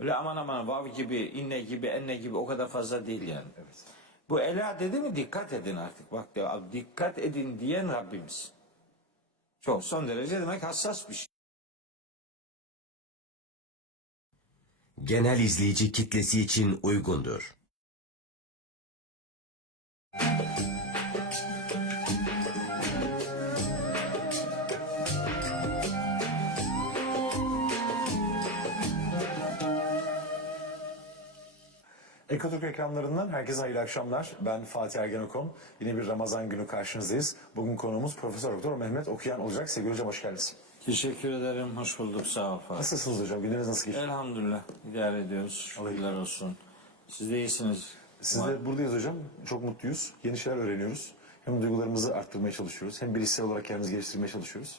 Öyle aman aman vav gibi, inne gibi, enne gibi o kadar fazla değil yani. Evet. Bu ela dedi mi dikkat edin artık. Bak dikkat edin diyen Rabbimiz. Çok son derece demek hassas bir şey. Genel izleyici kitlesi için uygundur. Ekotürk ekranlarından herkese hayırlı akşamlar. Ben Fatih Ergenekon. Yine bir Ramazan günü karşınızdayız. Bugün konuğumuz Profesör Doktor Mehmet Okuyan olacak. Sevgili hocam hoş geldiniz. Teşekkür ederim. Hoş bulduk. Sağ ol Fatih. Nasılsınız hocam? Günleriniz nasıl geçiyor? Elhamdülillah. İdare ediyoruz. Şükürler olsun. Siz de iyisiniz. Siz de buradayız hocam. Çok mutluyuz. Yeni şeyler öğreniyoruz. Hem duygularımızı arttırmaya çalışıyoruz. Hem bilişsel olarak kendimizi geliştirmeye çalışıyoruz.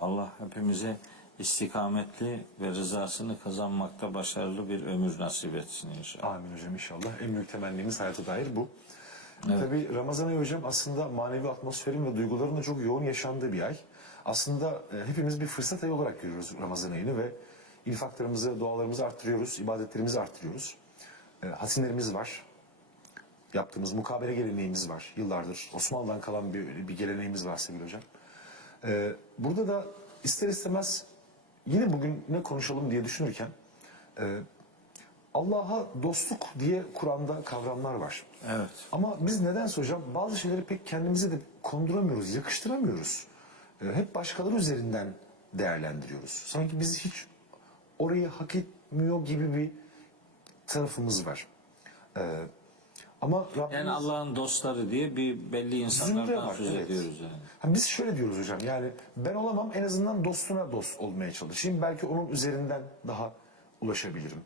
Allah hepimize istikametli ve rızasını kazanmakta başarılı bir ömür nasip etsin inşallah. Amin hocam inşallah. En büyük temennimiz hayata dair bu. Tabii Ramazan ayı hocam aslında manevi atmosferin ve duyguların da çok yoğun yaşandığı bir ay. Aslında hepimiz bir fırsat ayı olarak görüyoruz Ramazan ayını ve infaklarımızı, dualarımızı arttırıyoruz, ibadetlerimizi arttırıyoruz. Hatimlerimiz var. Yaptığımız mukabele geleneğimiz var. Yıllardır Osmanlı'dan kalan bir geleneğimiz var sevgili hocam. Burada da ister istemez yine bugün ne konuşalım diye düşünürken Allah'a dostluk diye Kur'an'da kavramlar var. Evet. Ama biz nedense hocam bazı şeyleri pek kendimize de konduramıyoruz, yakıştıramıyoruz. Hep başkaları üzerinden değerlendiriyoruz. Sanki biz hiç orayı hak etmiyor gibi bir tarafımız var. Ama Rabbimiz... Yani Allah'ın dostları diye bir belli insanlardan söz ediyoruz yani. Biz şöyle diyoruz hocam, yani ben olamam, en azından dostuna dost olmaya çalışayım. Belki onun üzerinden daha ulaşabilirim.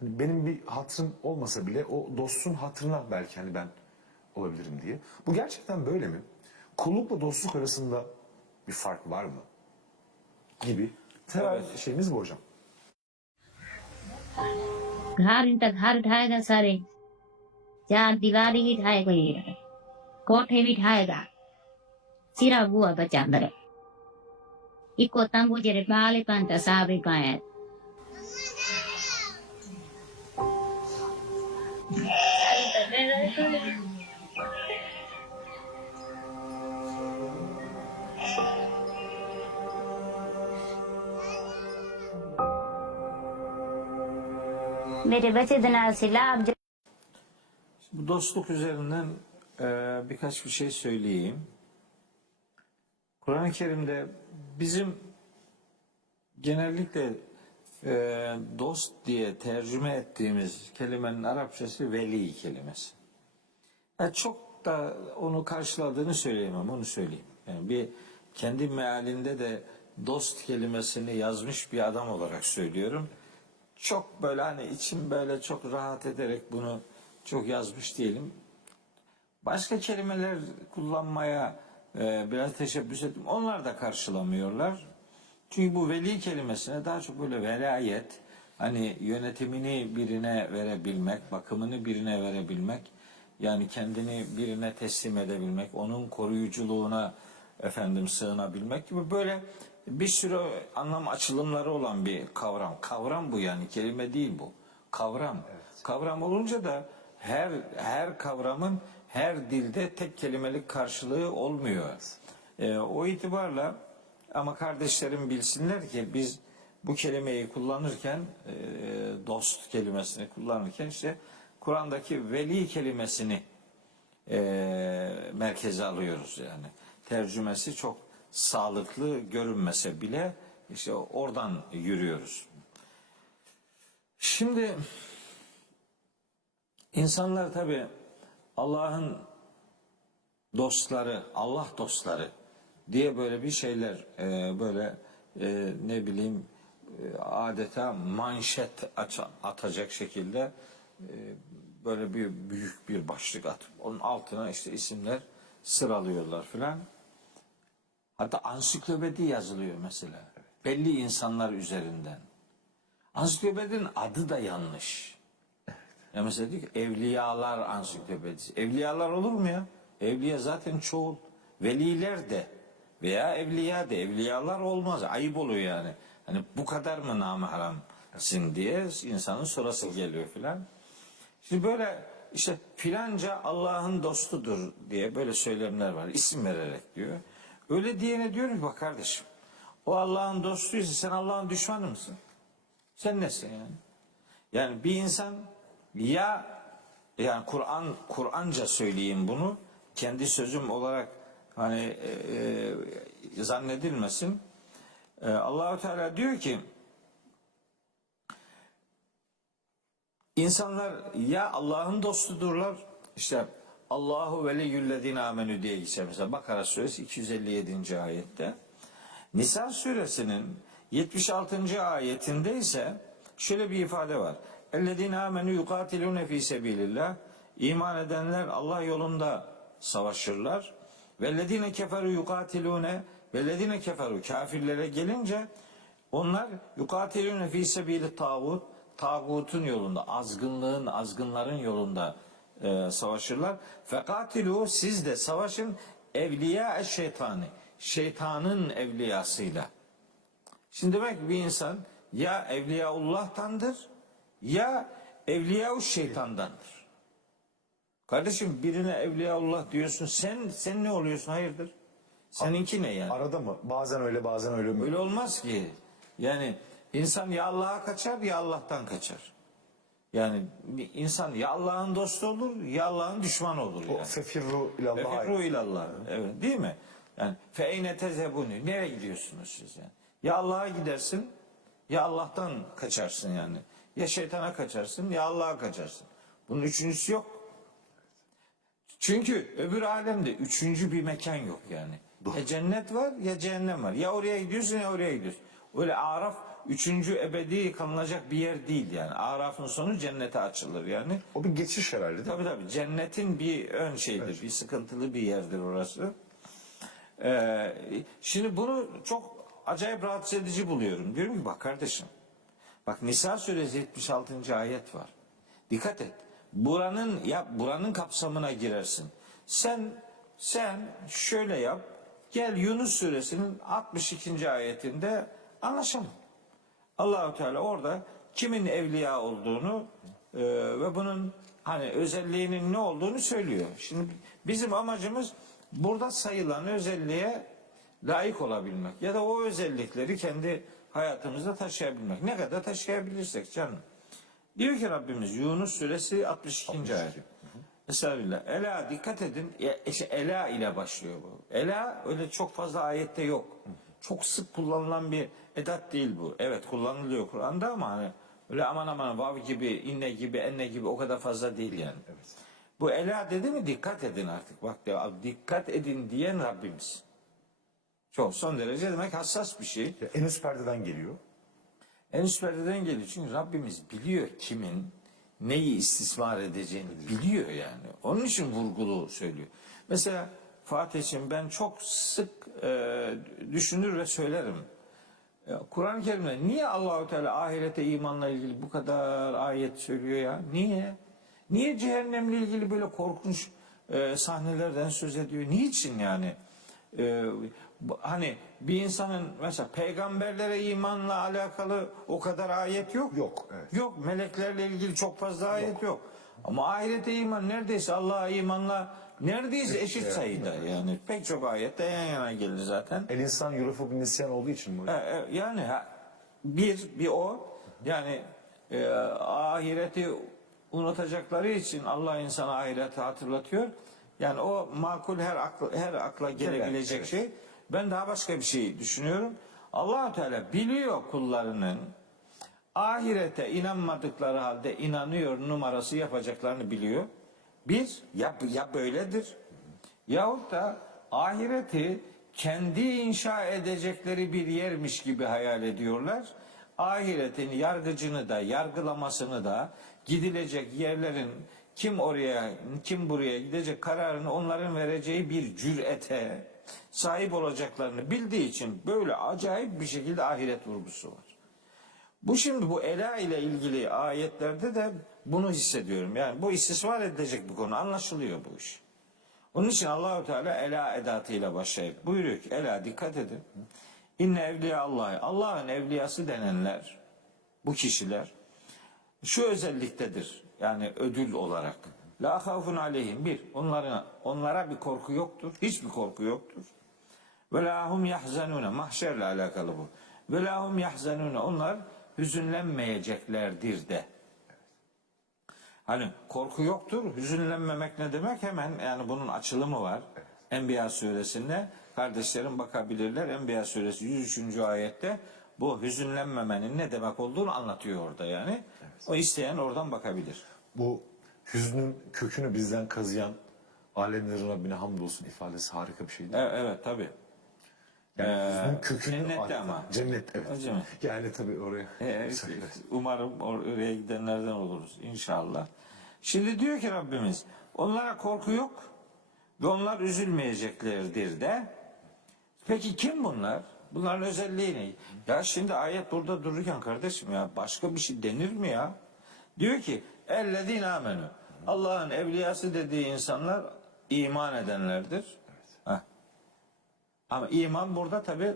Hani benim bir hatırım olmasa bile o dostun hatırına belki hani ben olabilirim diye. Bu gerçekten böyle mi? Kullukla dostluk arasında bir fark var mı? Gibi. Temel şeyimiz bu hocam. घर तक घर उठाएगा सारे, चार दीवारी भी उठाएगा, कोठे भी उठाएगा, सिरा बुआ बचा अंदर इको तंबू जेरे पाले पांता साबे पाए मेरे बच्चे दिनार से लाभ Bu dostluk üzerinden birkaç bir şey söyleyeyim. Kur'an-ı Kerim'de bizim genellikle dost diye tercüme ettiğimiz kelimenin Arapçası veli kelimesi. Çok da onu karşıladığını söyleyemem, onu söyleyeyim. Yani bir kendi mealinde de dost kelimesini yazmış bir adam olarak söylüyorum. Çok böyle hani içim böyle çok rahat ederek bunu çok yazmış değilim. Başka kelimeler kullanmaya biraz teşebbüs ettim. Onlar da karşılamıyorlar. Çünkü bu veli kelimesine daha çok böyle velayet, hani yönetimini birine verebilmek, bakımını birine verebilmek, yani kendini birine teslim edebilmek, onun koruyuculuğuna sığınabilmek gibi böyle bir sürü anlam açılımları olan bir kavram. Kavram bu, yani kelime değil bu. Kavram. Evet. Kavram olunca da her kavramın her dilde tek kelimelik karşılığı olmuyor. O itibarla ama kardeşlerim bilsinler ki biz bu kelimeyi kullanırken dost kelimesini kullanırken işte Kur'an'daki veli kelimesini merkeze alıyoruz yani. Tercümesi çok sağlıklı görünmese bile işte oradan yürüyoruz. Şimdi insanlar tabii Allah'ın dostları, Allah dostları diye böyle bir şeyler böyle ne bileyim adeta manşet atacak şekilde böyle bir büyük bir başlık atıp onun altına işte isimler sıralıyorlar filan. Hatta ansiklopedi yazılıyor mesela. Belli insanlar üzerinden. Ansiklopedinin adı da yanlış. Ya mesela diyor ki Evliyalar Ansiklopedisi. Evliyalar olur mu ya? Evliya zaten çoğul. Veliler de veya evliya de. Evliyalar olmaz. Ayıp oluyor yani. Hani bu kadar mı namahram sin diye insanın sorası geliyor filan. Şimdi böyle işte filanca Allah'ın dostudur diye böyle söylemler var. İsim vererek diyor. Öyle diyene diyorum ki bak kardeşim, o Allah'ın dostuysa sen Allah'ın düşmanı mısın? Sen nesin yani? Yani bir insan ya yani Kur'anca söyleyeyim bunu, kendi sözüm olarak hani zannedilmesin. Allahu Teala diyor ki insanlar ya Allah'ın dostudurlar, işte Allahu veliyyüllezine amenü diye geçer mesela Bakara suresi 257. ayette. Nisa suresinin 76. ayetinde ise şöyle bir ifade var. Ellezine amenü yukatilune fi sebilillah. İman edenler Allah yolunda savaşırlar. Vellezine keferu yukatilune, vellezine keferu, kafirlere gelince onlar yukatilune fi sebili tağut, tağutun yolunda, azgınların yolunda savaşırlar. Fekatilu, siz de savaşın evliya şeytani, şeytanın evliyasıyla. Şimdi demek ki bir insan ya evliyaullah'tandır ya evliya şeytandandır. Kardeşim birine evliyaullah diyorsun, sen ne oluyorsun, hayırdır? Seninki ne yani? Arada mı? Bazen öyle bazen öyle mi? Öyle olmaz ki. Yani insan ya Allah'a kaçar ya Allah'tan kaçar. Yani insan ya Allah'ın dostu olur ya Allah'ın düşmanı olur yani. O fefirru ilallah. Fefirru ilallah. Evet, değil mi? Yani fe eyne tezebuni. Nereye gidiyorsunuz siz yani? Ya Allah'a gidersin ya Allah'tan kaçarsın yani. Ya şeytana kaçarsın ya Allah'a kaçarsın. Bunun üçüncüsü yok. Çünkü öbür alemde üçüncü bir mekan yok yani. Ya cennet var ya cehennem var. Ya oraya gidiyorsun ya oraya gidiyorsun. Öyle Araf üçüncü ebedi kalınacak bir yer değil yani. Araf'ın sonu cennete açılır yani. O bir geçiş herhalde değil mi? Tabii cennetin bir ön şeydir. Evet. Bir sıkıntılı bir yerdir orası. Şimdi bunu çok acayip rahatsız edici buluyorum. Diyorum ki bak kardeşim. Bak Nisa suresi 76. ayet var. Dikkat et. Buranın kapsamına girersin. Sen şöyle yap. Gel Yunus suresinin 62. ayetinde anlaşalım. Allahu Teala orada kimin evliya olduğunu ve bunun hani özelliğinin ne olduğunu söylüyor. Şimdi bizim amacımız burada sayılan özelliğe layık olabilmek ya da o özellikleri kendi hayatımızda taşıyabilmek. Ne kadar taşıyabilirsek canım. Diyor ki Rabbimiz Yunus suresi 62. ayet. Estağfirullah. Ela, dikkat edin. Ela ile başlıyor bu. Ela öyle çok fazla ayette yok. Çok sık kullanılan bir edat değil bu. Evet kullanılıyor Kur'an'da ama hani öyle aman vav gibi, inne gibi, enne gibi o kadar fazla değil yani. Evet. Bu ela dedi mi dikkat edin artık. Bak dikkat edin diyen Rabbimiz. Çok son derece demek hassas bir şey. En üst perdeden geliyor. En üst perdeden geliyor. Çünkü Rabbimiz biliyor kimin neyi istismar edeceğini biliyor yani. Onun için vurgulu söylüyor. Mesela Fatih'ciğim ben çok sık düşünür ve söylerim. Kur'an-ı Kerim'de niye Allahu Teala ahirete imanla ilgili bu kadar ayet söylüyor ya? Niye? Niye cehennemle ilgili böyle korkunç sahnelerden söz ediyor? Niçin yani? Hani bir insanın mesela peygamberlere imanla alakalı o kadar ayet yok. Yok. Evet. Yok. Meleklerle ilgili çok fazla ayet yok. Ama ahirete iman neredeyse Allah'a imanla neredeyse eşit sayıda yani. Pek çok ayette yan yana gelir zaten. El insan yurufu bin nisyan olduğu için mi? Yani bir o yani ahireti unutacakları için Allah insana ahireti hatırlatıyor. Yani o makul her akla gelebilecek evet. şey. Ben daha başka bir şey düşünüyorum. Allah-u Teala biliyor kullarının ahirete inanmadıkları halde inanıyor numarası yapacaklarını biliyor. Bir, ya böyledir yahut da ahireti kendi inşa edecekleri bir yermiş gibi hayal ediyorlar. Ahiretin yargıcını da yargılamasını da gidilecek yerlerin kim oraya kim buraya gidecek kararını onların vereceği bir cürete sahip olacaklarını bildiği için böyle acayip bir şekilde ahiret vurgusu var. Bu Ela ile ilgili ayetlerde de bunu hissediyorum. Yani bu istismar edilecek bir konu. Anlaşılıyor bu iş. Onun için Allahu Teala Ela edatıyla başlayıp buyuruyor ki Ela dikkat edin. İnne evliya Allah'ın evliyası denenler. bu kişiler şu özelliktedir. Yani ödül olarak. La havfun aleyhim. Bir, onlara bir korku yoktur. Hiçbir korku yoktur. Ve la hum yahzanune. Mahşerle alakalı bu. Ve la hum yahzanune. Onlar hüzünlenmeyeceklerdir de. Hani korku yoktur. Hüzünlenmemek ne demek? Hemen yani bunun açılımı var. Enbiya suresinde kardeşlerim bakabilirler. Enbiya suresi 103. ayette bu hüzünlenmemenin ne demek olduğunu anlatıyor orada yani. O isteyen oradan bakabilir. Bu hüznün kökünü bizden kazıyan alemlerin Rabbine hamdolsun ifadesi harika bir şeydi. Evet tabii. Yani hüznün kökünü cennette ama. Cennet evet. Öyle mi? Yani tabii oraya. Umarım oraya gidenlerden oluruz inşallah. Şimdi diyor ki Rabbimiz onlara korku yok ve onlar üzülmeyeceklerdir de. Peki kim bunlar? Bunların özelliği ne? Ya şimdi ayet burada dururken kardeşim ya başka bir şey denir mi ya? Diyor ki ellezine amenu. Allah'ın evliyası dediği insanlar iman edenlerdir. Heh. Ama iman burada tabi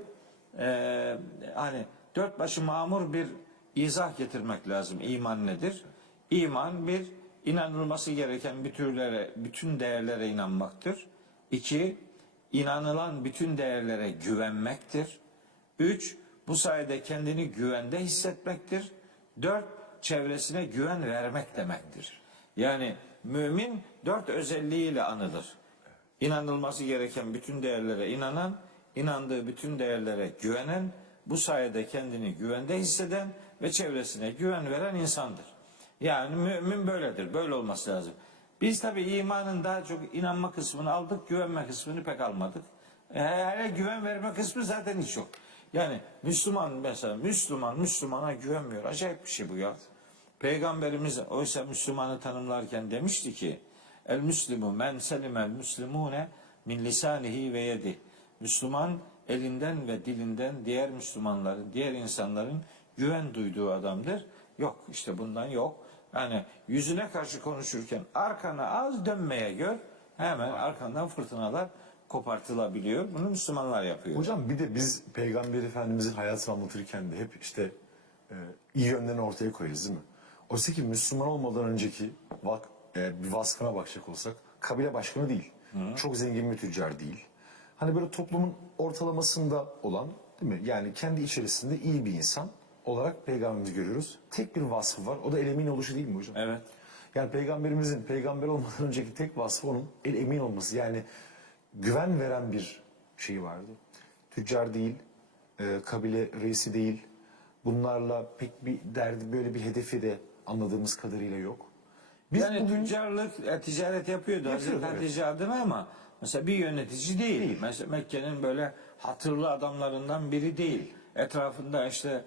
hani dört başı mamur bir izah getirmek lazım. İman nedir? İman bir inanılması gereken bütün değerlere inanmaktır. İki, inanılan bütün değerlere güvenmektir. Üç, bu sayede kendini güvende hissetmektir. Dört, çevresine güven vermek demektir. Yani mümin dört özelliğiyle anılır. İnanılması gereken bütün değerlere inanan, inandığı bütün değerlere güvenen, bu sayede kendini güvende hisseden ve çevresine güven veren insandır. Yani mümin böyledir, böyle olması lazım. Biz tabii imanın daha çok inanma kısmını aldık, güvenme kısmını pek almadık. Hele güven verme kısmı zaten hiç yok. Yani Müslüman mesela, Müslümana güvenmiyor. Acayip bir şey bu ya. Peygamberimiz oysa Müslümanı tanımlarken demişti ki el müslimu men selimel müslimune min lisanihi ve yedi. Müslüman elinden ve dilinden diğer Müslümanların, diğer insanların güven duyduğu adamdır. Yok işte bundan yok. Yani yüzüne karşı konuşurken arkana az dönmeye gör, hemen arkandan fırtınalar kopartılabiliyor. Bunu Müslümanlar yapıyor. Hocam bir de biz Peygamber Efendimizin hayatını anlatırken de hep işte iyi yönlerini ortaya koyarız değil mi? Oysa ki Müslüman olmadan önceki bir vasfına bakacak olsak kabile başkanı değil. Çok zengin bir tüccar değil. Hani böyle toplumun ortalamasında olan değil mi? Yani kendi içerisinde iyi bir insan olarak peygamberimizi görüyoruz. Tek bir vasfı var. O da el emin oluşu değil mi hocam? Evet. Yani peygamberimizin peygamber olmadan önceki tek vasfı onun el emin olması. Yani güven veren bir şey vardı. Tüccar değil, kabile reisi değil. Bunlarla pek bir derdi, böyle bir hedefi de anladığımız kadarıyla yok. Biz Yani bugün tüccarlık, ticaret yapıyordu Hazreti evet. Hatice adına ama mesela bir yönetici değil. Mesela Mekke'nin böyle hatırlı adamlarından biri değil. Etrafında işte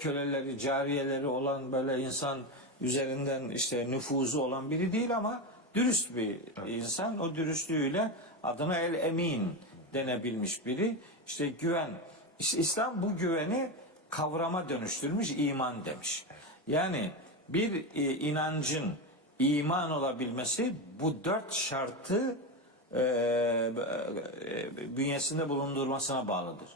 köleleri, cariyeleri olan böyle insan üzerinden işte nüfuzu olan biri değil ama dürüst bir insan. O dürüstlüğüyle adına el emin denebilmiş biri. İşte güven. İşte İslam bu güveni kavrama dönüştürmüş, iman demiş. Yani bir inancın iman olabilmesi bu dört şartı bünyesinde bulundurmasına bağlıdır.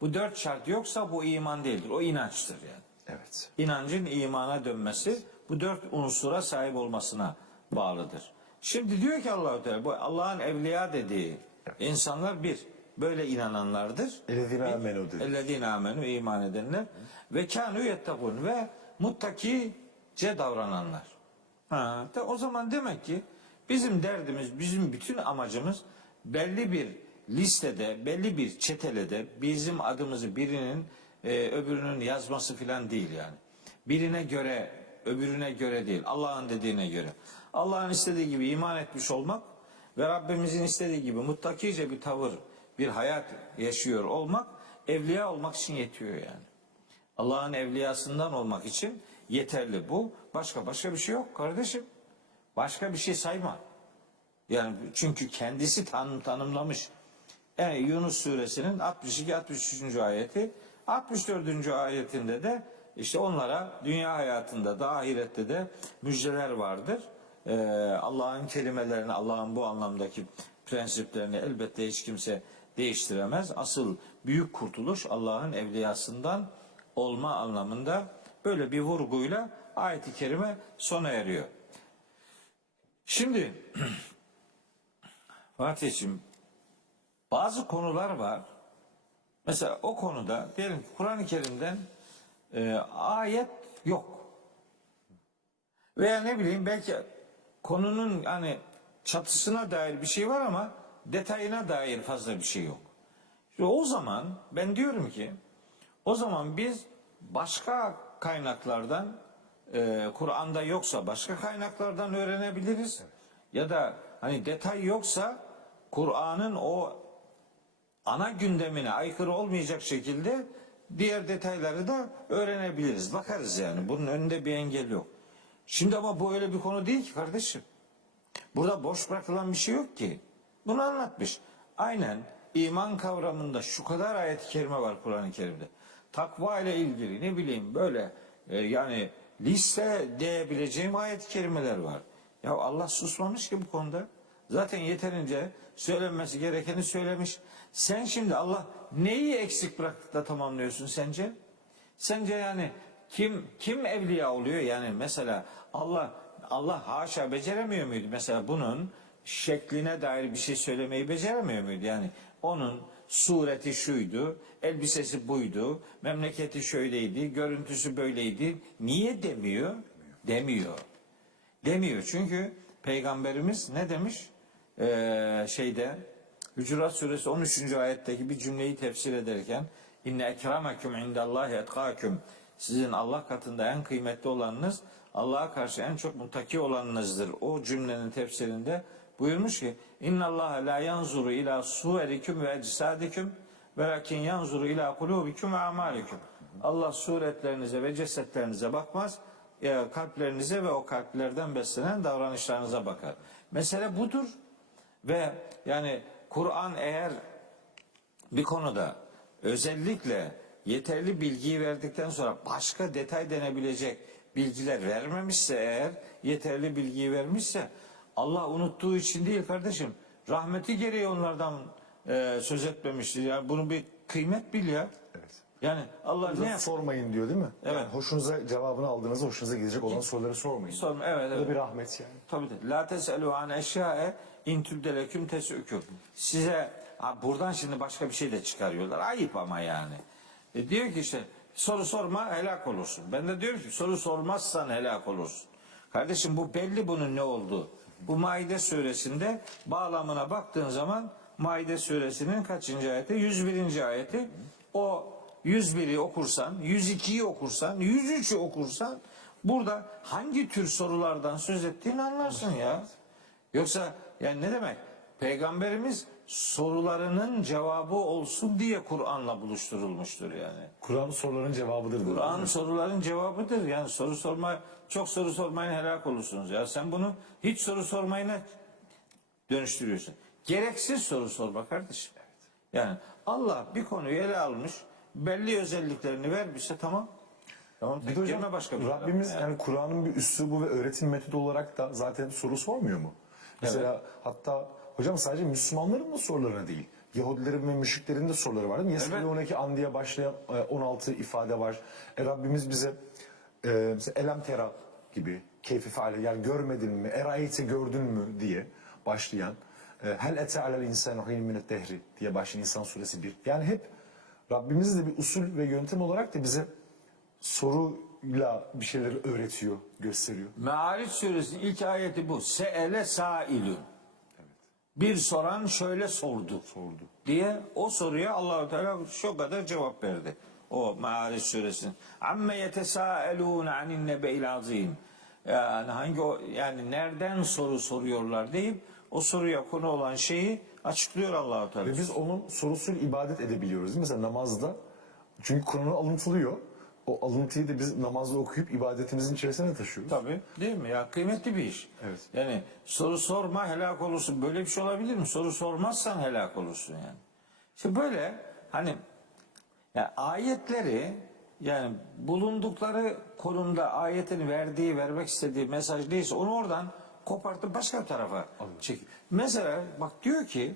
Bu dört şart yoksa bu iman değildir. O inançtır yani. evet. İnancın imana dönmesi bu dört unsura sahip olmasına bağlıdır. Şimdi diyor ki Allah-u Teala bu Allah'ın evliya dediği insanlar bir böyle inananlardır. Ellezine amenu dedi. Ellezine amenu iman edenler ve kânû yettekûn ve muttakice davrananlar. O zaman demek ki bizim derdimiz, bizim bütün amacımız belli bir listede, belli bir çetelede bizim adımızı birinin öbürünün yazması filan değil yani. Birine göre, öbürüne göre değil. Allah'ın dediğine göre. Allah'ın istediği gibi iman etmiş olmak ve Rabbimizin istediği gibi muttakice bir tavır, bir hayat yaşıyor olmak, evliya olmak için yetiyor yani. Allah'ın evliyasından olmak için yeterli bu. Başka bir şey yok kardeşim. Başka bir şey sayma. Yani çünkü kendisi tanımlamış. Yunus suresinin 62-63. ayeti, 64. ayetinde de işte onlara dünya hayatında da ahirette de müjdeler vardır. Allah'ın kelimelerini, Allah'ın bu anlamdaki prensiplerini elbette hiç kimse değiştiremez. Asıl büyük kurtuluş Allah'ın evliyasından olma anlamında böyle bir vurguyla ayet-i kerime sona eriyor. Şimdi Fatih'ciğim, bazı konular var. Mesela o konuda diyelim ki Kur'an-ı Kerim'den ayet yok. Veya ne bileyim belki konunun hani çatısına dair bir şey var ama detayına dair fazla bir şey yok. İşte o zaman ben diyorum ki o zaman biz başka kaynaklardan Kur'an'da yoksa başka kaynaklardan öğrenebiliriz. Ya da hani detay yoksa Kur'an'ın o ana gündemine aykırı olmayacak şekilde diğer detayları da öğrenebiliriz. Bakarız yani. Bunun önünde bir engel yok. Şimdi ama bu öyle bir konu değil ki kardeşim. Burada boş bırakılan bir şey yok ki. Bunu anlatmış. Aynen iman kavramında şu kadar ayet-i kerime var Kur'an-ı Kerim'de. Takva ile ilgili ne bileyim böyle yani liste diyebileceğim ayet-i kerimeler var. Ya Allah susmamış ki bu konuda. Zaten yeterince söylenmesi gerekeni söylemiş. Sen şimdi Allah neyi eksik bıraktık da tamamlıyorsun sence? Sence yani kim evliya oluyor? Yani mesela Allah haşa beceremiyor muydu? Mesela bunun şekline dair bir şey söylemeyi beceremiyor muydu? Yani onun sureti şuydu, elbisesi buydu, memleketi şöyleydi, görüntüsü böyleydi. Niye demiyor? Demiyor. Çünkü Peygamberimiz ne demiş? Hucurat Suresi 13. ayetteki bir cümleyi tefsir ederken inne ekrameküm indallahi etkâküm, sizin Allah katında en kıymetli olanınız Allah'a karşı en çok muttaki olanınızdır. O cümlenin tefsirinde buyurmuş ki innallaha la yanzuru ila suveriküm ve ecsadiküm velakin yanzuru ila kulubiküm ve amalikum. Allah suretlerinize ve cesetlerinize bakmaz, kalplerinize ve o kalplerden beslenen davranışlarınıza bakar. Mesele budur. Ve yani Kur'an eğer bir konuda özellikle yeterli bilgiyi verdikten sonra başka detay denebilecek bilgiler vermemişse, eğer yeterli bilgiyi vermişse, Allah unuttuğu için değil kardeşim, rahmeti gereği onlardan söz etmemiştir. Yani bunu bir kıymet bil ya. Evet. Yani Allah ne yap? Sormayın diyor değil mi? Evet. Yani hoşunuza cevabını aldığınızda hoşunuza gidecek olan soruları sormayın. Sorma, evet. Bu da bir rahmet yani. Tabii de. La teselu an eşyae in tübdeleküm tesüküm. Size buradan şimdi başka bir şey de çıkarıyorlar. Ayıp ama yani. Diyor ki işte soru sorma helak olursun. Ben de diyorum ki soru sormazsan helak olursun. Kardeşim bu belli bunun ne olduğu. Bu Maide suresinde bağlamına baktığın zaman Maide suresinin kaçıncı ayeti? 101. ayeti. O 101'i okursan, 102'yi okursan, 103'ü okursan burada hangi tür sorulardan söz ettiğini anlarsın ya. Yoksa yani ne demek? Peygamberimiz sorularının cevabı olsun diye Kur'an'la buluşturulmuştur yani. Kur'an soruların cevabıdır. Kur'an soruların cevabıdır. Yani çok soru sormayın helak olursunuz. Ya sen bunu hiç soru sormayına dönüştürüyorsun. Gereksiz soru sorma kardeşim. Yani Allah bir konuyu ele almış, belli özelliklerini vermişse tamam. Tamam. Bir de hocam başka bir Rabbimiz yani Kur'an'ın bir üslubu ve öğretim metodu olarak da zaten soru sormuyor mu? Mesela hatta hocam sadece Müslümanların da sorularına değil, Yahudilerin ve müşriklerin de soruları var değil mi? Yes'elûneke an diye başlayan 16 ifade var. Rabbimiz bize mesela elem tera gibi keyfi faale yani görmedin mi, erayete gördün mü diye başlayan hel ete alel insanu hin minet dehri diye başlayan İnsan suresi 1. Yani hep Rabbimiz de bir usul ve yöntem olarak da bize soruyla bir şeyleri öğretiyor, gösteriyor. Me'ariç suresinin ilk ayeti bu. Se'ele sa'ilun. Bir soran şöyle sordu. Diye o soruya Allah-u Teala şu kadar cevap verdi. O Me'ariç suresinin. Amme yetesâelûne anin nebe'il azîm. Yani nereden soru soruyorlar deyip o soruya konu olan şeyi açıklıyor Allah-u Teala. Ve biz onun sorusuyla ibadet edebiliyoruz. Mesela namazda çünkü Kur'an'ı alıntılıyor. O alıntıyı da biz namazda okuyup ibadetimizin içerisine taşıyoruz. Tabii değil mi? Ya kıymetli bir iş. Evet. Yani soru sorma helak olursun. Böyle bir şey olabilir mi? Soru sormazsan helak olursun yani. İşte böyle hani yani ayetleri yani bulundukları konumda ayetin vermek istediği mesaj neyse onu oradan kopartıp başka bir tarafa çek. Mesela bak diyor ki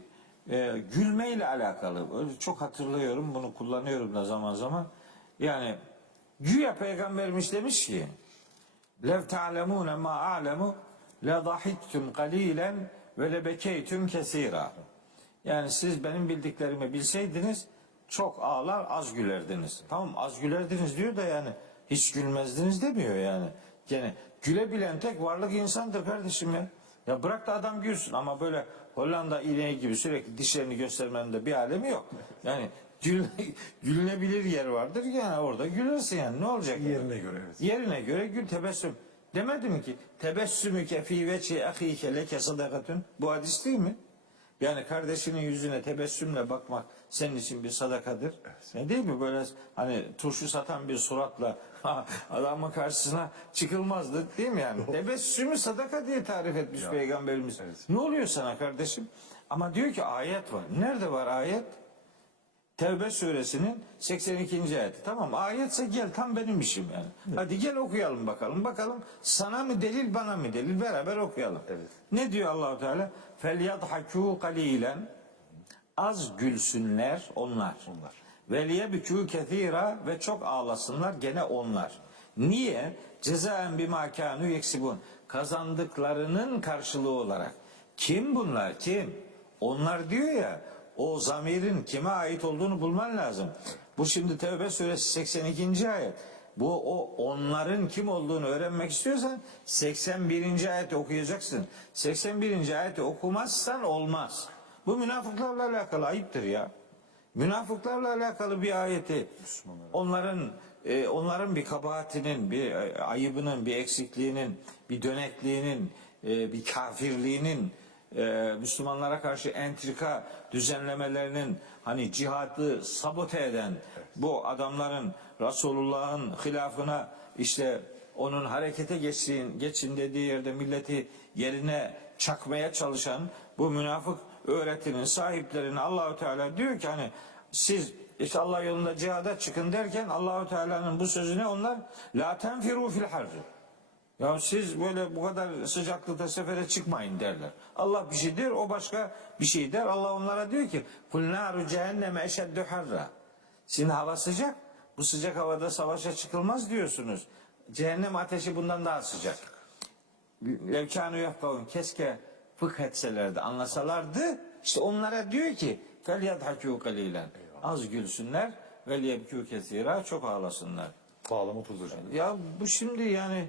gülmeyle alakalı. Öyle çok hatırlıyorum bunu kullanıyorum da zaman zaman. Yani Güya peygamberimiz demiş ki lev ta'lemûne mâ a'lemu le dahiktum qalilen ve le bekeytum kesîrâ. Yani siz benim bildiklerimi bilseydiniz çok ağlar az gülerdiniz. Tamam, az gülerdiniz diyor da yani hiç gülmezdiniz demiyor yani. Gene gülebilen tek varlık insandır kardeşim ya. Ya bırak da adam gülsün ama böyle Hollanda ineği gibi sürekli dişlerini göstermenin de bir alemi yok. Yani gülünebilir yer vardır yani orada gülersin yani ne olacak? Yerine göre, evet. Yerine göre gül, tebessüm. Demedim ki tebessümüke fî veçhi ahîke leke sadakatun. Bu hadis değil mi? Yani kardeşinin yüzüne tebessümle bakmak senin için bir sadakadır. Ne değil mi? Böyle hani turşu satan bir suratla adamın karşısına çıkılmazdı değil mi yani? Tebessümü sadaka diye tarif etmiş Peygamberimiz. Evet. Ne oluyor sana kardeşim? Ama diyor ki ayet var. Nerede var ayet? Tevbe suresinin 82. ayeti. Tamam, ayetse gel, tam benim işim yani. Evet. Hadi gel okuyalım bakalım. Bakalım sana mı delil bana mı delil, beraber okuyalım. Evet. Ne diyor Allahu Teala? Felyadhakû qalilen, az gülsünler onlar. Ve liyebkû kethîra, ve çok ağlasınlar gene onlar. Niye? Cezaen bimâ kânû yeksibûn. Kazandıklarının karşılığı olarak. Kim bunlar? Kim? Onlar diyor ya. O zamirin kime ait olduğunu bulman lazım. Bu şimdi Tevbe suresi 82. ayet. Bu onların kim olduğunu öğrenmek istiyorsan 81. ayeti okuyacaksın. 81. ayeti okumazsan olmaz. Bu münafıklarla alakalı ayıptır ya. Münafıklarla alakalı bir ayeti onların bir kabahatinin, bir ayıbının, bir eksikliğinin, bir dönekliğinin, bir kafirliğinin, Müslümanlara karşı entrika düzenlemelerinin, hani cihadı sabote eden bu adamların Resulullah'ın hilafına, işte onun harekete geçin dediği yerde milleti yerine çakmaya çalışan bu münafık öğretinin sahiplerine Allahu Teala diyor ki hani siz işte Allah yolunda cihada çıkın derken Allahu Teala'nın bu sözüne onlar la tenfiru fil harri. Ya siz böyle bu kadar sıcaklıkta sefere çıkmayın derler. Allah bir şey der, o başka bir şey der. Allah onlara diyor ki kul naru cehenneme eşeddu harra. Şimdi hava sıcak. Bu sıcak havada savaşa çıkılmaz diyorsunuz. Cehennem ateşi bundan daha sıcak. Levkânû yefkavun, keşke fıkh etselerdi, anlasalardı. İşte onlara diyor ki felyadhakû kalîlen. Az gülsünler ve liyebkû kesîrâ, çok ağlasınlar. Bağlam oturdu hocam. Ya bu şimdi yani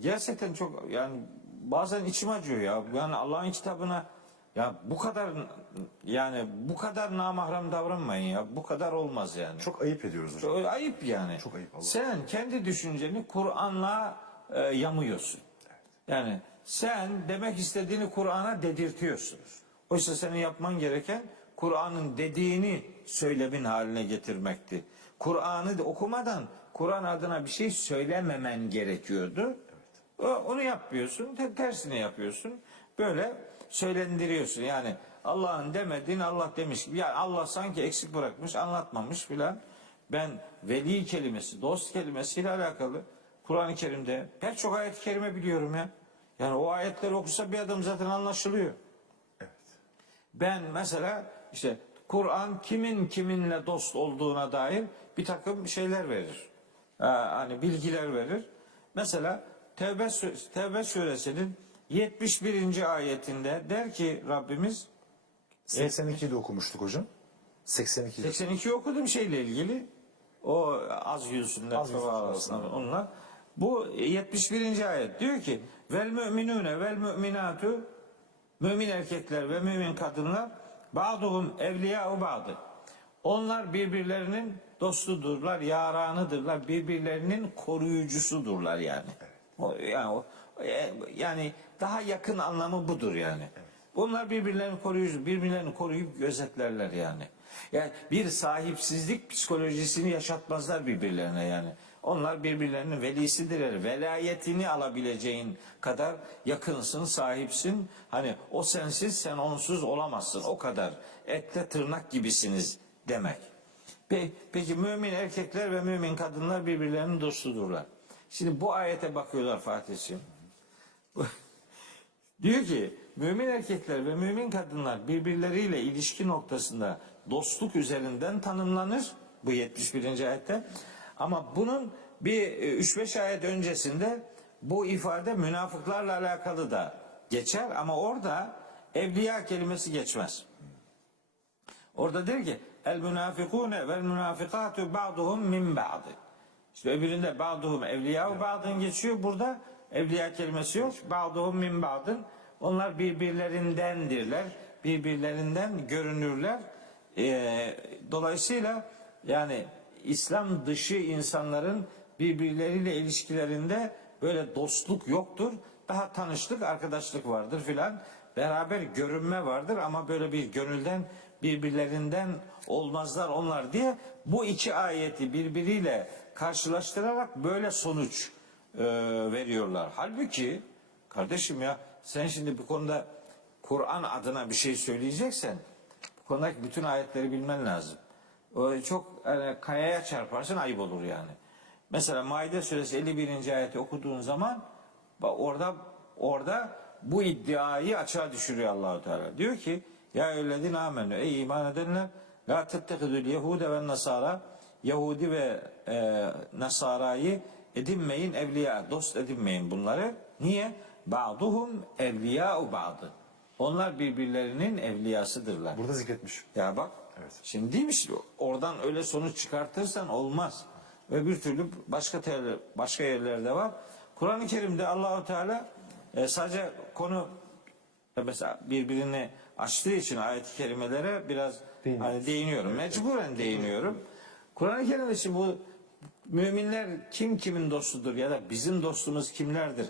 gerçekten çok, yani bazen içim acıyor ya. Yani Allah'ın kitabına ya bu kadar namahrem davranmayın ya. Bu kadar olmaz yani. Çok ayıp ediyoruz hocam. Çok ayıp yani. Çok ayıp Allah. Sen kendi düşünceni Kur'an'la yamıyorsun. Yani sen demek istediğini Kur'an'a dedirtiyorsun. Oysa senin yapman gereken Kur'an'ın dediğini söylemin haline getirmekti. Kur'an'ı okumadan Kur'an adına bir şey söylememen gerekiyordu. Evet. Onu yapmıyorsun, tersini yapıyorsun. Böyle söylendiriyorsun. Yani Allah'ın demediğini Allah demiş gibi. Yani Allah sanki eksik bırakmış, anlatmamış filan. Ben veli kelimesi, dost kelimesiyle alakalı Kur'an-ı Kerim'de pek çok ayet-i kerime biliyorum ya. Yani o ayetleri okusa bir adam zaten anlaşılıyor. Evet. Ben mesela işte Kur'an kimin kiminle dost olduğuna dair bir takım şeyler verir. Hani bilgiler verir. Mesela Tevbe suresinin 71. ayetinde der ki Rabbimiz 82'de okumuştuk hocam. 82 okudum şeyle ilgili. O az gülsünler onunla. Bu 71. ayet diyor ki vel müminune vel müminatu, mümin erkekler ve mümin kadınlar ba'duhum evliya'u ba'dı. Onlar birbirlerinin dostudurlar, yaranıdırlar, birbirlerinin koruyucusudurlar yani. Yani daha yakın anlamı budur yani. Bunlar birbirlerini koruyup gözetlerler yani. Yani bir sahipsizlik psikolojisini yaşatmazlar birbirlerine yani. Onlar birbirlerinin velisidirler. Velayetini alabileceğin kadar yakınsın, sahipsin. Hani o sensiz, sen onsuz olamazsın. O kadar. Etle tırnak gibisiniz demek. Peki mümin erkekler ve mümin kadınlar birbirlerinin dostudurlar. Şimdi bu ayete bakıyorlar Fatih'ciğim. Diyor ki mümin erkekler ve mümin kadınlar birbirleriyle ilişki noktasında dostluk üzerinden tanımlanır. Bu 71. ayette. Ama bunun bir 3-5 ayet öncesinde bu ifade münafıklarla alakalı da geçer ama orada evliya kelimesi geçmez. Orada der ki el münafikune vel münafikatu ba'duhum min ba'd. İşte öbüründe ba'duhum evliya ba'dın geçiyor. Burada evliya kelimesi yok. Ba'duhum min ba'dın. Onlar birbirlerindendirler. Birbirlerinden görünürler. Dolayısıyla yani İslam dışı insanların birbirleriyle ilişkilerinde böyle dostluk yoktur. Daha tanışlık, arkadaşlık vardır filan. Beraber görünme vardır ama böyle bir gönülden birbirlerinden olmazlar onlar diye bu iki ayeti birbiriyle karşılaştırarak böyle sonuç veriyorlar. Halbuki kardeşim ya sen şimdi bu konuda Kur'an adına bir şey söyleyeceksen bu konudaki bütün ayetleri bilmen lazım. O çok kayaya çarparsın ayıp olur yani. Mesela Maide suresi 51. ayeti okuduğun zaman orada bu iddiayı açığa düşürüyor Allahu Teala. Diyor ki ya eyyühellezine amenü ey iman edenler la tettehidül yehude ve nasara Yahudi ve Nasara'yı edinmeyin evliya, dost edinmeyin bunları. Niye? Ba'duhum evliya'u ba'dı. Onlar birbirlerinin evliyasıdırlar. Burada zikretmiş. Ya bak. Evet. Şimdi değil mi? Oradan öyle sonuç çıkartırsan olmaz. Ve bir türlü başka yerlerde var. Kur'an-ı Kerim'de Allahu Teala sadece konu mesela birbirini açtığı için ayet-i kerimelere biraz değiniyorum. Mecburen değiniyorum. Kur'an-ı Kerim'de şimdi bu müminler kim kimin dostudur ya da bizim dostumuz kimlerdir?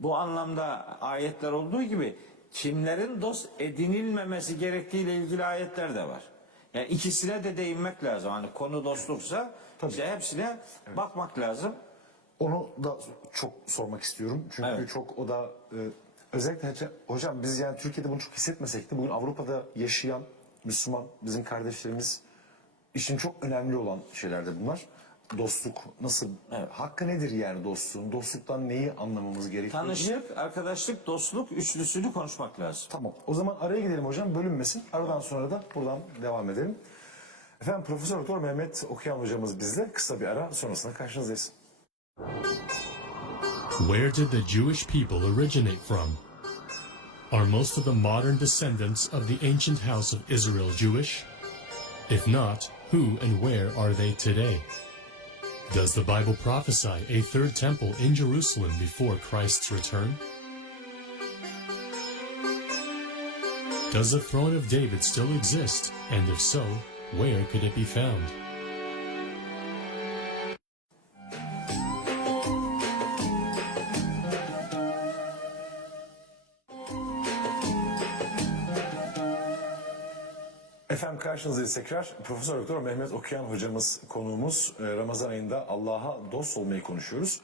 Bu anlamda ayetler olduğu gibi kimlerin dost edinilmemesi gerektiğiyle ilgili ayetler de var. Yani ikisine de değinmek lazım. Hani konu dostluksa işte hepsine bakmak lazım. Onu da çok sormak istiyorum. Çünkü çok o da özellikle hocam biz yani Türkiye'de bunu çok hissetmesek de bugün Avrupa'da yaşayan Müslüman bizim kardeşlerimiz için çok önemli olan şeyler de bunlar. Dostluk nasıl, hakkı nedir yani dostluğun? Dostluktan neyi anlamamız gerekiyor? Tanışık, arkadaşlık, dostluk üçlüsünü konuşmak lazım. Tamam. O zaman araya gidelim hocam. Bölünmesin. Aradan sonra da buradan devam edelim. Efendim Profesör Doktor Mehmet Okuyan hocamız bizle. Kısa bir ara sonrasında karşınızdayız. Where did the Jewish people originate from? Are most of the modern descendants of the ancient house of Israel Jewish? If not, who and where are they today? Does the Bible prophesy a third temple in Jerusalem before Christ's return? Does the throne of David still exist? And if so, where could it be found? Efendim karşınızdayız tekrar. Profesör Doktor Mehmet Okuyan hocamız konuğumuz. Ramazan ayında Allah'a dost olmayı konuşuyoruz.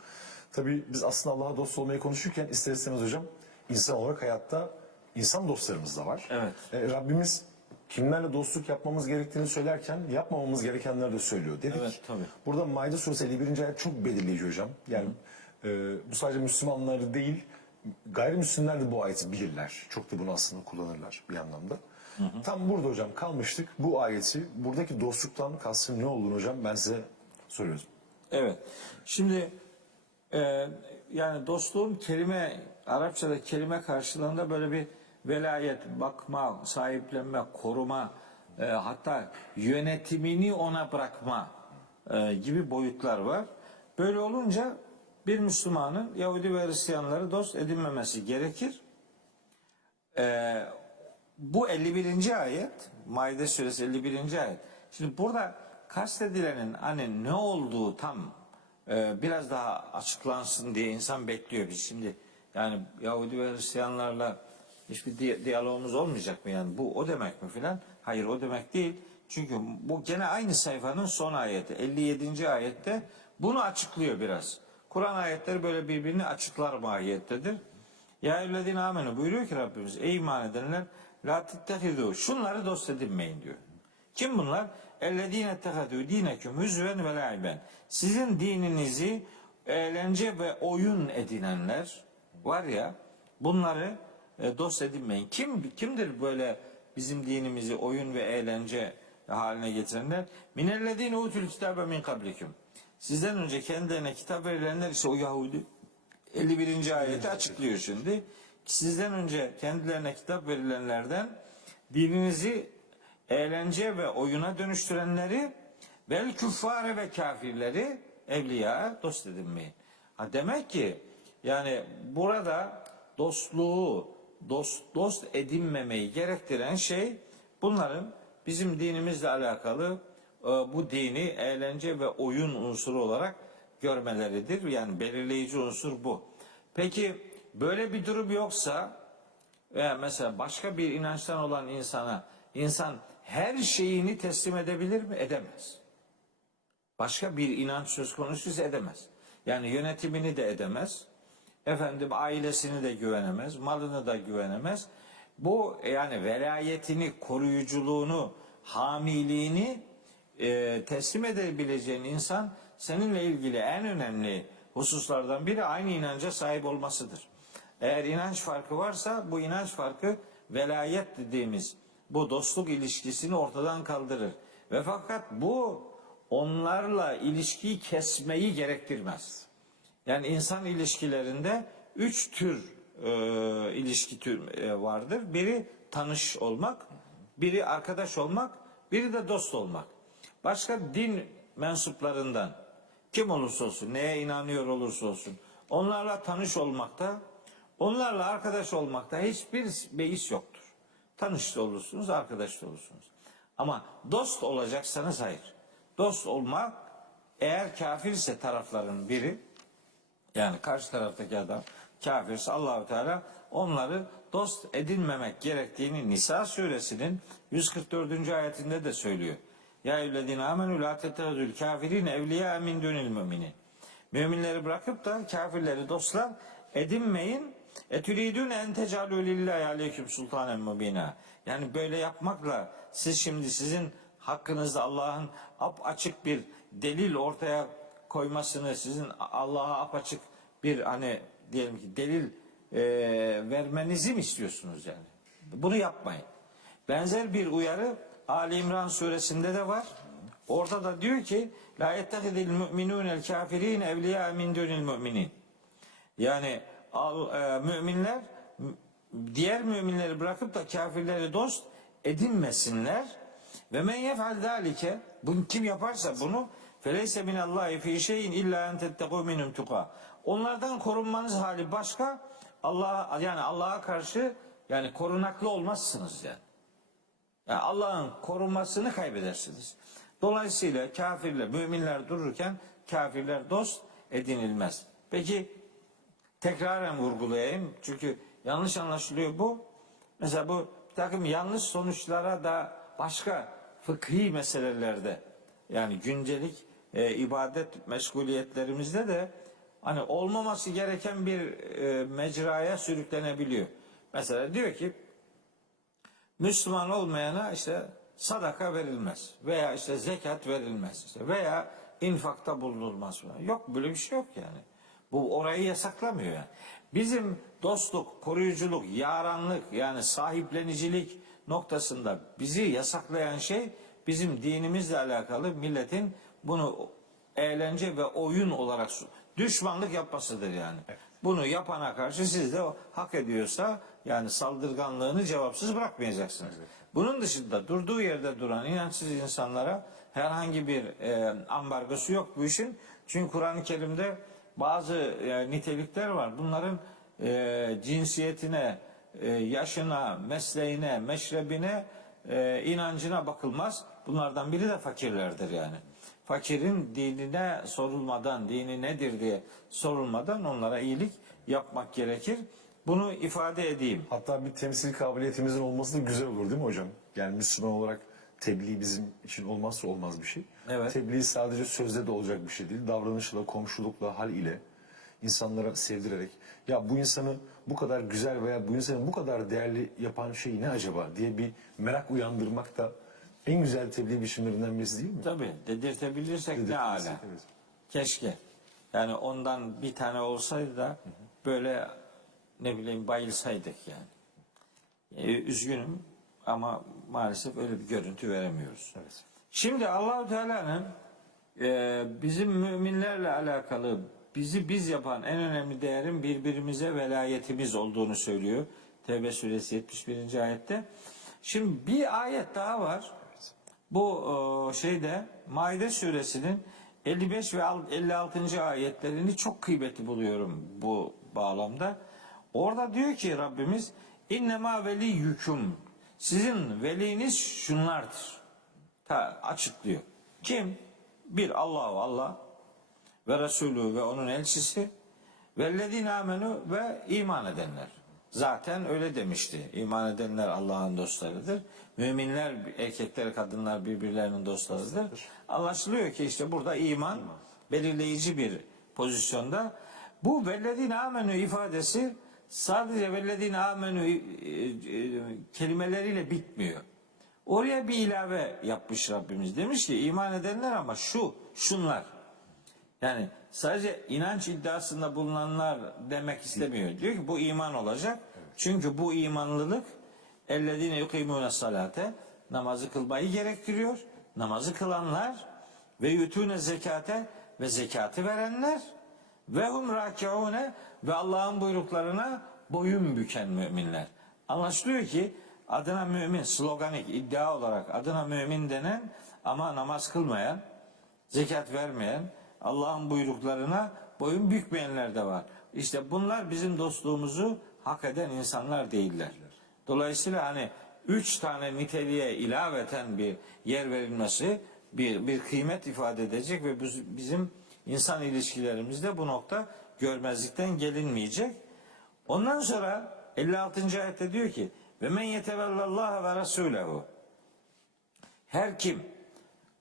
Tabii biz aslında Allah'a dost olmayı konuşurken ister istemez hocam insan olarak hayatta insan dostlarımız da var. Evet. Rabbimiz kimlerle dostluk yapmamız gerektiğini söylerken yapmamamız gerekenleri de söylüyor dedik. Evet, tabii. Burada Maide suresi 51. ayet çok belirleyici hocam. Yani bu sadece Müslümanları değil gayrimüslimler de bu ayeti bilirler. Çok da bunu aslında kullanırlar bir anlamda. Tam burada hocam kalmıştık. Bu ayeti buradaki dostluktan kastım ne olduğunu hocam ben size soruyorum. Evet. Şimdi yani dostluğun Arapçada kelime karşılığında böyle bir velayet, bakma, sahiplenme, koruma, hatta yönetimini ona bırakma gibi boyutlar var. Böyle olunca bir Müslümanın Yahudi ve Hristiyanları dost edinmemesi gerekir. Bu 51. ayet, Maide suresi 51. ayet. Şimdi burada kastedilenin hani ne olduğu tam biraz daha açıklansın diye insan bekliyor. Biz şimdi yani Yahudi ve Hristiyanlarla hiçbir diyalogumuz olmayacak mı yani bu o demek mi filan? Hayır o demek değil. Çünkü bu gene aynı sayfanın son ayeti 57. ayette bunu açıklıyor biraz. Kur'an ayetleri böyle birbirini açıklar mahiyettedir. Ya eyyühellezine amenü buyuruyor ki Rabbimiz ey iman edenler la tettehidu şunları dost edinmeyin diyor. Kim bunlar? Ellezine ettehadû dineküm hüzven ve laiben. Sizin dininizi eğlence ve oyun edinenler var ya bunları dost edinmeyin. Kimdir böyle bizim dinimizi oyun ve eğlence haline getirenler? Minellezine utul kitabe min kablikum. Sizden önce kendilerine kitap verilenler ise o Yahudi 51. ayeti açıklıyor şimdi. Sizden önce kendilerine kitap verilenlerden dininizi eğlence ve oyuna dönüştürenleri vel küffare ve kafirleri evliya dost edinmeyin. Ha demek ki yani burada dostluğu dost edinmemeyi gerektiren şey bunların bizim dinimizle alakalı bu dini eğlence ve oyun unsuru olarak görmeleridir. Yani belirleyici unsur bu. Peki böyle bir durum yoksa veya mesela başka bir inançtan olan insan her şeyini teslim edebilir mi? Edemez. Başka bir inanç söz konusuysa edemez. Yani yönetimini de edemez. Efendim ailesini de güvenemez, malını da güvenemez. Bu yani velayetini, koruyuculuğunu, hamiliğini teslim edebileceğin insan seninle ilgili en önemli hususlardan biri aynı inanca sahip olmasıdır. Eğer inanç farkı varsa bu inanç farkı velayet dediğimiz bu dostluk ilişkisini ortadan kaldırır. Ve fakat bu onlarla ilişkiyi kesmeyi gerektirmez. Yani insan ilişkilerinde 3 tür ilişki vardır. Biri tanış olmak, biri arkadaş olmak, biri de dost olmak. Başka din mensuplarından kim olursa olsun, neye inanıyor olursa olsun, onlarla tanış olmakta, onlarla arkadaş olmakta hiçbir beis yoktur. Tanış da olursunuz, arkadaş da olursunuz. Ama dost olacaksanız hayır. Dost olmak eğer kafirse tarafların biri, yani karşı taraftaki adam kafirse Allahu Teala onları dost edinmemek gerektiğini Nisa suresinin 144. ayetinde de söylüyor. Ya eyyühellezine amenü la tettehizul kafirine evliya min dunil müminin. Müminleri bırakıp da kafirleri dostlar edinmeyin. Etüridün en tecalü lillahi aleyküm sultanen mubina. Yani böyle yapmakla siz şimdi sizin hakkınızda Allah'ın açık bir delil ortaya koymasını, sizin Allah'a apaçık bir hani diyelim ki delil vermenizi mi istiyorsunuz yani? Bunu yapmayın. Benzer bir uyarı Ali İmran suresinde de var. Orada da diyor ki la yettehidil mu'minûnel kâfirîn evliyâ min dunil mu'minin. Yani müminler diğer müminleri bırakıp da kafirleri dost edinmesinler. Ve men yef'al zâlike, bunu kim yaparsa bunu feleyse minallahi fî şeyin illa en tettegû minhum tuqa. Onlardan korunmanız hali başka. Allah'a karşı yani korunaklı olmazsınız yani. Yani Allah'ın korunmasını kaybedersiniz. Dolayısıyla kafirler, müminler dururken kafirler dost edinilmez. Peki tekraren vurgulayayım. Çünkü yanlış anlaşılıyor bu. Mesela bu takım yanlış sonuçlara da başka fıkhi meselelerde yani güncelik ibadet meşguliyetlerimizde de hani olmaması gereken bir mecraya sürüklenebiliyor. Mesela diyor ki Müslüman olmayana işte sadaka verilmez veya işte zekat verilmez işte veya infakta bulunulmaz. Yok böyle bir şey yok yani. Bu orayı yasaklamıyor yani. Bizim dostluk, koruyuculuk, yaranlık yani sahiplenicilik noktasında bizi yasaklayan şey bizim dinimizle alakalı milletin bunu eğlence ve oyun olarak düşmanlık yapmasıdır yani. Bunu yapana karşı siz de hak ediyorsa yani saldırganlığını cevapsız bırakmayacaksınız. Bunun dışında durduğu yerde duran inançsız insanlara herhangi bir ambargosu yok bu işin. Çünkü Kur'an-ı Kerim'de bazı nitelikler var. Bunların cinsiyetine, yaşına, mesleğine, meşrebine, inancına bakılmaz. Bunlardan biri de fakirlerdir yani. Fakirin dinine sorulmadan, dini nedir diye sorulmadan onlara iyilik yapmak gerekir. Bunu ifade edeyim. Hatta bir temsil kabiliyetimizin olması da güzel olur değil mi hocam? Yani Müslüman olarak tebliğ bizim için olmazsa olmaz bir şey. Evet. Tebliğ sadece sözde de olacak bir şey değil. Davranışla, komşulukla, hal ile insanlara sevdirerek ya bu insanı bu kadar güzel veya bu insanı bu kadar değerli yapan şey ne acaba diye bir merak uyandırmak da en güzel tebliğ biçimlerinden birisi değil mi? Tabii dedirtebilirsek ne âlâ. Evet. Keşke. Yani ondan bir tane olsaydı da böyle ne bileyim bayılsaydık yani. Üzgünüm ama maalesef öyle bir görüntü veremiyoruz. Evet. Şimdi Allahu Teala'nın bizim müminlerle alakalı bizi biz yapan en önemli değerin birbirimize velayetimiz olduğunu söylüyor. Tevbe suresi 71. ayette. Şimdi bir ayet daha var. Bu Maide suresinin 55 ve 56. ayetlerini çok kıymetli buluyorum bu bağlamda. Orada diyor ki Rabbimiz innema veliyyüküm, sizin veliniz şunlardır. Açıklıyor. Kim? Bir, Allah ve Resulü ve onun elçisi vellezine amenu ve iman edenler. Zaten öyle demişti. İman edenler Allah'ın dostlarıdır. Müminler, erkekler, kadınlar birbirlerinin dostlarıdır. Anlaşılıyor ki işte burada iman belirleyici bir pozisyonda. Bu vellezine amenu ifadesi sadece vellezine amenu kelimeleriyle bitmiyor. Oraya bir ilave yapmış Rabbimiz. Demiş ki iman edenler ama şunlar. Yani sadece inanç iddiasında bulunanlar demek istemiyor. Diyor ki bu iman olacak. Çünkü bu imanlılık ellezine yukimune salate, namazı kılmayı gerektiriyor. Namazı kılanlar ve yutune zekate ve zekatı verenler ve hum rakiune ve Allah'ın buyruklarına boyun büken müminler. Anlaşılıyor ki adına mümin, sloganik iddia olarak adına mümin denen ama namaz kılmayan, zekat vermeyen, Allah'ın buyruklarına boyun bükmeyenler de var. İşte bunlar bizim dostluğumuzu hak eden insanlar değiller. Dolayısıyla hani 3 tane niteliğe ilaveten bir yer verilmesi bir kıymet ifade edecek ve bizim insan ilişkilerimizde bu nokta görmezlikten gelinmeyecek. Ondan sonra 56. ayette diyor ki ve men yetevellallaha ve rasulehu, her kim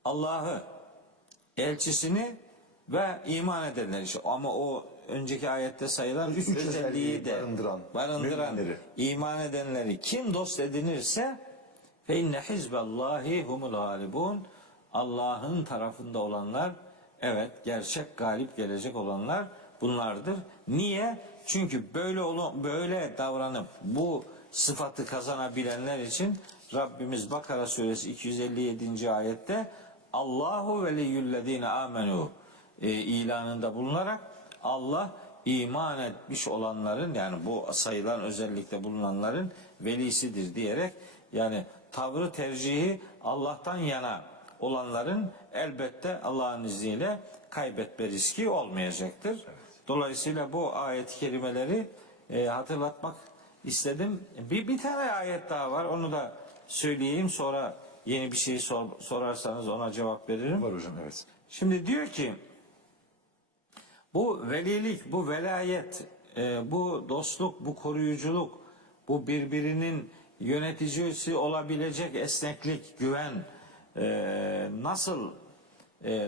Allah'ı, elçisini ve iman edenler, işte ama o önceki ayette sayılan 3 özelliği de barındıran müminleri, iman edenleri kim dost edinirse fe inne hizballahi humul galibun, Allah'ın tarafında olanlar, evet gerçek galip gelecek olanlar bunlardır. Niye? Çünkü böyle davranıp bu sıfatı kazanabilenler için Rabbimiz Bakara suresi 257. ayette Allahu veliyyüllezine amenu ilanında bulunarak Allah iman etmiş olanların, yani bu sayılan özellikle bulunanların velisidir diyerek, yani tavrı tercihi Allah'tan yana olanların elbette Allah'ın izniyle kaybetme riski olmayacaktır. Dolayısıyla bu ayet-i kerimeleri hatırlatmak istedim. Bir tane ayet daha var, onu da söyleyeyim, sonra yeni bir şey sorarsanız ona cevap veririm. Var hocam, evet. Şimdi diyor ki bu velilik, bu velayet, bu dostluk, bu koruyuculuk, bu birbirinin yöneticisi olabilecek esneklik, güven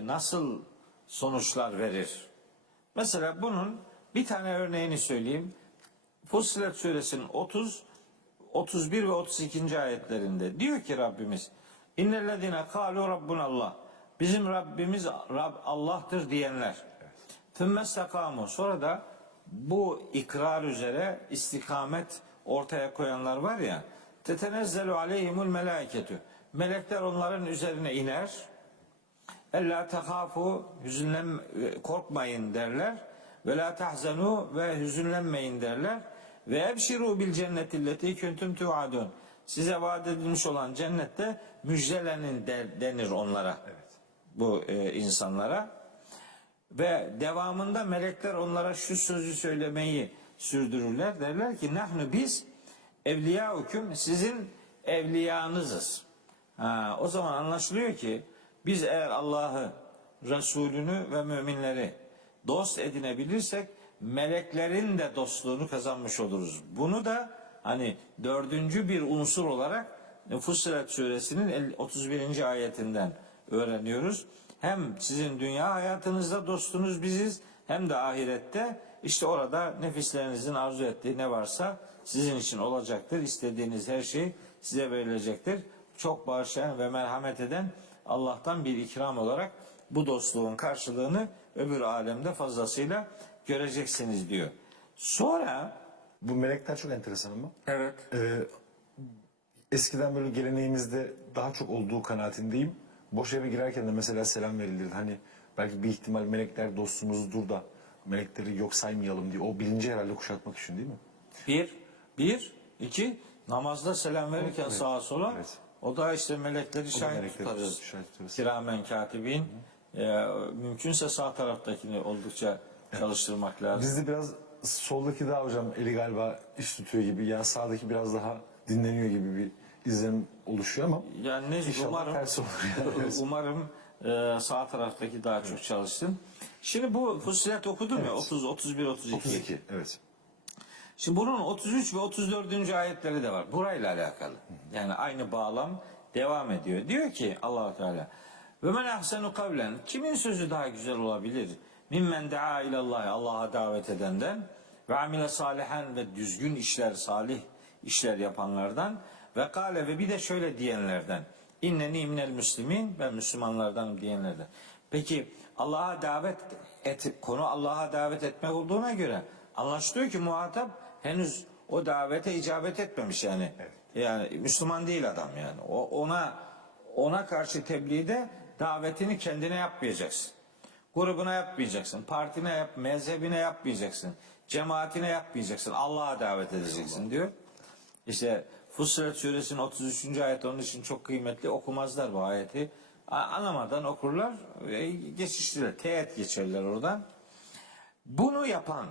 nasıl sonuçlar verir? Mesela bunun bir tane örneğini söyleyeyim. Fussilet suresinin 30, 31 ve 32. ayetlerinde diyor ki Rabbimiz İnnellezine kâlu rabbunallah, bizim Rabbimiz Allah'tır diyenler. Tümmestakamu, sonra da bu ikrar üzere istikamet ortaya koyanlar var ya, tetenezzelu aleyhimul melâiketü, melekler onların üzerine iner. Ella tehafu, korkmayın derler. Ve la tahzenu, ve hüzünlenmeyin derler. Ve ebşiru bil cennetilleti kuntum tuadun, size vaat edilmiş olan cennette müjdelenin denir onlara. Evet. Bu insanlara. Ve devamında melekler onlara şu sözü söylemeyi sürdürürler. Derler ki nahnu biz evliyaukum, sizin evliyanızız. O zaman anlaşılıyor ki biz eğer Allah'ı, Resulünü ve müminleri dost edinebilirsek meleklerin de dostluğunu kazanmış oluruz. Bunu da hani 4. bir unsur olarak Fussilet suresinin 31. ayetinden öğreniyoruz. Hem sizin dünya hayatınızda dostunuz biziz, hem de ahirette işte orada nefislerinizin arzu ettiği ne varsa sizin için olacaktır. İstediğiniz her şey size verilecektir. Çok bağışlayan ve merhamet eden Allah'tan bir ikram olarak bu dostluğun karşılığını öbür alemde fazlasıyla göreceksiniz diyor. Sonra Bu melekler çok enteresan ama. evet. Eskiden böyle geleneğimizde daha çok olduğu kanaatindeyim. Boş eve girerken de mesela selam verilirdi. Hani Belki bir ihtimal melekler dostumuzdur da melekleri yok saymayalım diye o bilinci herhalde kuşatmak için değil mi? İki, namazda selam verirken Evet. sağa sola, Evet. o da işte melekleri şahit melekleri tutarız. şahit tutarız. Kiramen katibin. Mümkünse sağ taraftakini oldukça çalıştırmak lazım. Bizde biraz soldaki daha hocam eli galiba iş tutuyor gibi. Yani sağdaki biraz daha dinleniyor gibi bir izlenim oluşuyor ama Yani İnşallah umarım ters olur yani. umarım sağ taraftaki daha çok çalışsın. Şimdi bu Fussilet okudum ya, Evet. 30, 31, 32. 32 evet. Şimdi bunun 33 ve 34. ayetleri de var. Burayla alakalı. Yani aynı bağlam devam ediyor. Diyor ki Allah Teala: "Ve men ahsenu kavlen." Kimin sözü daha güzel olabilir? Mimmen daa ilallah, Allah'a davet edenden ve amile salihan, ve düzgün işler, salih işler yapanlardan, ve kâle, ve bir de şöyle diyenlerden: İnneni minel müslimin, ben Müslümanlardanım diyenlerden. Peki Allah'a davet konu Allah'a davet etmek olduğuna göre anlaşılıyor ki muhatap henüz o davete icabet etmemiş yani. Evet. Yani Müslüman değil adam yani. Ona karşı tebliğde davetini kendine yapmayacaksın. Grubuna yapmayacaksın. Partine mezhebine yapmayacaksın. Cemaatine yapmayacaksın. Allah'a davet edeceksin diyor. İşte Fussilet suresinin 33. ayet onun için çok kıymetli. Okumazlar bu ayeti. Anlamadan okurlar. Geçiştirirler. Teğet geçerler oradan. Bunu yapan,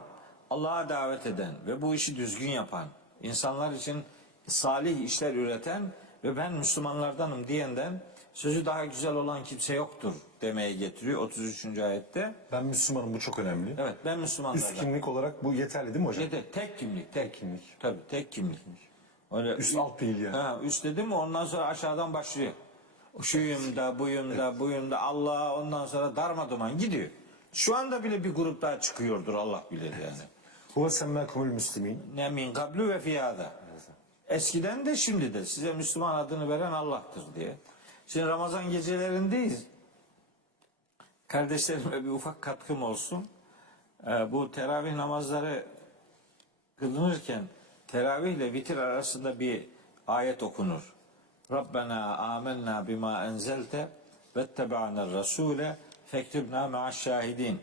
Allah'a davet eden ve bu işi düzgün yapan, insanlar için salih işler üreten ve ben Müslümanlardanım diyenden sözü daha güzel olan kimse yoktur demeye getiriyor 33. ayette. Ben Müslümanım, bu çok önemli. Evet, ben Müslümanlardan. Üst kimlik olarak bu yeterli değil mi hocam? Tek kimlik, tek kimlik. Tabii tek kimlik. Öyle Üst alt değil yani. Ha, üst dedi mi ondan sonra aşağıdan başlıyor. Şuyum da buyum da Allah, ondan sonra darmaduman gidiyor. Şu anda bile bir grup daha çıkıyordur, Allah bilir yani. Huve semmâkumul müslimin. Ne min kablu ve fiyada. Eskiden de şimdi de size Müslüman adını veren Allah'tır diye. Şimdi Ramazan gecelerindeyiz. Kardeşlerime bir ufak katkım olsun. Bu teravih namazları kılınırken teravih ile vitir arasında bir ayet okunur. Rabbena amennâ bima enzelte vettebe'aner rasûle fektübnâ me'aşşâhidîn.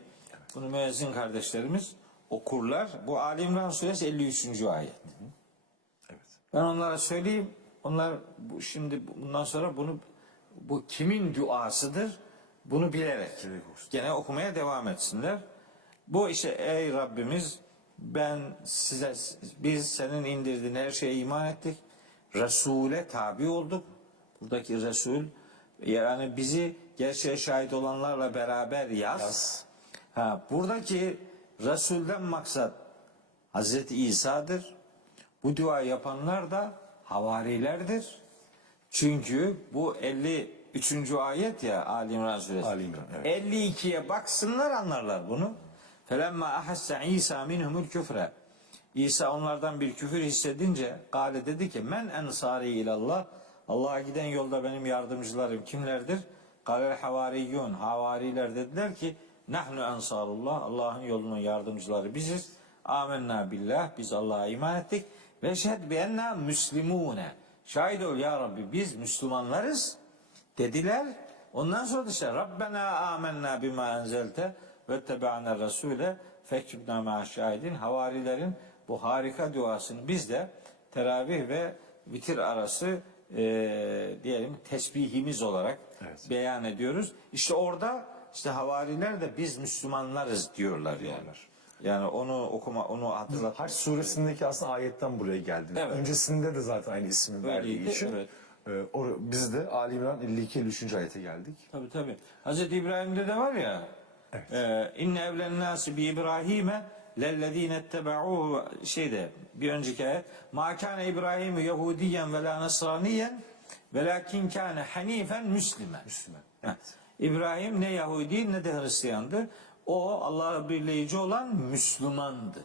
Bunu müezzin kardeşlerimiz okurlar. Bu Ali İmran suresi 53. ayet. Evet. Ben onlara söyleyeyim. Onlar şimdi bundan sonra bu kimin duasıdır? Bunu bilerek gene okumaya devam etsinler. Bu işte ey Rabbimiz, biz senin indirdiğin her şeye iman ettik. Resul'e tabi olduk. Buradaki Resul yani bizi gerçeğe şahit olanlarla beraber yaz. Buradaki Resul'den maksat Hazreti İsa'dır. Bu duayı yapanlar da havarilerdir. Çünkü bu 53. ayet ya Ali İmran suresi. Ali İmran, evet. 52'ye baksınlar, anlarlar bunu. Felemma ahassa İsa minhumul küfre. İsa onlardan bir küfür hissedince gale dedi ki men ensari ilallah. Allah'a giden yolda benim yardımcılarım kimlerdir? Galel havariyyun. Havariler dediler ki nahnu ensarullah. Allah'ın yolunun yardımcıları biziz. Amenna billah. Biz Allah'a iman ettik. Ve şehd bi enna müslimune. Şahit ol ya Rabbi biz Müslümanlarız dediler. Ondan sonra da işte Rabbena amennâ bima enzelte ve tebe'aner rasûle fektübnâ me'aşşâhidin. Havarilerin bu harika duasını biz de teravih ve vitir arası diyelim tesbihimiz olarak beyan ediyoruz. İşte orada işte havariler de biz Müslümanlarız diyorlar yani. Yani onu hatırlat. Haç suresindeki aslında ayetten buraya geldi. Evet. Öncesinde de zaten aynı ismi verdiği için. Evet. Biz de Ali İmran 52-53. ayete geldik. Tabii. Hazreti İbrahim'de de var ya. İnne evlen nasi bi İbrahim'e lellezine ettebe'uhu bir önceki ayet. Ma kâne İbrahim'u Yahudiyen ve la Nasraniyen velakin kâne hanifen Müslüman. Evet. İbrahim ne Yahudi ne de Hristiyandı. O Allah'a birleyici olan Müslümandı.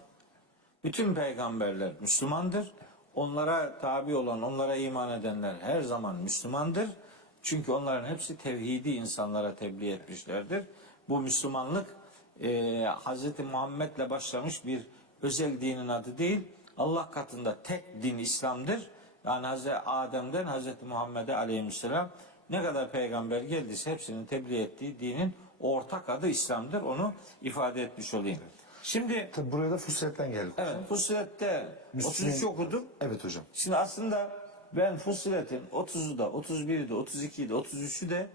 Bütün peygamberler Müslümandır. Onlara tabi olan, onlara iman edenler her zaman Müslümandır. Çünkü onların hepsi tevhidi insanlara tebliğ etmişlerdir. Bu Müslümanlık Hz. Muhammed'le başlamış bir özel dinin adı değil. Allah katında tek din İslam'dır. Yani Hz. Adem'den Hz. Muhammed'e aleyhisselam ne kadar peygamber geldiyse hepsinin tebliğ ettiği dinin ortak adı İslam'dır. Onu ifade etmiş olayım. Şimdi Tabi buraya da Fussilet'ten geldik. evet, Fussilet'te Müslüman- 33 okudum. Evet hocam. Şimdi aslında ben Fussilet'in 30'u da, 31'i de, 32'yi de, 33'ü de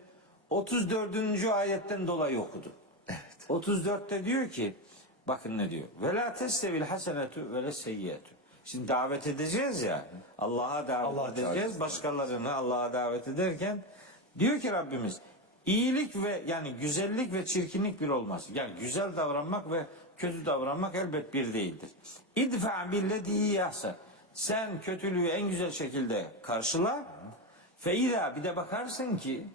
34. ayetten dolayı okudum. Evet. 34'te diyor ki, bakın ne diyor. Ve la testevil hasenetu ve le seyyiyetu. Şimdi davet edeceğiz ya. Allah'a davet edeceğiz. Başkalarını Allah'a davet ederken diyor ki Rabbimiz, iyilik ve yani güzellik ve çirkinlik bir olmaz. Yani güzel davranmak ve kötü davranmak elbet bir değildir. İdfa billeti yahsa. Sen kötülüğü en güzel şekilde karşıla. Feiza bir de bakarsın ki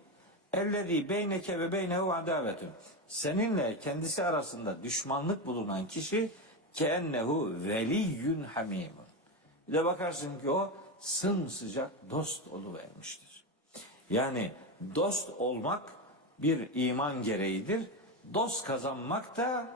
ellezî beyneke ve beynehu adavetun. Seninle kendisi arasında düşmanlık bulunan kişi keennehu veliyyun hamimun. Bir de bakarsın ki o sımsıcak dost oluvermiştir. Yani dost olmak bir iman gereğidir. Dost kazanmak da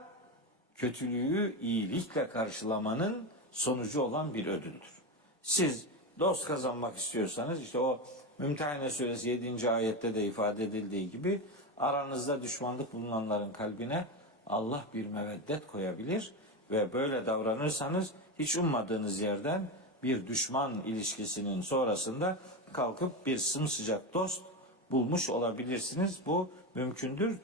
kötülüğü iyilikle karşılamanın sonucu olan bir ödüldür. Siz dost kazanmak istiyorsanız işte o Mümtehine Suresi 7. ayette de ifade edildiği gibi aranızda düşmanlık bulunanların kalbine Allah bir meveddet koyabilir ve böyle davranırsanız hiç ummadığınız yerden bir düşman ilişkisinin sonrasında kalkıp bir sımsıcak dost bulmuş olabilirsiniz. Bu mümkündür.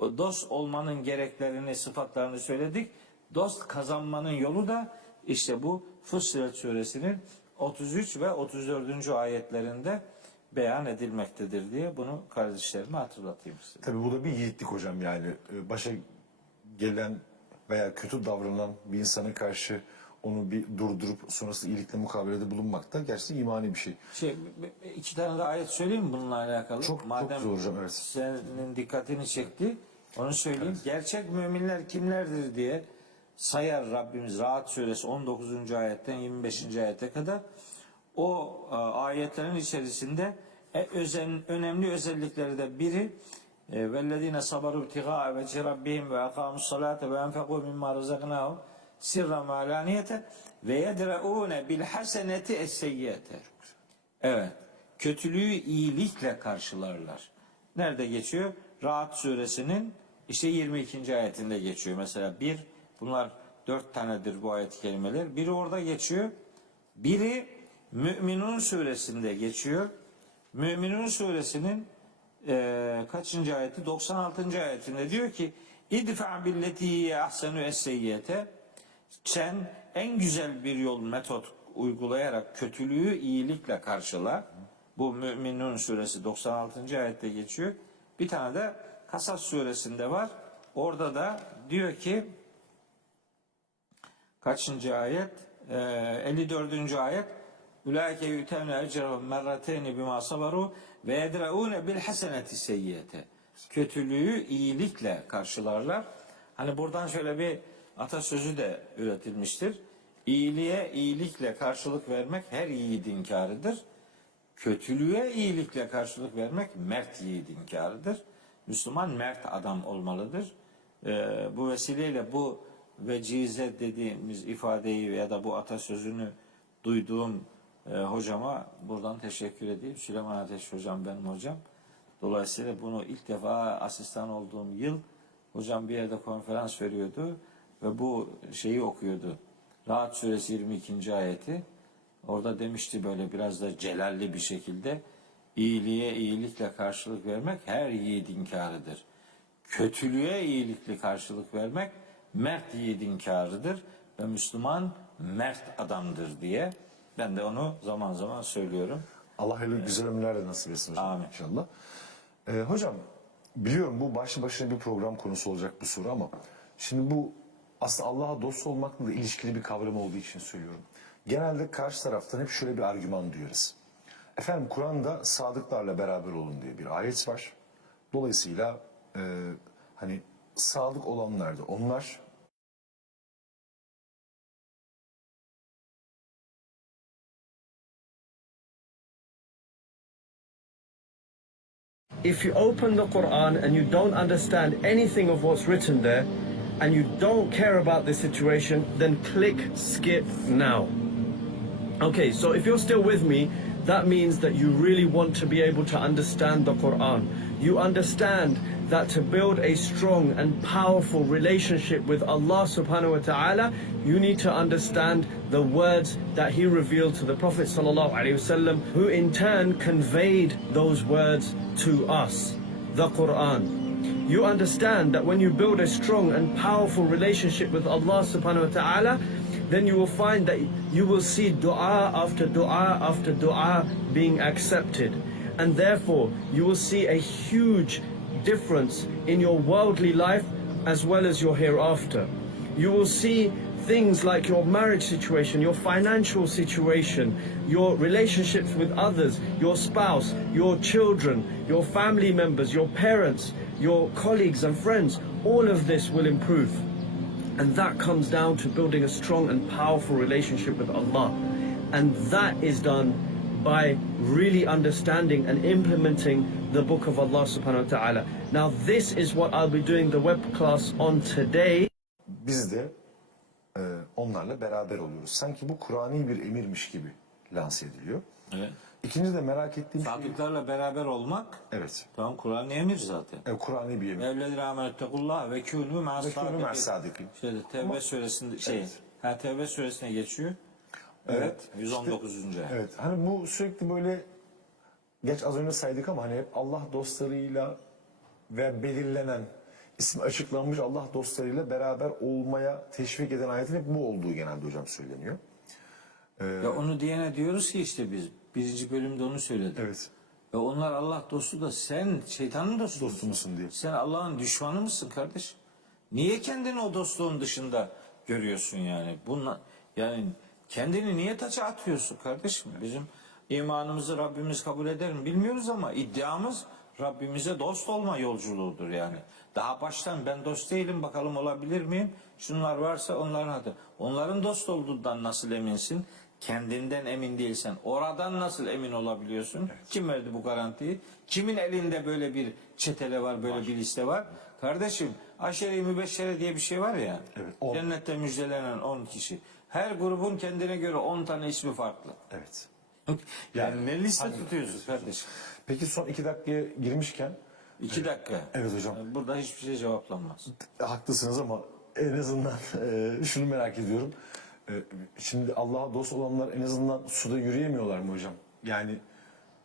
Dost olmanın gereklerini, sıfatlarını söyledik. Dost kazanmanın yolu da işte bu Fussilet Suresinin 33 ve 34. ayetlerinde beyan edilmektedir diye bunu kardeşlerime hatırlatayım size. Tabii bu da bir yiğitlik hocam yani. Başa gelen veya kötü davranan bir insana karşı onu bir durdurup sonrasında iyilikle mukabelede bulunmak da gerçekten imani bir şey. İki tane de ayet söyleyeyim mi bununla alakalı? Çok zor hocam, evet. Senin dikkatini çekti. Onu söyleyeyim. Evet. Gerçek müminler kimlerdir diye sayar Rabbimiz Rahat Suresi 19. ayetten 25. ayete kadar. O ayetlerin içerisinde önemli özellikleri de biri vellezine sabaru ibtigaa ve rabbihim ve akamus salate ve enfeku mimma razaknahum sirran ve alaniyeten ve yedreune bil haseneti es-seyyiyete. Evet. Kötülüğü iyilikle karşılarlar. Nerede geçiyor? Rahat Suresinin işte 22. ayetinde geçiyor. Mesela bunlar 4 tanedir bu ayet kelimeler. Biri orada geçiyor. Biri Mü'minun Suresinde geçiyor. Mü'minun Suresinin kaçıncı ayeti? 96. ayetinde diyor ki İdfa billeti ahsenu es-seyyiyete. Sen en güzel bir yol metot uygulayarak kötülüğü iyilikle karşıla. Bu Mü'minun Suresi 96. ayette geçiyor. Bir tane de Kasas Suresinde var. Orada da diyor ki kaçıncı ayet? 54. ayet. Ulaike yutevne ecrahum merrateyni bima sabaru ve yedreune bil haseneti seyyiyete. Kötülüğü iyilikle karşılarlar. Hani buradan şöyle bir atasözü de üretilmiştir. İyiliğe iyilikle karşılık vermek her yiğidin kârıdır. Kötülüğe iyilikle karşılık vermek mert yiğidin kârıdır. Müslüman mert adam olmalıdır. Bu vesileyle bu vecize dediğimiz ifadeyi ya da bu atasözünü duyduğum hocama buradan teşekkür edeyim. Süleyman Ateş hocam benim hocam. Dolayısıyla bunu ilk defa asistan olduğum yıl hocam bir yerde konferans veriyordu ve bu şeyi okuyordu. Rahat Suresi 22. ayeti. Orada demişti böyle biraz da celalli bir şekilde iyiliğe iyilikle karşılık vermek her yiğidin kârıdır. Kötülüğe iyilikle karşılık vermek mert yiğidin kârıdır ve Müslüman mert adamdır diye ben de onu zaman zaman söylüyorum. Allah hayırlı güzel ömürler de nasip etsin hocam. Amin. İnşallah. Hocam biliyorum bu başlı başına bir program konusu olacak bu soru ama şimdi bu aslında Allah'a dost olmakla da ilişkili bir kavram olduğu için söylüyorum. Genelde karşı taraftan hep şöyle bir argüman duyuyoruz. Efendim Kur'an'da sadıklarla beraber olun diye bir ayet var. Dolayısıyla hani sadık olanlar da onlar if you open the Quran and you don't understand anything of what's written there and you don't care about the situation, then click skip now. Okay, so if you're still with me, that means that you really want to be able to understand the Quran. You understand that to build a strong and powerful relationship with Allah subhanahu wa ta'ala, you need to understand the words that he revealed to the Prophet sallallahu alaihi wasallam, who in turn conveyed those words to us, the Quran. You understand that when you build a strong and powerful relationship with Allah subhanahu wa ta'ala, then you will find that you will see dua after dua after dua being accepted. And therefore, you will see a huge difference in your worldly life as well as your hereafter. You will see things like your marriage situation, your financial situation, your relationships with others, your spouse, your children, your family members, your parents, your colleagues and friends. All of this will improve. And that comes down to building a strong and powerful relationship with Allah. And that is done by really understanding and implementing the book of Allah subhanahu wa ta'ala. Now this is what I'll be doing the web class on today. Biz de onlarla beraber oluyoruz. Sanki bu Kur'ani bir emirmiş gibi lanse ediliyor. Evet. İkinci de merak ettiğim şey... Sadıklarla beraber olmak, Evet. tamam, Kur'an emir zaten. Kur'ani bir emir. Evledi rahmetullah ve kûnû ma'as-sâdikîn. Şeyde Tevbe suresinde Tevbe suresine geçiyor. Evet. 119. Evet. Hani bu sürekli böyle, geç az önce saydık ama hani hep Allah dostlarıyla ve belirlenen, ismi açıklanmış Allah dostlarıyla beraber olmaya teşvik eden ayetin hep bu olduğu genelde hocam söyleniyor. Ya onu diyene diyoruz ki işte biz birinci bölümde onu söyledik. Evet. Ve onlar Allah dostu da sen şeytanın dostu Dostumuzsun diye. Sen Allah'ın düşmanı mısın kardeş? Niye kendini o dostluğun dışında görüyorsun yani? Yani kendini niye taça atıyorsun kardeşim? Bizim imanımızı Rabbimiz kabul eder mi bilmiyoruz ama iddiamız Rabbimize dost olma yolculuğudur yani. Daha baştan ben dost değilim, bakalım olabilir miyim? Şunlar varsa onların adı. Onların dost olduğundan nasıl eminsin? Kendinden emin değilsen oradan nasıl emin olabiliyorsun? Evet. Kim verdi bu garantiyi? Kimin elinde böyle bir çetele var, böyle bir liste var? Kardeşim, aşere-i mübeşşere diye bir şey var ya. Evet, cennette müjdelenen 10 kişi. Her grubun kendine göre 10 tane ismi farklı. Evet. Yani ne liste tutuyorsun kardeşim? Peki son 2 dakikaya girmişken... 2 dakika. Evet hocam. Burada hiçbir şey cevaplanmaz. Haklısınız ama en azından şunu merak ediyorum. Şimdi Allah'a dost olanlar en azından suda yürüyemiyorlar mı hocam? Yani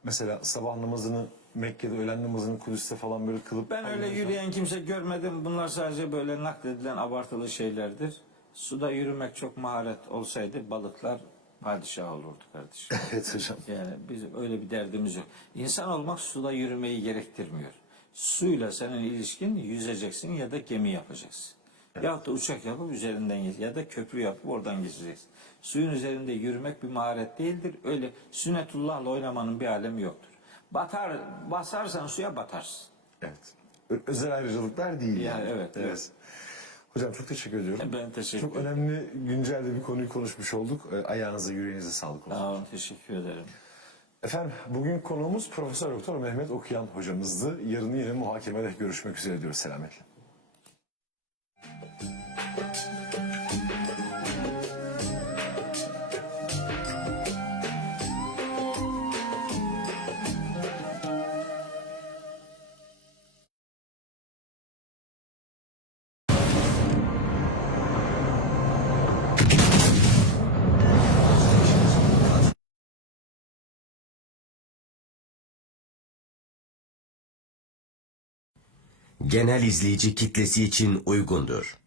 mesela sabah namazını Mekke'de, öğlen namazını Kudüs'te falan böyle kılıp... Ben öyle yürüyen kimse görmedim. Bunlar sadece böyle nakledilen abartılı şeylerdir. Suda yürümek çok maharet olsaydı balıklar padişah olurdu kardeşim. Evet hocam. Yani bizim öyle bir derdimiz yok. İnsan olmak suda yürümeyi gerektirmiyor. Suyla senin ilişkin yüzeceksin ya da gemi yapacaksın. Evet. Yahut da uçak yapıp üzerinden geç ya da köprü yapıp oradan geçeceksin. Suyun üzerinde yürümek bir maharet değildir. Öyle sünnetullahla oynamanın bir alemi yoktur. Basarsan suya batarsın. Evet. Özel ayrıcalıklar değil yani. Evet. Hocam çok teşekkür ediyorum. Ben teşekkür ederim. Çok önemli, güncel bir konuyu konuşmuş olduk. Ayağınıza, yüreğinize sağlık olsun. Sağ olun, teşekkür ederim. Efendim, bugün konuğumuz Profesör Doktor Mehmet Okuyan hocamızdı. Yarın yine muhakemede görüşmek üzere diyoruz. Selametle. Genel izleyici kitlesi için uygundur.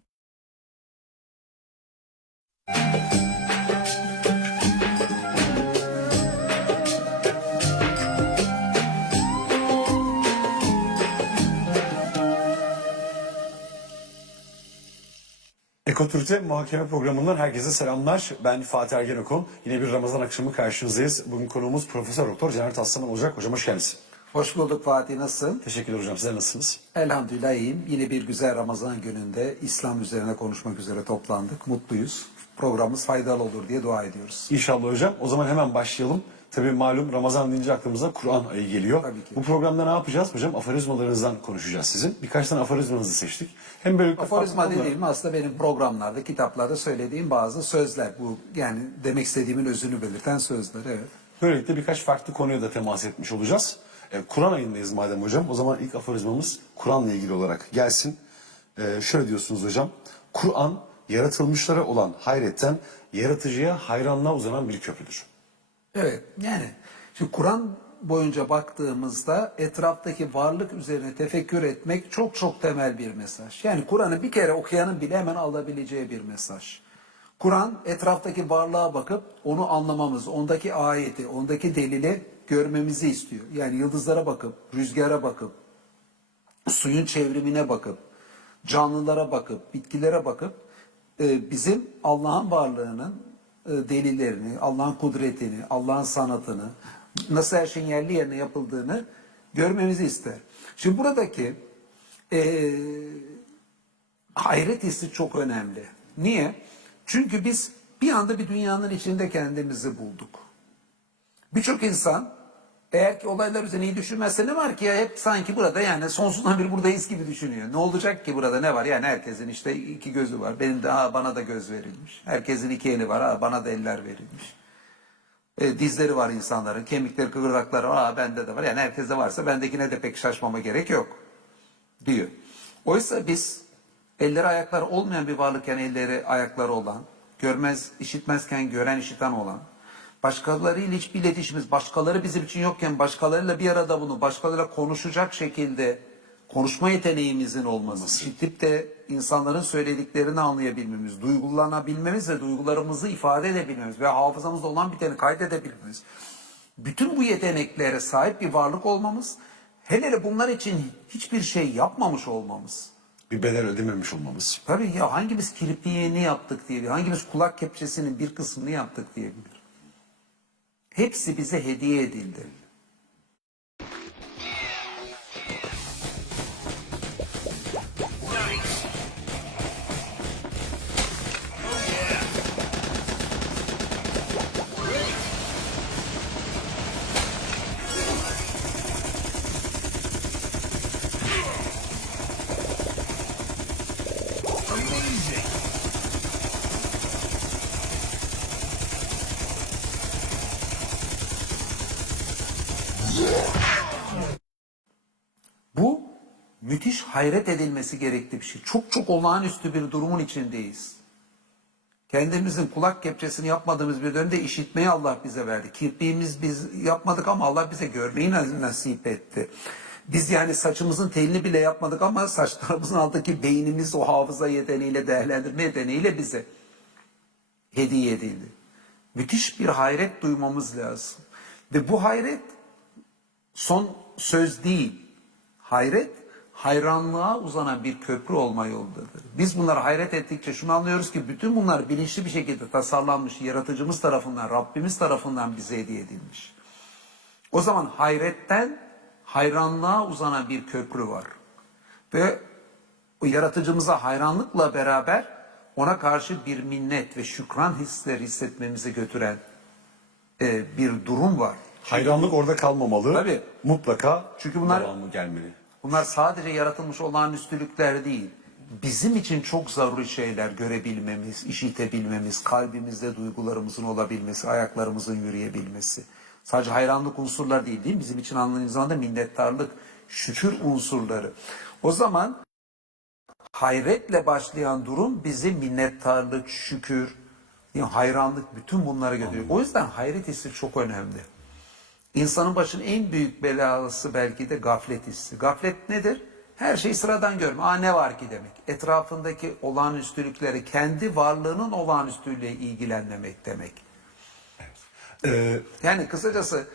Ekotürk'te muhakeme programından herkese selamlar. Ben Fatih Ergenekon. Yine bir Ramazan akşamı karşınızdayız. Bugün konuğumuz Profesör Doktor Caner Taslaman olacak. Hocam hoş geldiniz. Hoş bulduk Fatih, nasılsın? Teşekkürler hocam. Sizler nasılsınız? Elhamdülillah iyiyim. Yine bir güzel Ramazan gününde İslam üzerine konuşmak üzere toplandık. Mutluyuz. Programımız faydalı olur diye dua ediyoruz. İnşallah hocam. O zaman hemen başlayalım. Tabii malum Ramazan deyince aklımıza Kur'an ayı geliyor. Tabii ki. Bu programda ne yapacağız hocam? Aforizmalarınızdan konuşacağız sizin. Birkaç tane aforizmanızı seçtik. Hem böyle Aforizma dediğim aslında benim programlarda, kitaplarda söylediğim bazı sözler. Bu yani demek istediğimin özünü belirten sözler, evet. Böylelikle birkaç farklı konuya da temas etmiş olacağız. Kur'an ayındayız madem hocam. O zaman ilk aforizmamız Kur'an'la ilgili olarak gelsin. Şöyle diyorsunuz hocam. Kur'an yaratılmışlara olan hayretten yaratıcıya hayranlığa uzanan bir köprüdür. Evet, yani şimdi Kur'an boyunca baktığımızda etraftaki varlık üzerine tefekkür etmek çok çok temel bir mesaj. Yani Kur'an'ı bir kere okuyanın bile hemen alabileceği bir mesaj. Kur'an etraftaki varlığa bakıp onu anlamamız, ondaki ayeti, ondaki delili görmemizi istiyor. Yani yıldızlara bakıp, rüzgara bakıp, suyun çevrimine bakıp, canlılara bakıp, bitkilere bakıp bizim Allah'ın varlığının delillerini, Allah'ın kudretini, Allah'ın sanatını, nasıl her şeyin yerli yerine yapıldığını görmemizi ister. Şimdi buradaki hayret hissi çok önemli. Niye? Çünkü biz bir anda bir dünyanın içinde kendimizi bulduk. Birçok insan eğer ki olaylar üzerine iyi düşünmezse ne var ki ya hep sanki burada yani sonsuzdan bir buradayız gibi düşünüyor. Ne olacak ki burada ne var? Yani herkesin işte iki gözü var. Benim de bana da göz verilmiş. Herkesin iki eli var. Bana da eller verilmiş. Dizleri var insanların. Kemikleri, kıvırdakları var. Bende de var. Yani herkeste varsa bendekine de pek şaşmama gerek yok diyor. Oysa biz elleri ayakları olmayan bir varlıkken elleri ayakları olan, görmez işitmezken gören işiten olan, başkalarıyla hiçbir iletişimimiz, başkaları bizim için yokken başkalarıyla bir arada bunu, başkalarıyla konuşacak şekilde konuşma yeteneğimizin olması, işitip de insanların söylediklerini anlayabilmemiz, duygulanabilmemiz ve duygularımızı ifade edebilmemiz ve hafızamızda olan biteni kaydedebilmemiz. Bütün bu yeteneklere sahip bir varlık olmamız, hele hele bunlar için hiçbir şey yapmamış olmamız. Bir bedel ödememiş olmamız. Tabii ya hangimiz kirpiğini yaptık diyebilir, hangimiz kulak kepçesinin bir kısmını yaptık diyebilir. Hepsi bize hediye edildi. Bu müthiş hayret edilmesi gerekli bir şey. Çok çok olağanüstü bir durumun içindeyiz. Kendimizin kulak kepçesini yapmadığımız bir dönemde işitmeyi Allah bize verdi. Kirpiğimiz biz yapmadık ama Allah bize görmeyi nasip etti. Biz yani saçımızın telini bile yapmadık ama saçlarımızın altındaki beynimiz o hafıza yeteneğiyle, değerlendirme yeteneğiyle bize hediye edildi. Müthiş bir hayret duymamız lazım. Ve bu hayret son söz değil. Hayret, hayranlığa uzanan bir köprü olma yolundadır. Biz bunlara hayret ettikçe şunu anlıyoruz ki bütün bunlar bilinçli bir şekilde tasarlanmış, yaratıcımız tarafından, Rabbimiz tarafından bize hediye edilmiş. O zaman hayretten hayranlığa uzanan bir köprü var. Ve o yaratıcımıza hayranlıkla beraber ona karşı bir minnet ve şükran hisleri hissetmemize götüren bir durum var. Hayranlık orada kalmamalı. Tabii. Mutlaka Çünkü bunlar devamı gelmeli. Bunlar sadece yaratılmış olağanüstülükler değil. Bizim için çok zaruri şeyler görebilmemiz, işitebilmemiz, kalbimizde duygularımızın olabilmesi, ayaklarımızın yürüyebilmesi. Sadece hayranlık unsurlar değil mi? Bizim için anladığımız anda minnettarlık, şükür unsurları. O zaman hayretle başlayan durum bizi minnettarlık, şükür, hayranlık bütün bunlara götürüyor. O yüzden hayret hissi çok önemli. İnsanın başının en büyük belası belki de gaflet hissi. Gaflet nedir? Her şeyi sıradan görme. Ne var ki demek. Etrafındaki olağanüstülükleri, kendi varlığının olağanüstülüğüyle ilgilenmemek demek. Yani kısacası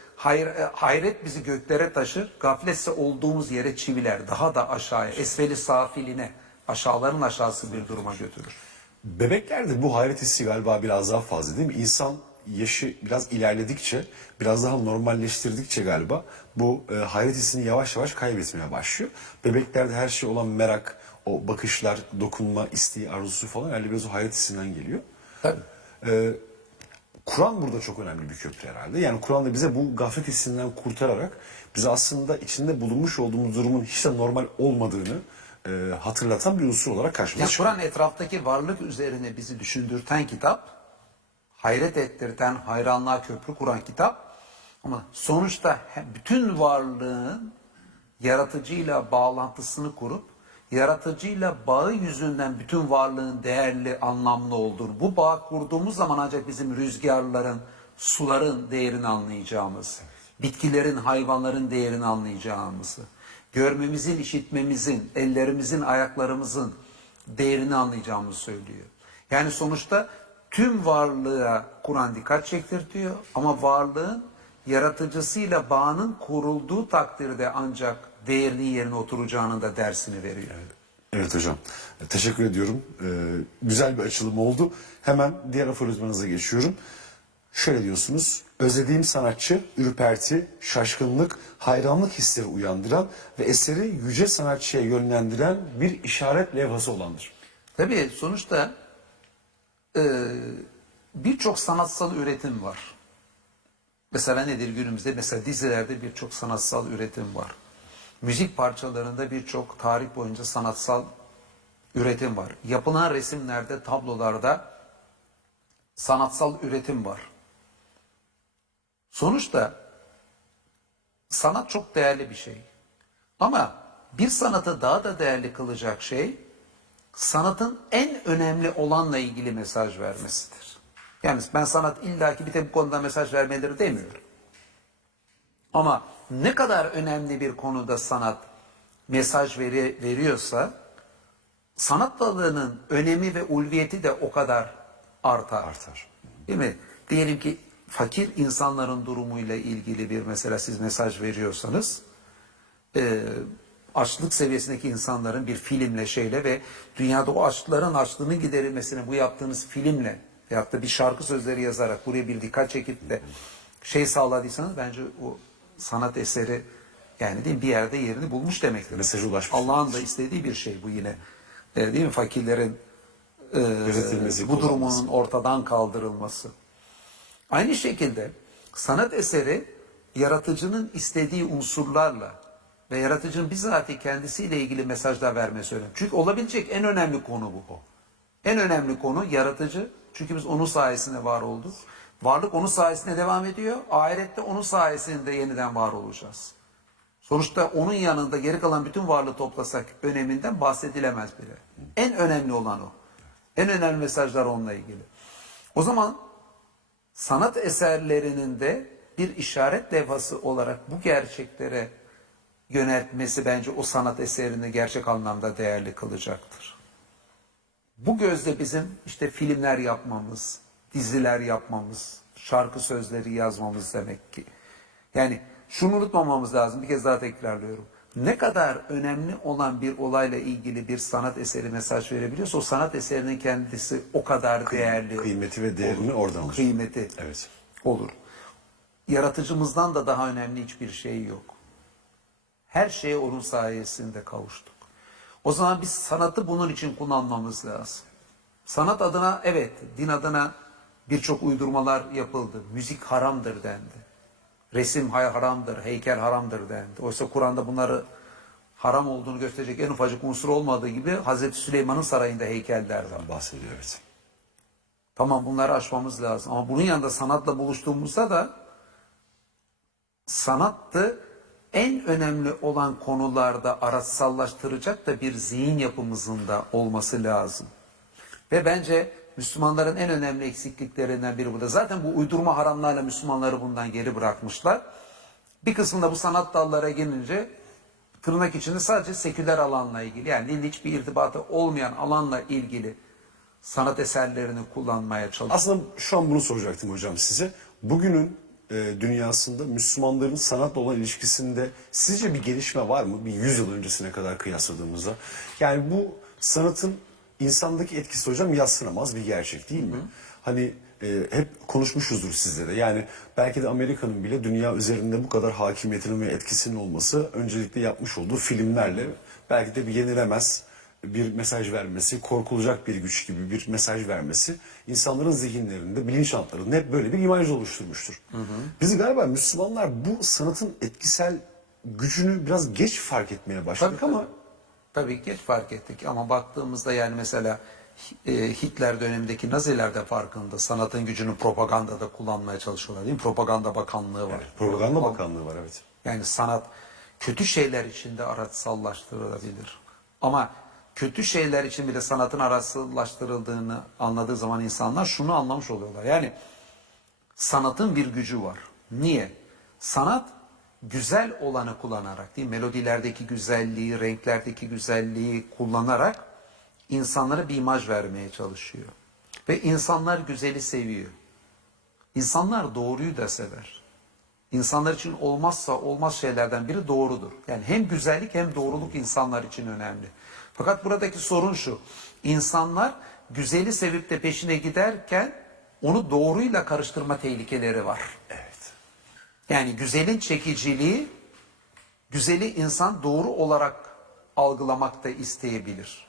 hayret bizi göklere taşır, gafletse olduğumuz yere çiviler, daha da aşağıya, esfeli safiline, aşağıların aşağısı bir duruma götürür. Bebeklerde bu hayret hissi galiba biraz daha fazla değil mi? İnsan yaşı biraz ilerledikçe, biraz daha normalleştirdikçe galiba bu hayret hissini yavaş yavaş kaybetmeye başlıyor. Bebeklerde her şey olan merak, o bakışlar, dokunma, isteği, arzusu falan herhalde biraz o hayret hissinden geliyor. Tabii. Kur'an burada çok önemli bir köprü herhalde. Yani Kur'an da bize bu gaflet hissinden kurtararak bize aslında içinde bulunmuş olduğumuz durumun hiç de normal olmadığını hatırlatan bir unsur olarak karşımıza çıkıyor. Kur'an etraftaki varlık üzerine bizi düşündürten kitap, hayret ettirten, hayranlığa köprü kuran kitap Ama sonuçta bütün varlığın yaratıcıyla bağlantısını kurup yaratıcıyla bağı yüzünden bütün varlığın değerli, anlamlı olduğunu, bu bağı kurduğumuz zaman ancak bizim rüzgarların, suların değerini anlayacağımız, bitkilerin, hayvanların değerini anlayacağımızı, görmemizin, işitmemizin, ellerimizin, ayaklarımızın değerini anlayacağımızı söylüyor. Yani sonuçta tüm varlığa Kur'an dikkat çektirtiyor ama varlığın yaratıcısıyla bağının kurulduğu takdirde ancak değerli yerine oturacağının da dersini veriyor. Evet hocam. Teşekkür ediyorum. Güzel bir açılım oldu. Hemen diğer aforizmanıza geçiyorum. Şöyle diyorsunuz. Özlediğim sanatçı ürperti, şaşkınlık, hayranlık hisleri uyandıran ve eseri yüce sanatçıya yönlendiren bir işaret levhası olandır. Tabii sonuçta birçok sanatsal üretim var. Mesela nedir günümüzde? Mesela dizilerde birçok sanatsal üretim var. Müzik parçalarında birçok tarih boyunca sanatsal üretim var. Yapılan resimlerde, tablolarda sanatsal üretim var. Sonuçta sanat çok değerli bir şey. Ama bir sanatı daha da değerli kılacak şey sanatın en önemli olanla ilgili mesaj vermesidir. Yani ben sanat illaki bir tek bu konuda mesaj vermeleri demiyorum. Ama ne kadar önemli bir konuda sanat mesaj veriyorsa sanat dalının önemi ve ulviyeti de o kadar artar. Değil mi? Diyelim ki fakir insanların durumuyla ilgili bir mesela siz mesaj veriyorsanız açlık seviyesindeki insanların bir filmle şeyle ve dünyada o açlığının giderilmesine bu yaptığınız filmle veyahut da bir şarkı sözleri yazarak buraya bir dikkat çekip de şey sağladıysanız bence o sanat eseri yani değil mi, bir yerde yerini bulmuş demektir. Mesajı ulaşmış. Allah'ın da istediği bir şey bu yine. Değil mi? Fakirlerin Gözetilmesi, bu durumunun ortadan kaldırılması. Aynı şekilde sanat eseri yaratıcının istediği unsurlarla ve yaratıcının bizatihi kendisiyle ilgili mesajlar vermesi önemli. Çünkü olabilecek en önemli konu bu. En önemli konu yaratıcı. Çünkü biz onun sayesinde var olduk. Varlık onun sayesinde devam ediyor. Ahirette onun sayesinde yeniden var olacağız. Sonuçta onun yanında geri kalan bütün varlığı toplasak öneminden bahsedilemez bile. En önemli olan o. En önemli mesajlar onunla ilgili. O zaman sanat eserlerinin de bir işaret levhası olarak bu gerçeklere yöneltmesi bence o sanat eserini gerçek anlamda değerli kılacaktır. Bu gözle bizim işte filmler yapmamız, diziler yapmamız, şarkı sözleri yazmamız demek ki. Yani şunu unutmamamız lazım, bir kez daha tekrarlıyorum. Ne kadar önemli olan bir olayla ilgili bir sanat eseri mesaj verebiliyorsa o sanat eserinin kendisi o kadar değerli. Kıymeti ve değerini oradan alır. Kıymeti Evet. olur. Yaratıcımızdan da daha önemli hiçbir şey yok. Her şeye onun sayesinde kavuştuk. O zaman biz sanatı bunun için kullanmamız lazım. Sanat adına evet, din adına birçok uydurmalar yapıldı. Müzik haramdır dendi. Resim haramdır, heykel haramdır dendi. Oysa Kur'an'da bunları haram olduğunu gösterecek en ufacık unsur olmadığı gibi Hazreti Süleyman'ın sarayında heykeller var. Bahsediyor evet. Tamam bunları aşmamız lazım. Ama bunun yanında sanatla buluştuğumuzda da sanattı en önemli olan konularda araçsallaştıracak da bir zihin yapımızın da olması lazım. Ve bence Müslümanların en önemli eksikliklerinden biri bu da. Zaten bu uydurma haramlarla Müslümanları bundan geri bırakmışlar. Bir kısmında bu sanat dallara gelince tırnak içinde sadece seküler alanla ilgili yani dinin hiçbir irtibatı olmayan alanla ilgili sanat eserlerini kullanmaya çalışıyor. Aslında şu an bunu soracaktım hocam size. Bugünün dünyasında Müslümanların sanatla olan ilişkisinde sizce bir gelişme var mı? Bir 100 yıl öncesine kadar kıyasladığımızda. Yani bu sanatın insandaki etkisi hocam yadsınamaz bir gerçek değil mi? Hani hep konuşmuşuzdur sizlere. Yani belki de Amerika'nın bile dünya üzerinde bu kadar hakimiyetinin ve etkisinin olması öncelikle yapmış olduğu filmlerle belki de bir yenilemez bir mesaj vermesi, korkulacak bir güç gibi bir mesaj vermesi insanların zihinlerinde, bilinçaltlarında hep böyle bir imaj oluşturmuştur. Biz galiba Müslümanlar bu sanatın etkisel gücünü biraz geç fark etmeye başladık ama Tabii geç fark ettik ama baktığımızda yani mesela Hitler dönemindeki Naziler de farkında. Sanatın gücünü propagandada kullanmaya çalışıyorlar değil mi? Propaganda Bakanlığı var. Propaganda Bakanlığı var, evet. Yani sanat kötü şeyler için de araçsallaştırılabilir. Ama kötü şeyler için bile sanatın araçsallaştırıldığını anladığı zaman insanlar şunu anlamış oluyorlar. Yani sanatın bir gücü var. Niye? Sanat güzel olanı kullanarak, değil mi? Melodilerdeki güzelliği, renklerdeki güzelliği kullanarak insanlara bir imaj vermeye çalışıyor. Ve insanlar güzeli seviyor. İnsanlar doğruyu da sever. İnsanlar için olmazsa olmaz şeylerden biri doğrudur. Yani hem güzellik hem doğruluk insanlar için önemli. Fakat buradaki sorun şu. İnsanlar güzeli sevip de peşine giderken onu doğruyla karıştırma tehlikeleri var. Evet. Yani güzelin çekiciliği, güzeli insan doğru olarak algılamak da isteyebilir.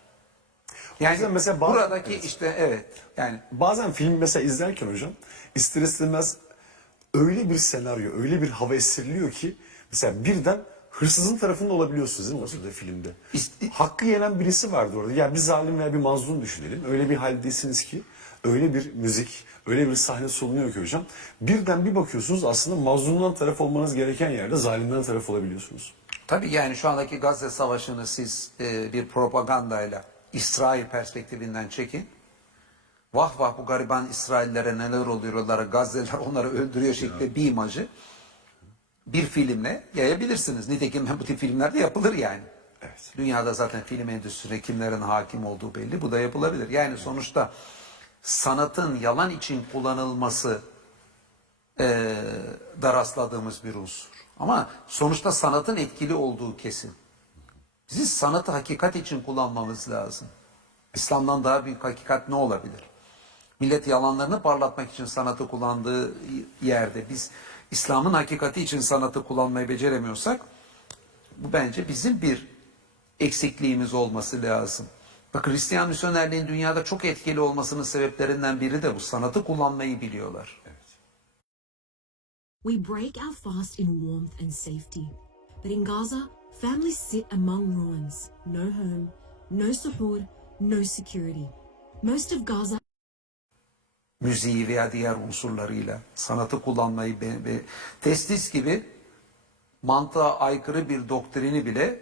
Yani yüzden mesela bazı- buradaki evet. işte evet yani Bazen film mesela izlerken hocam ister istemez öyle bir senaryo, öyle bir hava esiriliyor ki mesela birden hırsızın tarafında olabiliyorsunuz değil mi aslında filmde? Hakkı yenen birisi vardı orada. Yani bir zalim veya bir mazlum düşünelim. Öyle bir haldesiniz ki öyle bir müzik, öyle bir sahne sunuyor ki hocam. Birden bir bakıyorsunuz aslında mazlumdan taraf olmanız gereken yerde zalimden taraf olabiliyorsunuz. tabii yani şu andaki Gazze Savaşı'nı siz bir propagandayla İsrail perspektifinden çekin. Vah vah bu gariban İsraillere neler oluyorlar, Gazze'ler onları öldürüyor şeklinde bir imajı bir filmle yayabilirsiniz. Nitekim bu tip filmler de yapılır yani. Evet. Dünyada zaten film endüstrisine kimlerin hakim olduğu belli. Bu da yapılabilir. Yani sonuçta sanatın yalan için kullanılması da rastladığımız bir unsur. Ama sonuçta sanatın etkili olduğu kesin. Biz sanatı hakikat için kullanmamız lazım. İslam'dan daha büyük hakikat ne olabilir? Millet yalanlarını parlatmak için sanatı kullandığı yerde biz İslam'ın hakikati için sanatı kullanmayı beceremiyorsak bu bence bizim bir eksikliğimiz olması lazım. Bak Hristiyan misyonerliğin dünyada çok etkili olmasının sebeplerinden biri de bu. Sanatı kullanmayı biliyorlar. We break our fast in warmth and safety. But in Gaza, families sit among ruins. No home, no suhoor, no security. Most of Gaza Müziği veya diğer unsurlarıyla sanatı kullanmayı ve testis gibi mantığa aykırı bir doktrini bile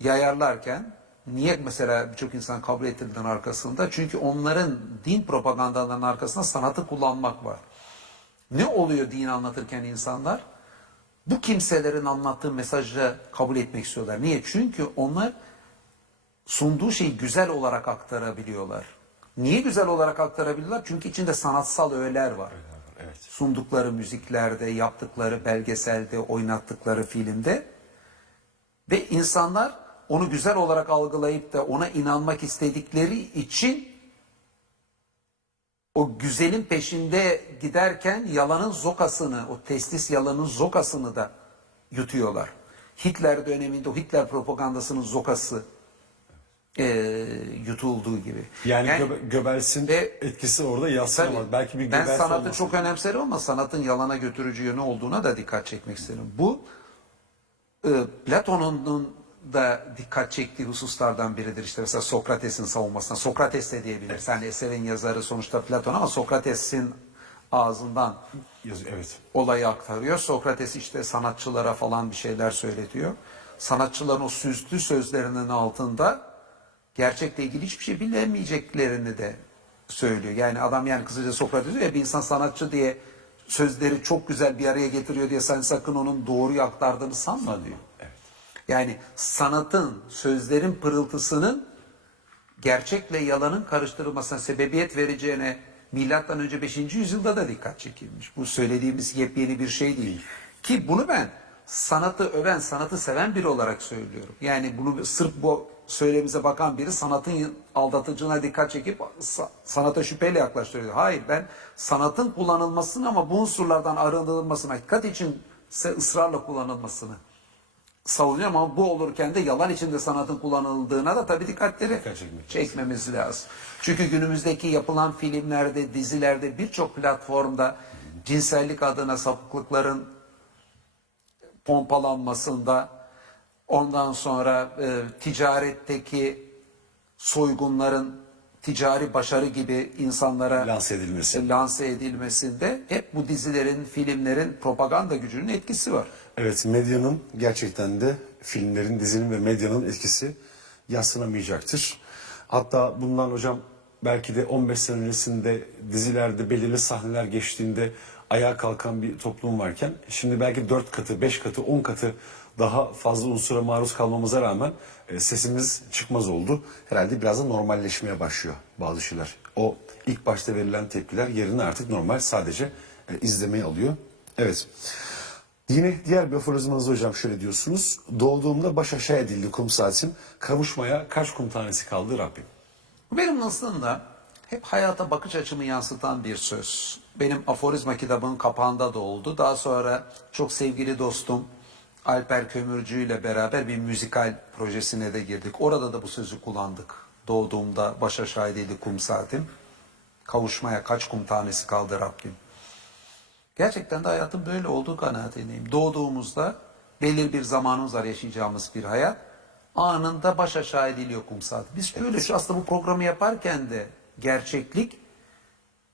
yayarlarken niye mesela birçok insan kabul ettirdiğinin arkasında? Çünkü onların din propagandalarının arkasında sanatı kullanmak var. Ne oluyor din anlatırken insanlar? Bu kimselerin anlattığı mesajı kabul etmek istiyorlar. Niye? Çünkü onlar sunduğu şeyi güzel olarak aktarabiliyorlar. Niye güzel olarak aktarabiliyorlar? Çünkü içinde sanatsal öğeler var. Evet. Sundukları müziklerde, yaptıkları belgeselde, oynattıkları filmde ve insanlar onu güzel olarak algılayıp da ona inanmak istedikleri için o güzelin peşinde giderken yalanın zokasını, o testis yalanın zokasını da yutuyorlar. Hitler döneminde o Hitler propagandasının zokası yutulduğu gibi. Yani Göbels'in ve- etkisi orada yadsınamaz. Tabii, Belki bir ben Göbels sanatı olmasın. çok önemserim ama sanatın yalana götürücü yönü olduğuna da dikkat çekmek isterim. Bu Platon'un da dikkat çektiği hususlardan biridir. İşte mesela Sokrates'in savunmasına. Sokrates de diyebiliriz. Yani eserin yazarı sonuçta Platon ama Sokrates'in ağzından Yazıyor, evet. olayı aktarıyor. Sokrates işte sanatçılara falan bir şeyler söyletiyor. Sanatçıların o süslü sözlerinin altında gerçekle ilgili hiçbir şey bilemeyeceklerini de söylüyor. Yani adam yani kısaca Sokrates diyor ya bir insan sanatçı diye sözleri çok güzel bir araya getiriyor diye sen sakın onun doğruyu aktardığını sanma diyor. Evet. Yani sanatın, sözlerin pırıltısının gerçekle yalanın karıştırılmasına sebebiyet vereceğine milattan önce 5. yüzyılda da dikkat çekilmiş. Bu söylediğimiz yepyeni bir şey değil. Ki bunu ben sanatı öven, sanatı seven biri olarak söylüyorum. Yani bunu sırf bu söylemize bakan biri sanatın aldatıcılığına dikkat çekip sanata şüpheyle yaklaştırıyor. Hayır, ben sanatın kullanılmasını ama bu unsurlardan arındırılmasını, hakikat için ısrarla kullanılmasını savunuyorum ama bu olurken de yalan içinde sanatın kullanıldığına da tabii dikkatleri çekmemiz lazım. Çünkü günümüzdeki yapılan filmlerde, dizilerde birçok platformda cinsellik adına sapıklıkların pompalanmasında, ondan sonra ticaretteki soygunların ticari başarı gibi insanlara Lanse edilmesi. edilmesinde hep bu dizilerin, filmlerin propaganda gücünün etkisi var. Evet, medyanın gerçekten de filmlerin, dizinin ve medyanın etkisi yadsınamayacaktır. Hatta bundan hocam belki de 15 sene öncesinde dizilerde belirli sahneler geçtiğinde ayağa kalkan bir toplum varken şimdi belki 4 katı, 5 katı, 10 katı daha fazla unsura maruz kalmamıza rağmen sesimiz çıkmaz oldu. Herhalde biraz da normalleşmeye başlıyor bazı şeyler. O ilk başta verilen tepkiler yerine artık normal sadece izlemeyi alıyor. Evet. Yine diğer bir aforizmanız hocam şöyle diyorsunuz. Doğduğumda baş aşağı edildi kum saatim. Kavuşmaya kaç kum tanesi kaldı Rabbim? Benim aslında hep hayata bakış açımı yansıtan bir söz. Benim aforizma kitabının kapağında da oldu. Daha sonra çok sevgili dostum Alper Kömürcü ile beraber bir müzikal projesine de girdik. Orada da bu sözü kullandık. Doğduğumda baş aşağı edildi kum saatim. Kavuşmaya kaç kum tanesi kaldı Rabbim? Gerçekten de hayatın böyle olduğu kanaatindeyim. Doğduğumuzda belirli bir zamanımız var yaşayacağımız bir hayat. Anında baş aşağı ediliyor kum saati. Biz böyle şu aslında bu programı yaparken de gerçeklik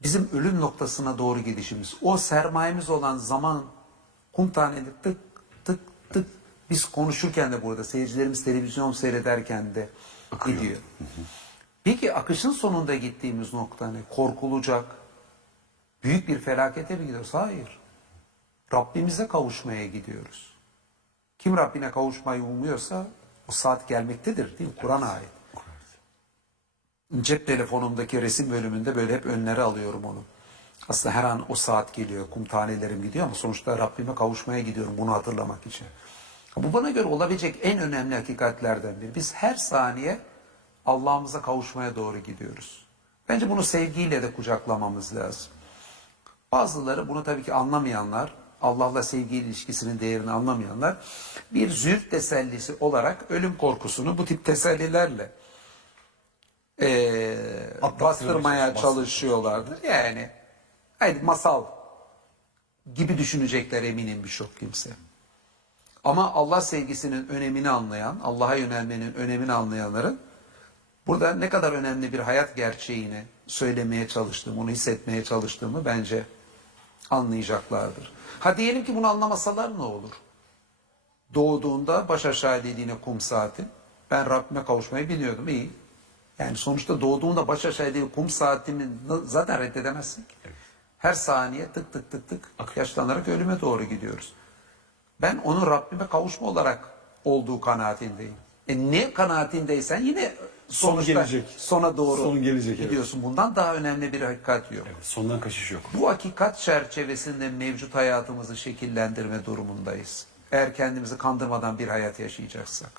bizim ölüm noktasına doğru gidişimiz. O sermayemiz olan zaman kum taneleri tık tık tık biz konuşurken de burada seyircilerimiz televizyon seyrederken de gidiyor. Peki akışın sonunda gittiğimiz nokta ne? Korkulacak büyük bir felakete mi gidiyoruz? Hayır. Rabbimize kavuşmaya gidiyoruz. Kim Rabbine kavuşmayı umuyorsa o saat gelmektedir değil mi? Kur'an'a ait. Cep telefonumdaki resim bölümünde böyle hep önlere alıyorum onu. Aslında her an o saat geliyor, kum tanelerim gidiyor ama sonuçta Rabbime kavuşmaya gidiyorum bunu hatırlamak için. Bu bana göre olabilecek en önemli hakikatlerden biri. Biz her saniye Allah'ımıza kavuşmaya doğru gidiyoruz. Bence bunu sevgiyle de kucaklamamız lazım. Bazıları bunu tabii ki anlamayanlar, Allah'la sevgi ilişkisinin değerini anlamayanlar bir zühd tesellisi olarak ölüm korkusunu bu tip tesellilerle bastırmaya çalışıyorlardır. Yani haydi masal gibi düşünecekler eminim birçok kimse. Ama Allah sevgisinin önemini anlayan, Allah'a yönelmenin önemini anlayanların burada ne kadar önemli bir hayat gerçeğini söylemeye çalıştığımı, onu hissetmeye çalıştığımı bence anlayacaklardır. Ha diyelim ki bunu anlamasalar ne olur? Doğduğunda baş aşağı dediğine kum saati. Ben Rabbime kavuşmayı biliyordum. İyi. Yani sonuçta doğduğunda baş aşağı dediği kum saatini zaten reddedemezsin ki. Evet. Her saniye tık tık tık tık yaşlanarak ölüme doğru gidiyoruz. Ben onun Rabbime kavuşma olarak olduğu kanaatindeyim. Ne kanaatindeysen yine sonuçta sona doğru gidiyorsun. Evet. Bundan daha önemli bir hakikat yok. Evet, sondan kaçış yok. Bu hakikat çerçevesinde mevcut hayatımızı şekillendirme durumundayız. Eğer kendimizi kandırmadan bir hayat yaşayacaksak.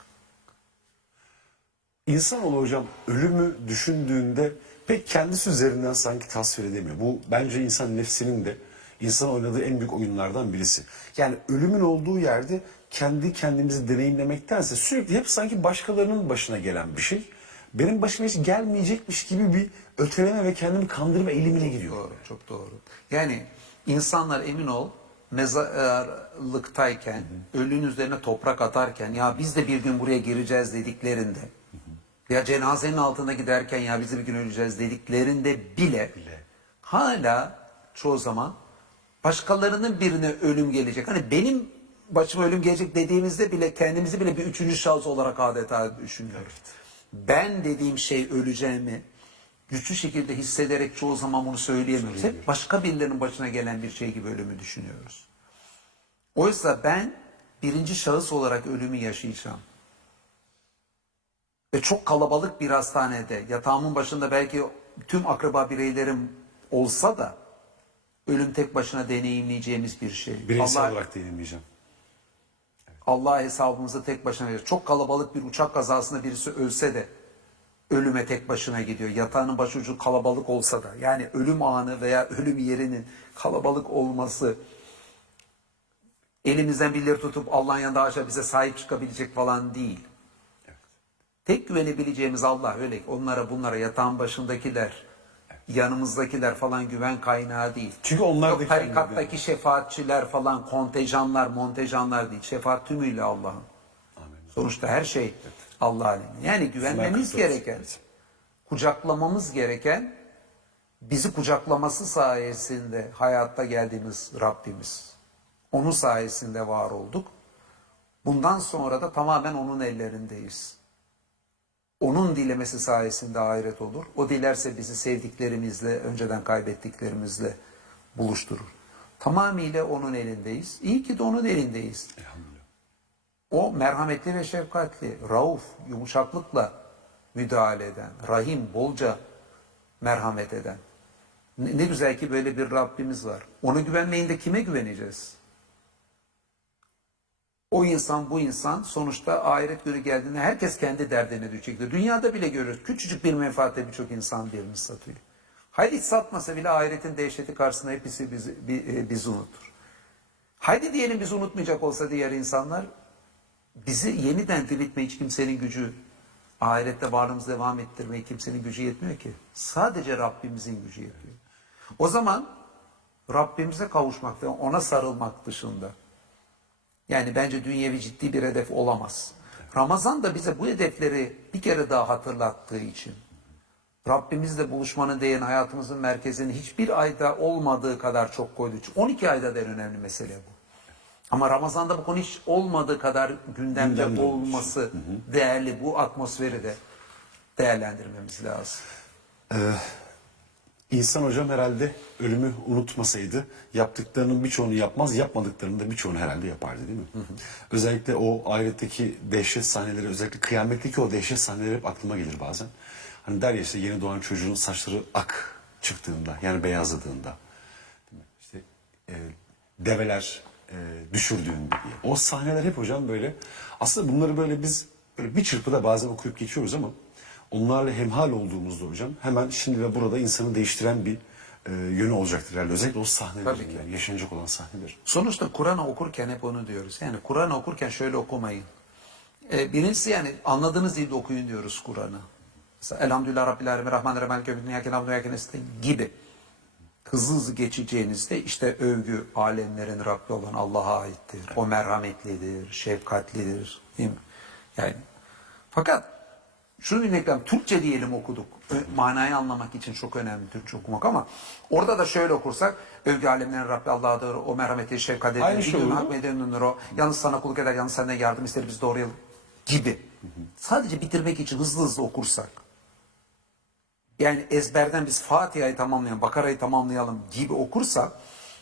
İnsanoğlu hocam ölümü düşündüğünde pek kendisi üzerinden sanki tasvir edemiyor. Bu bence insan nefsinin de insan oynadığı en büyük oyunlardan birisi. Yani ölümün olduğu yerde kendi kendimizi deneyimlemektense sürekli hep sanki başkalarının başına gelen bir şey. Benim başıma hiç gelmeyecekmiş gibi bir öteleme ve kendimi kandırma eğilimiyle gidiyor. Doğru, çok doğru. Yani insanlar emin ol mezarlıktayken, ölünün üzerine toprak atarken ya biz de bir gün buraya gireceğiz dediklerinde ya cenazenin altında giderken ya biz de bir gün öleceğiz dediklerinde bile hala çoğu zaman başkalarının birine ölüm gelecek. Hani benim başıma ölüm gelecek dediğimizde bile kendimizi bile bir üçüncü şahıs olarak adeta düşünüyoruz. Evet. Ben dediğim şey öleceğimi güçlü şekilde hissederek çoğu zaman bunu söyleyemiyoruz. Hep başka birilerinin başına gelen bir şey gibi ölümü düşünüyoruz. Oysa ben birinci şahıs olarak ölümü yaşayacağım. Ve çok kalabalık bir hastanede yatağımın başında belki tüm akraba bireylerim olsa da ölüm tek başına deneyimleyeceğimiz bir şey. Bireysel olarak deneyimleyeceğim. Allah hesabımızı tek başına verir. Çok kalabalık bir uçak kazasında birisi ölse de ölüme tek başına gidiyor. Yatağının başucu kalabalık olsa da yani ölüm anı veya ölüm yerinin kalabalık olması elimizden birileri tutup Allah'ın yanında aşağı bize sahip çıkabilecek falan değil. Evet. Tek güvenebileceğimiz Allah öyle. Onlara bunlara yatağın başındakiler, yanımızdakiler falan güven kaynağı değil. Çünkü onlar da tarikattaki şefaatçiler falan kontenjanlar, montejanlar değil. Şefaat tümüyle Allah'ın. Sonuçta her şey Allah'ın. Yani güvenmemiz gereken kucaklamamız gereken, bizi kucaklaması sayesinde hayatta geldiğimiz Rabbimiz. Onun sayesinde var olduk. Bundan sonra da tamamen onun ellerindeyiz. Onun dilemesi sayesinde ahiret olur. O dilerse bizi sevdiklerimizle, önceden kaybettiklerimizle buluşturur. Tamamıyla onun elindeyiz. İyi ki de onun elindeyiz. O merhametli ve şefkatli, rauf, yumuşaklıkla müdahale eden, rahim, bolca merhamet eden. Ne güzel ki böyle bir Rabbimiz var. Ona güvenmeyince kime güveneceğiz? O insan, bu insan sonuçta ahiret günü geldiğinde herkes kendi derdine düşecektir. Dünyada bile görüyoruz. Küçücük bir menfaatle birçok insan birini satıyor. Haydi hiç satmasa bile ahiretin dehşeti karşısında hepsi bizi unutur. Haydi diyelim bizi unutmayacak olsa diğer insanlar, bizi yeniden diriltme hiç kimsenin gücü, ahirette varlığımızı devam ettirmeye kimsenin gücü yetmiyor ki. Sadece Rabbimizin gücü yetiyor. O zaman Rabbimize kavuşmak ve ona sarılmak dışında, yani bence dünyevi ciddi bir hedef olamaz. Ramazan da bize bu hedefleri bir kere daha hatırlattığı için, Rabbimizle buluşmanın değerini hayatımızın merkezini hiçbir ayda olmadığı kadar çok koyduğu için, 12 ayda da en önemli mesele bu. Ama Ramazan'da bu konu hiç olmadığı kadar gündemde olması değerli, bu atmosferi de değerlendirmemiz lazım. İnsan hocam herhalde ölümü unutmasaydı yaptıklarının birçoğunu yapmaz, yapmadıklarının da birçoğunu herhalde yapardı değil mi? Özellikle o ahiretteki dehşet sahneleri, özellikle kıyametteki o dehşet sahneleri hep aklıma gelir bazen. Hani der ya işte yeni doğan çocuğun saçları ak çıktığında, yani beyazladığında, değil mi? İşte develer düşürdüğünde diye. O sahneler hep hocam böyle, aslında bunları böyle biz böyle bir çırpıda bazen okuyup geçiyoruz ama onlarla hemhal olduğumuzda hocam hemen şimdi ve burada insanı değiştiren bir yönü olacaktır herhalde. Özellikle o sahneler, yani yaşanacak olan sahneler. Sonuçta Kur'an'ı okurken hep onu diyoruz. Yani Kur'an'ı okurken şöyle okumayın. Birincisi yani anladığınız dilde okuyun diyoruz Kur'an'ı. Mesela Elhamdülillah Rabbil Alemin Rahmanirrahim Maliki Yevmiddin İyyâke na'budu ve İyyâke nestaîn gibi. Hızlı hızlı geçeceğinizde işte övgü alemlerin Rabbi olan Allah'a aittir. O merhametlidir, şefkatlidir. Değil mi? Yani fakat şunu dinleyelim, Türkçe diyelim okuduk. Manayı anlamak için çok önemli Türkçe okumak ama orada da şöyle okursak, övgü alemlerin Rabbi Allah'dır, o merhametli, şefkatlidir. Aynı şey olur mu? Yalnız sana kulluk eder, yalnız senden yardım ister, biz doğru yol gibi. Sadece bitirmek için hızlı hızlı okursak, yani ezberden biz Fatiha'yı tamamlayalım, Bakara'yı tamamlayalım gibi okursak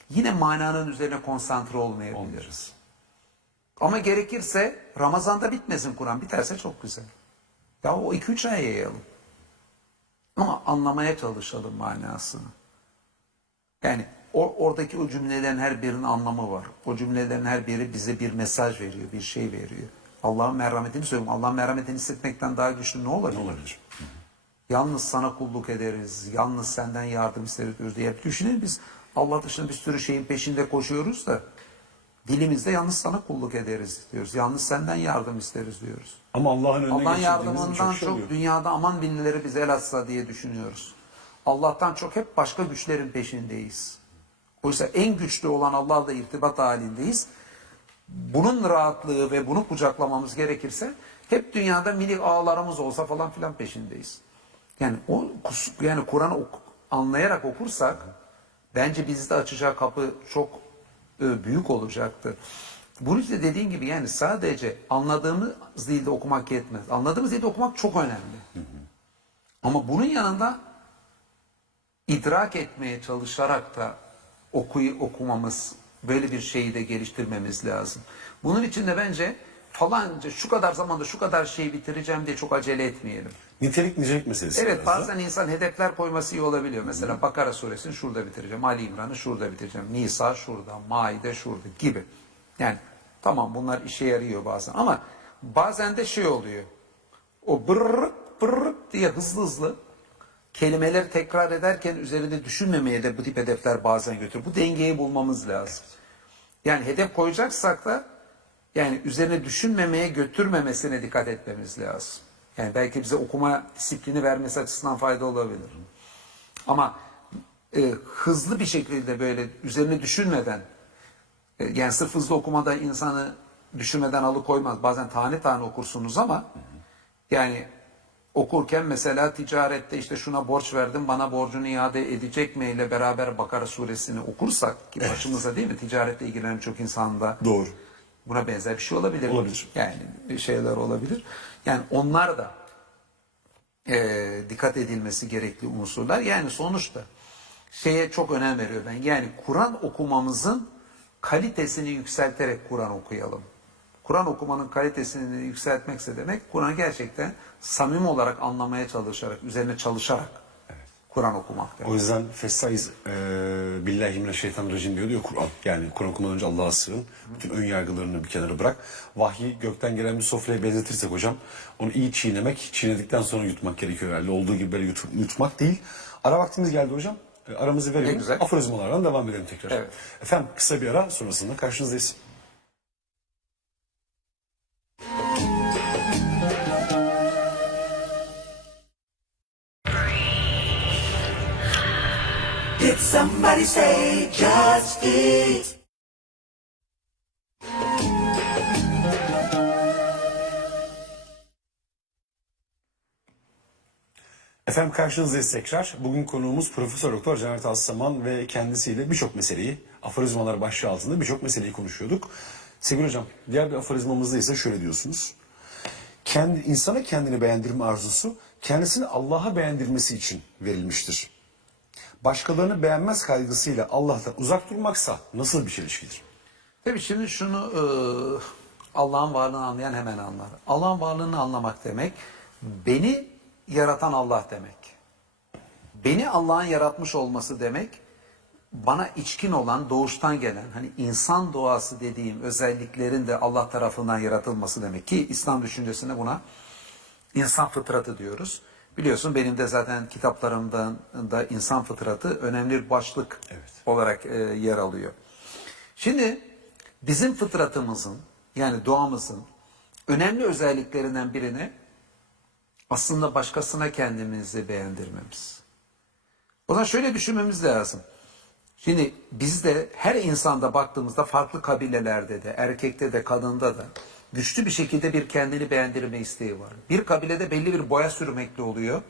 yine mananın üzerine konsantre olmayabiliriz. Ama gerekirse Ramazan'da bitmesin Kur'an, biterse çok güzel. Ya o 2-3 aya yayalım. Ama anlamaya çalışalım manasını. Yani oradaki o cümlelerin her birinin anlamı var. O cümlelerin her biri bize bir mesaj veriyor, bir şey veriyor. Allah'ın merhametini söylüyorum. Allah'ın merhametini hissetmekten daha güçlü ne olabilir? Ne olabilir? Yalnız sana kulluk ederiz, yalnız senden yardım isteriz diyoruz diye. Düşünün biz Allah dışında bir sürü şeyin peşinde koşuyoruz da dilimizde yalnız sana kulluk ederiz diyoruz. Yalnız senden yardım isteriz diyoruz. Ama Allah'ın önüne Allah'ın geçirdiğimiz yardımından şey oluyor. çok dünyada aman birileri bize el atsa diye düşünüyoruz. Allah'tan çok hep başka güçlerin peşindeyiz. Oysa en güçlü olan Allah'la irtibat halindeyiz. Bunun rahatlığı ve bunu kucaklamamız gerekirse hep dünyada minik ağlarımız olsa falan filan peşindeyiz. Yani Kur'an'ı anlayarak okursak bence bizde açacağı kapı çok büyük olacaktır. Bunun için dediğin gibi yani sadece anladığımız dilde okumak yetmez. Anladığımız dilde okumak çok önemli. Ama bunun yanında idrak etmeye çalışarak da okumamız, böyle bir şeyi de geliştirmemiz lazım. Bunun için de bence falanca şu kadar zamanda şu kadar şeyi bitireceğim diye çok acele etmeyelim. Nitelik nicelik meselesi. Evet, biraz da. bazen insan hedefler koyması iyi olabiliyor. Mesela Bakara suresini şurada bitireceğim, Ali İmran'ı şurada bitireceğim, Nisa şurada, Maide şurada gibi. Yani tamam bunlar işe yarıyor bazen ama bazen de şey oluyor. O bırrrt diye hızlı hızlı kelimeleri tekrar ederken üzerinde düşünmemeye de bu tip hedefler bazen götürür. Bu dengeyi bulmamız lazım. Yani hedef koyacaksak da yani üzerine düşünmemeye götürmemesine dikkat etmemiz lazım. Yani belki bize okuma disiplini vermesi açısından fayda olabilir. Ama hızlı bir şekilde böyle üzerine düşünmeden, yani sırf hızlı okumada insanı düşünmeden alıkoymaz. Bazen tane tane okursunuz ama yani okurken mesela ticarette işte şuna borç verdim bana borcunu iade edecek mi ile beraber Bakara suresini okursak ki başımıza değil mi ticaretle ilgilenen çok insanda Doğru. buna benzer bir şey olabilir. Olabilir. Yani şeyler olabilir. Yani onlar da dikkat edilmesi gerekli unsurlar. Yani sonuçta şeye çok önem veriyor ben. Yani Kur'an okumamızın kalitesini yükselterek Kur'an okuyalım. Kur'an okumanın kalitesini yükseltmekse demek Kur'an gerçekten samimi olarak anlamaya çalışarak, üzerine çalışarak Kur'an okumak demek. O yüzden Festaiz Billahimineşşeytanirracim diyor Kur'an. Yani Kur'an okumadan önce Allah'a sığın. Bütün ön yargılarını bir kenara bırak. Vahyi gökten gelen bir sofraya benzetirsek hocam onu iyi çiğnemek, çiğnedikten sonra yutmak gerekiyor herhalde. Olduğu gibi böyle yutmak değil. Ara vaktimiz geldi hocam. Aramızı Ne verelim. güzel. Aforizmalardan devam edelim tekrar. Evet. Efendim kısa bir ara sonrasında karşınızdayız. Did somebody say just eat? Efendim karşınızdayız tekrar. Bugün konuğumuz Profesör Doktor Caner Taslaman ve kendisiyle birçok meseleyi, aforizmalar başlığı altında birçok meseleyi konuşuyorduk. Sevgili hocam, diğer bir aforizmamızda ise şöyle diyorsunuz. İnsana kendini beğendirme arzusu, kendisini Allah'a beğendirmesi için verilmiştir. Başkalarını beğenmez kaygısıyla Allah'tan uzak durmaksa nasıl bir çelişkidir? Tabii şimdi şunu Allah'ın varlığını anlayan hemen anlar. Allah'ın varlığını anlamak demek beni yaratan Allah demek. Beni Allah'ın yaratmış olması demek bana içkin olan doğuştan gelen hani insan doğası dediğim özelliklerin de Allah tarafından yaratılması demek ki İslam düşüncesinde buna insan fıtratı diyoruz. Biliyorsun benim de zaten kitaplarımdan da insan fıtratı önemli bir başlık olarak yer alıyor. Şimdi bizim fıtratımızın yani doğamızın önemli özelliklerinden birini aslında başkasına kendimizi beğendirmemiz. O zaman şöyle düşünmemiz lazım. Şimdi bizde her insanda baktığımızda farklı kabilelerde de erkekte de kadında da güçlü bir şekilde bir kendini beğendirme isteği var. Bir kabilede belli bir boya sürmekle oluyor.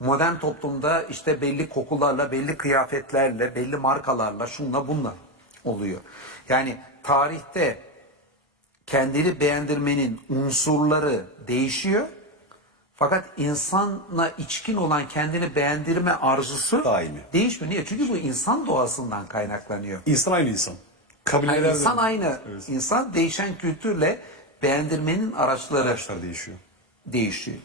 Modern toplumda işte belli kokularla, belli kıyafetlerle, belli markalarla, şunla bunla oluyor. Yani tarihte kendini beğendirmenin unsurları değişiyor. Fakat insana içkin olan kendini beğendirme arzusu Daimi. değişmiyor. Niye? Çünkü bu insan doğasından kaynaklanıyor. İnsan aynı insan. Yani Kabileler insan de- aynı. Evet. İnsan değişen kültürle beğendirmenin araçları Araçlar değişiyor. değişiyor.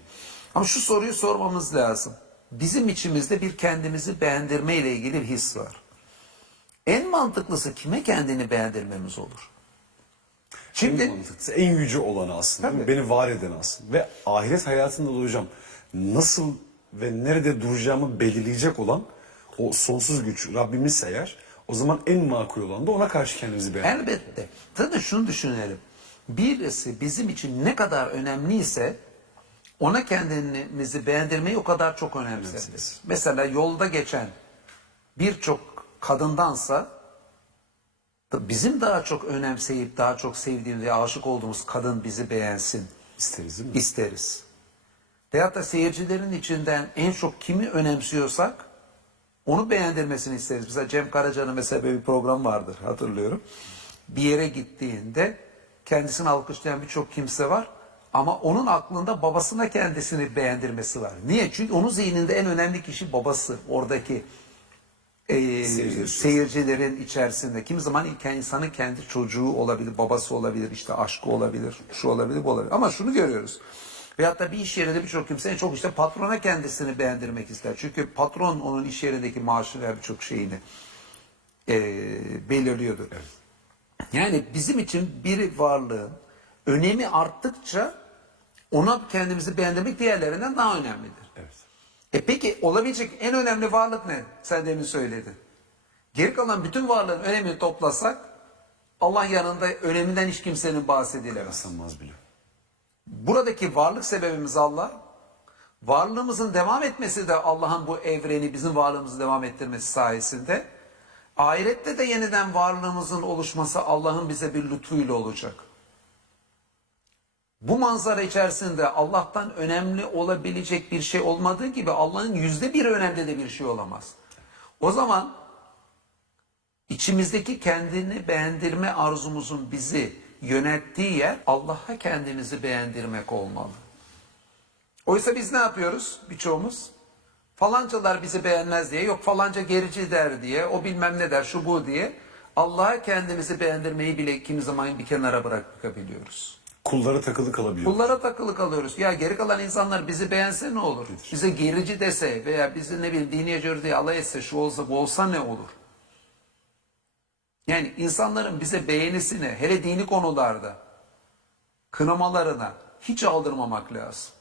Ama şu soruyu sormamız lazım. Bizim içimizde bir kendimizi beğendirme ile ilgili bir his var. En mantıklısı kime kendini beğendirmemiz olur? Şimdi En mantıklısı, en yüce olanı aslında. Tabii. Beni var eden aslında. Ve ahiret hayatında da hocam nasıl ve nerede duracağımı belirleyecek olan o sonsuz güç Rabbimiz eğer o zaman en makul olan da ona karşı kendimizi beğenmek. elbette. Tabii şunu düşünelim. Birisi bizim için ne kadar önemliyse ona kendimizi beğendirmeyi o kadar çok önemseriz. Mesela yolda geçen birçok kadındansa bizim daha çok önemseyip daha çok sevdiğimiz ve aşık olduğumuz kadın bizi beğensin İsteriz değil mi? isteriz. Veyahut da seyircilerin içinden en çok kimi önemsiyorsak onu beğendirmesini isteriz. Mesela Cem Karaca'nın mesela bir program vardır hatırlıyorum. Bir yere gittiğinde kendisini alkışlayan birçok kimse var. Ama onun aklında babasına kendisini beğendirmesi var. Niye? Çünkü onun zihninde en önemli kişi babası. Oradaki seyircilerin içerisinde. Kimi zaman insanın kendi çocuğu olabilir, babası olabilir, işte aşkı olabilir, şu olabilir, bu olabilir. Ama şunu görüyoruz. Veyahut da bir iş yerinde birçok kimse en çok işte patrona kendisini beğendirmek ister. Çünkü patron onun iş yerindeki maaşı veya birçok şeyini belirliyordur. Yani bizim için bir varlığın önemi arttıkça ona kendimizi beğendirmek diğerlerinden daha önemlidir. Evet. Peki olabilecek en önemli varlık ne? Sen demin söyledin. Geri kalan bütün varlığın önemini toplasak Allah yanında öneminden hiç kimsenin bahsedilemez. Sanmaz bile. Buradaki varlık sebebimiz Allah. Varlığımızın devam etmesi de Allah'ın bu evreni bizim varlığımızı devam ettirmesi sayesinde. Ahirette de yeniden varlığımızın oluşması Allah'ın bize bir lütfuyla olacak. Bu manzara içerisinde Allah'tan önemli olabilecek bir şey olmadığı gibi Allah'ın %1 önemli de bir şey olamaz. O zaman içimizdeki kendini beğendirme arzumuzun bizi yönettiği yer Allah'a kendimizi beğendirmek olmalı. Oysa biz ne yapıyoruz birçoğumuz? Falancalar bizi beğenmez diye, yok falanca gerici der diye, o bilmem ne der, şu bu diye Allah'a kendimizi beğendirmeyi bile kimi zaman bir kenara bırakabiliyoruz. Kullara takılı kalabiliyoruz. Kullara takılı kalıyoruz. Ya geri kalan insanlar bizi beğense ne olur? Bize gerici dese veya bizi ne bileyim dini yaşıyor diye alay etse, şu olsa bu olsa ne olur? Yani insanların bize beğenisine, hele dini konularda kınamalarına hiç aldırmamak lazım.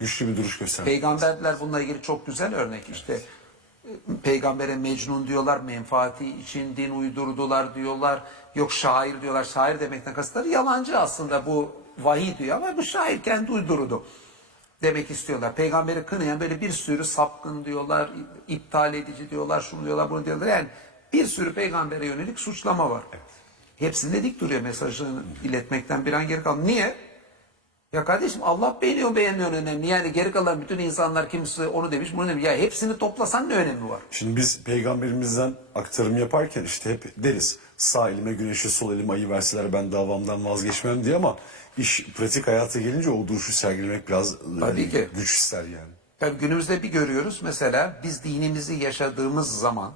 Güçlü bir duruş göstermek. Peygamberler bununla ilgili çok güzel örnek. İşte peygambere Mecnun diyorlar, menfaati için din uydurdular diyorlar. Yok şair diyorlar. Şair demekten kasıtları yalancı aslında, bu vahiy diyor ama bu şair kendi uydurdu demek istiyorlar. Peygamberi kınayan böyle bir sürü sapkın diyorlar, iptal edici diyorlar, şunu diyorlar, bunu diyorlar. Yani bir sürü peygambere yönelik suçlama var. Hepsinde dik duruyor, mesajını iletmekten bir an geri kalmıyor. Niye? Ya kardeşim Allah beğeniyor beğenmiyor önemli. Yani geri kalan bütün insanlar kimse onu demiş bunu demiş. Ya hepsini toplasan ne önemi var? Şimdi biz peygamberimizden aktarım yaparken işte hep deriz. Sağ elime güneşi, sol elime ayı verseler ben davamdan vazgeçmem diye, ama iş pratik hayata gelince o duruşu sergilemek biraz Tabii ki. güç ister yani. Tabii günümüzde bir görüyoruz mesela, biz dinimizi yaşadığımız zaman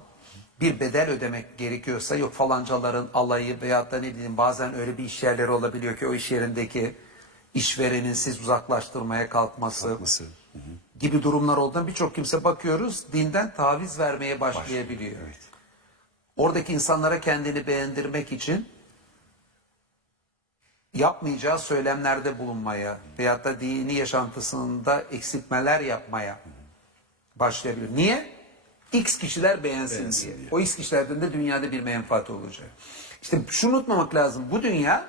bir bedel ödemek gerekiyorsa, yok falancaların alayı veyahut da ne bileyim bazen öyle bir iş yerleri olabiliyor ki o iş yerindeki işverenin siz uzaklaştırmaya kalkması gibi durumlar olduğunda birçok kimse bakıyoruz dinden taviz vermeye başlayabiliyor. Evet. Oradaki insanlara kendini beğendirmek için yapmayacağı söylemlerde bulunmaya veyahut da dini yaşantısında eksiltmeler yapmaya başlayabilir. Niye? X kişiler beğensin diye. O X kişilerden de dünyada bir menfaat olacak. İşte şunu unutmamak lazım. Bu dünya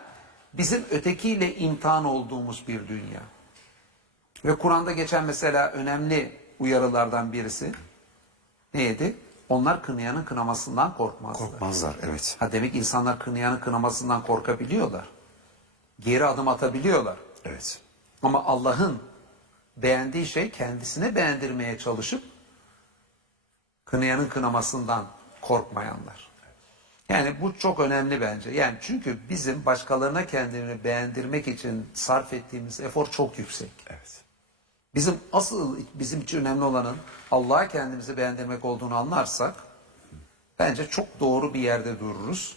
bizim ötekiyle imtihan olduğumuz bir dünya. Ve Kur'an'da geçen mesela önemli uyarılardan birisi neydi? Onlar kınayanın kınamasından korkmazlar. Korkmazlar, evet. Ha demek insanlar kınayanın kınamasından korkabiliyorlar. Geri adım atabiliyorlar. Evet. Ama Allah'ın beğendiği şey kendisine beğendirmeye çalışıp kınayanın kınamasından korkmayanlar. Yani bu çok önemli bence. Yani çünkü bizim başkalarına kendini beğendirmek için sarf ettiğimiz efor çok yüksek. Evet. Bizim için önemli olanın Allah'a kendimizi beğendirmek olduğunu anlarsak bence çok doğru bir yerde dururuz.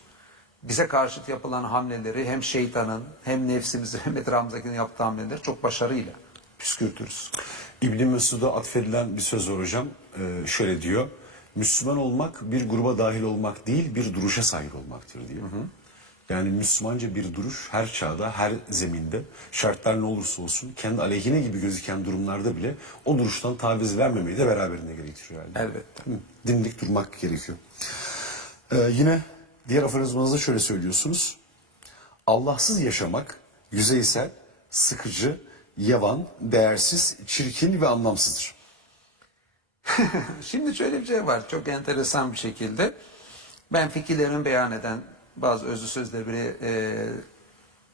Bize karşıt yapılan hamleleri hem şeytanın hem nefsimizin hem etrafımızdakinin yaptığı hamleleri çok başarıyla püskürtürüz. İbn Mesud'a atfedilen bir söz var hocam. Şöyle diyor. Müslüman olmak bir gruba dahil olmak değil, bir duruşa sahip olmaktır diyor. Yani Müslümanca bir duruş her çağda, her zeminde, şartlar ne olursa olsun kendi aleyhine gibi gözüken durumlarda bile o duruştan taviz vermemeyi de beraberinde gerektiriyor. Yani. Elbette. Dimdik durmak gerekiyor. Yine diğer aforizmanızda şöyle söylüyorsunuz. Allahsız yaşamak yüzeysel, sıkıcı, yavan, değersiz, çirkin ve anlamsızdır. Şimdi şöyle bir şey var. Çok enteresan bir şekilde ben fikirlerimi beyan eden bazı özlü sözleri bile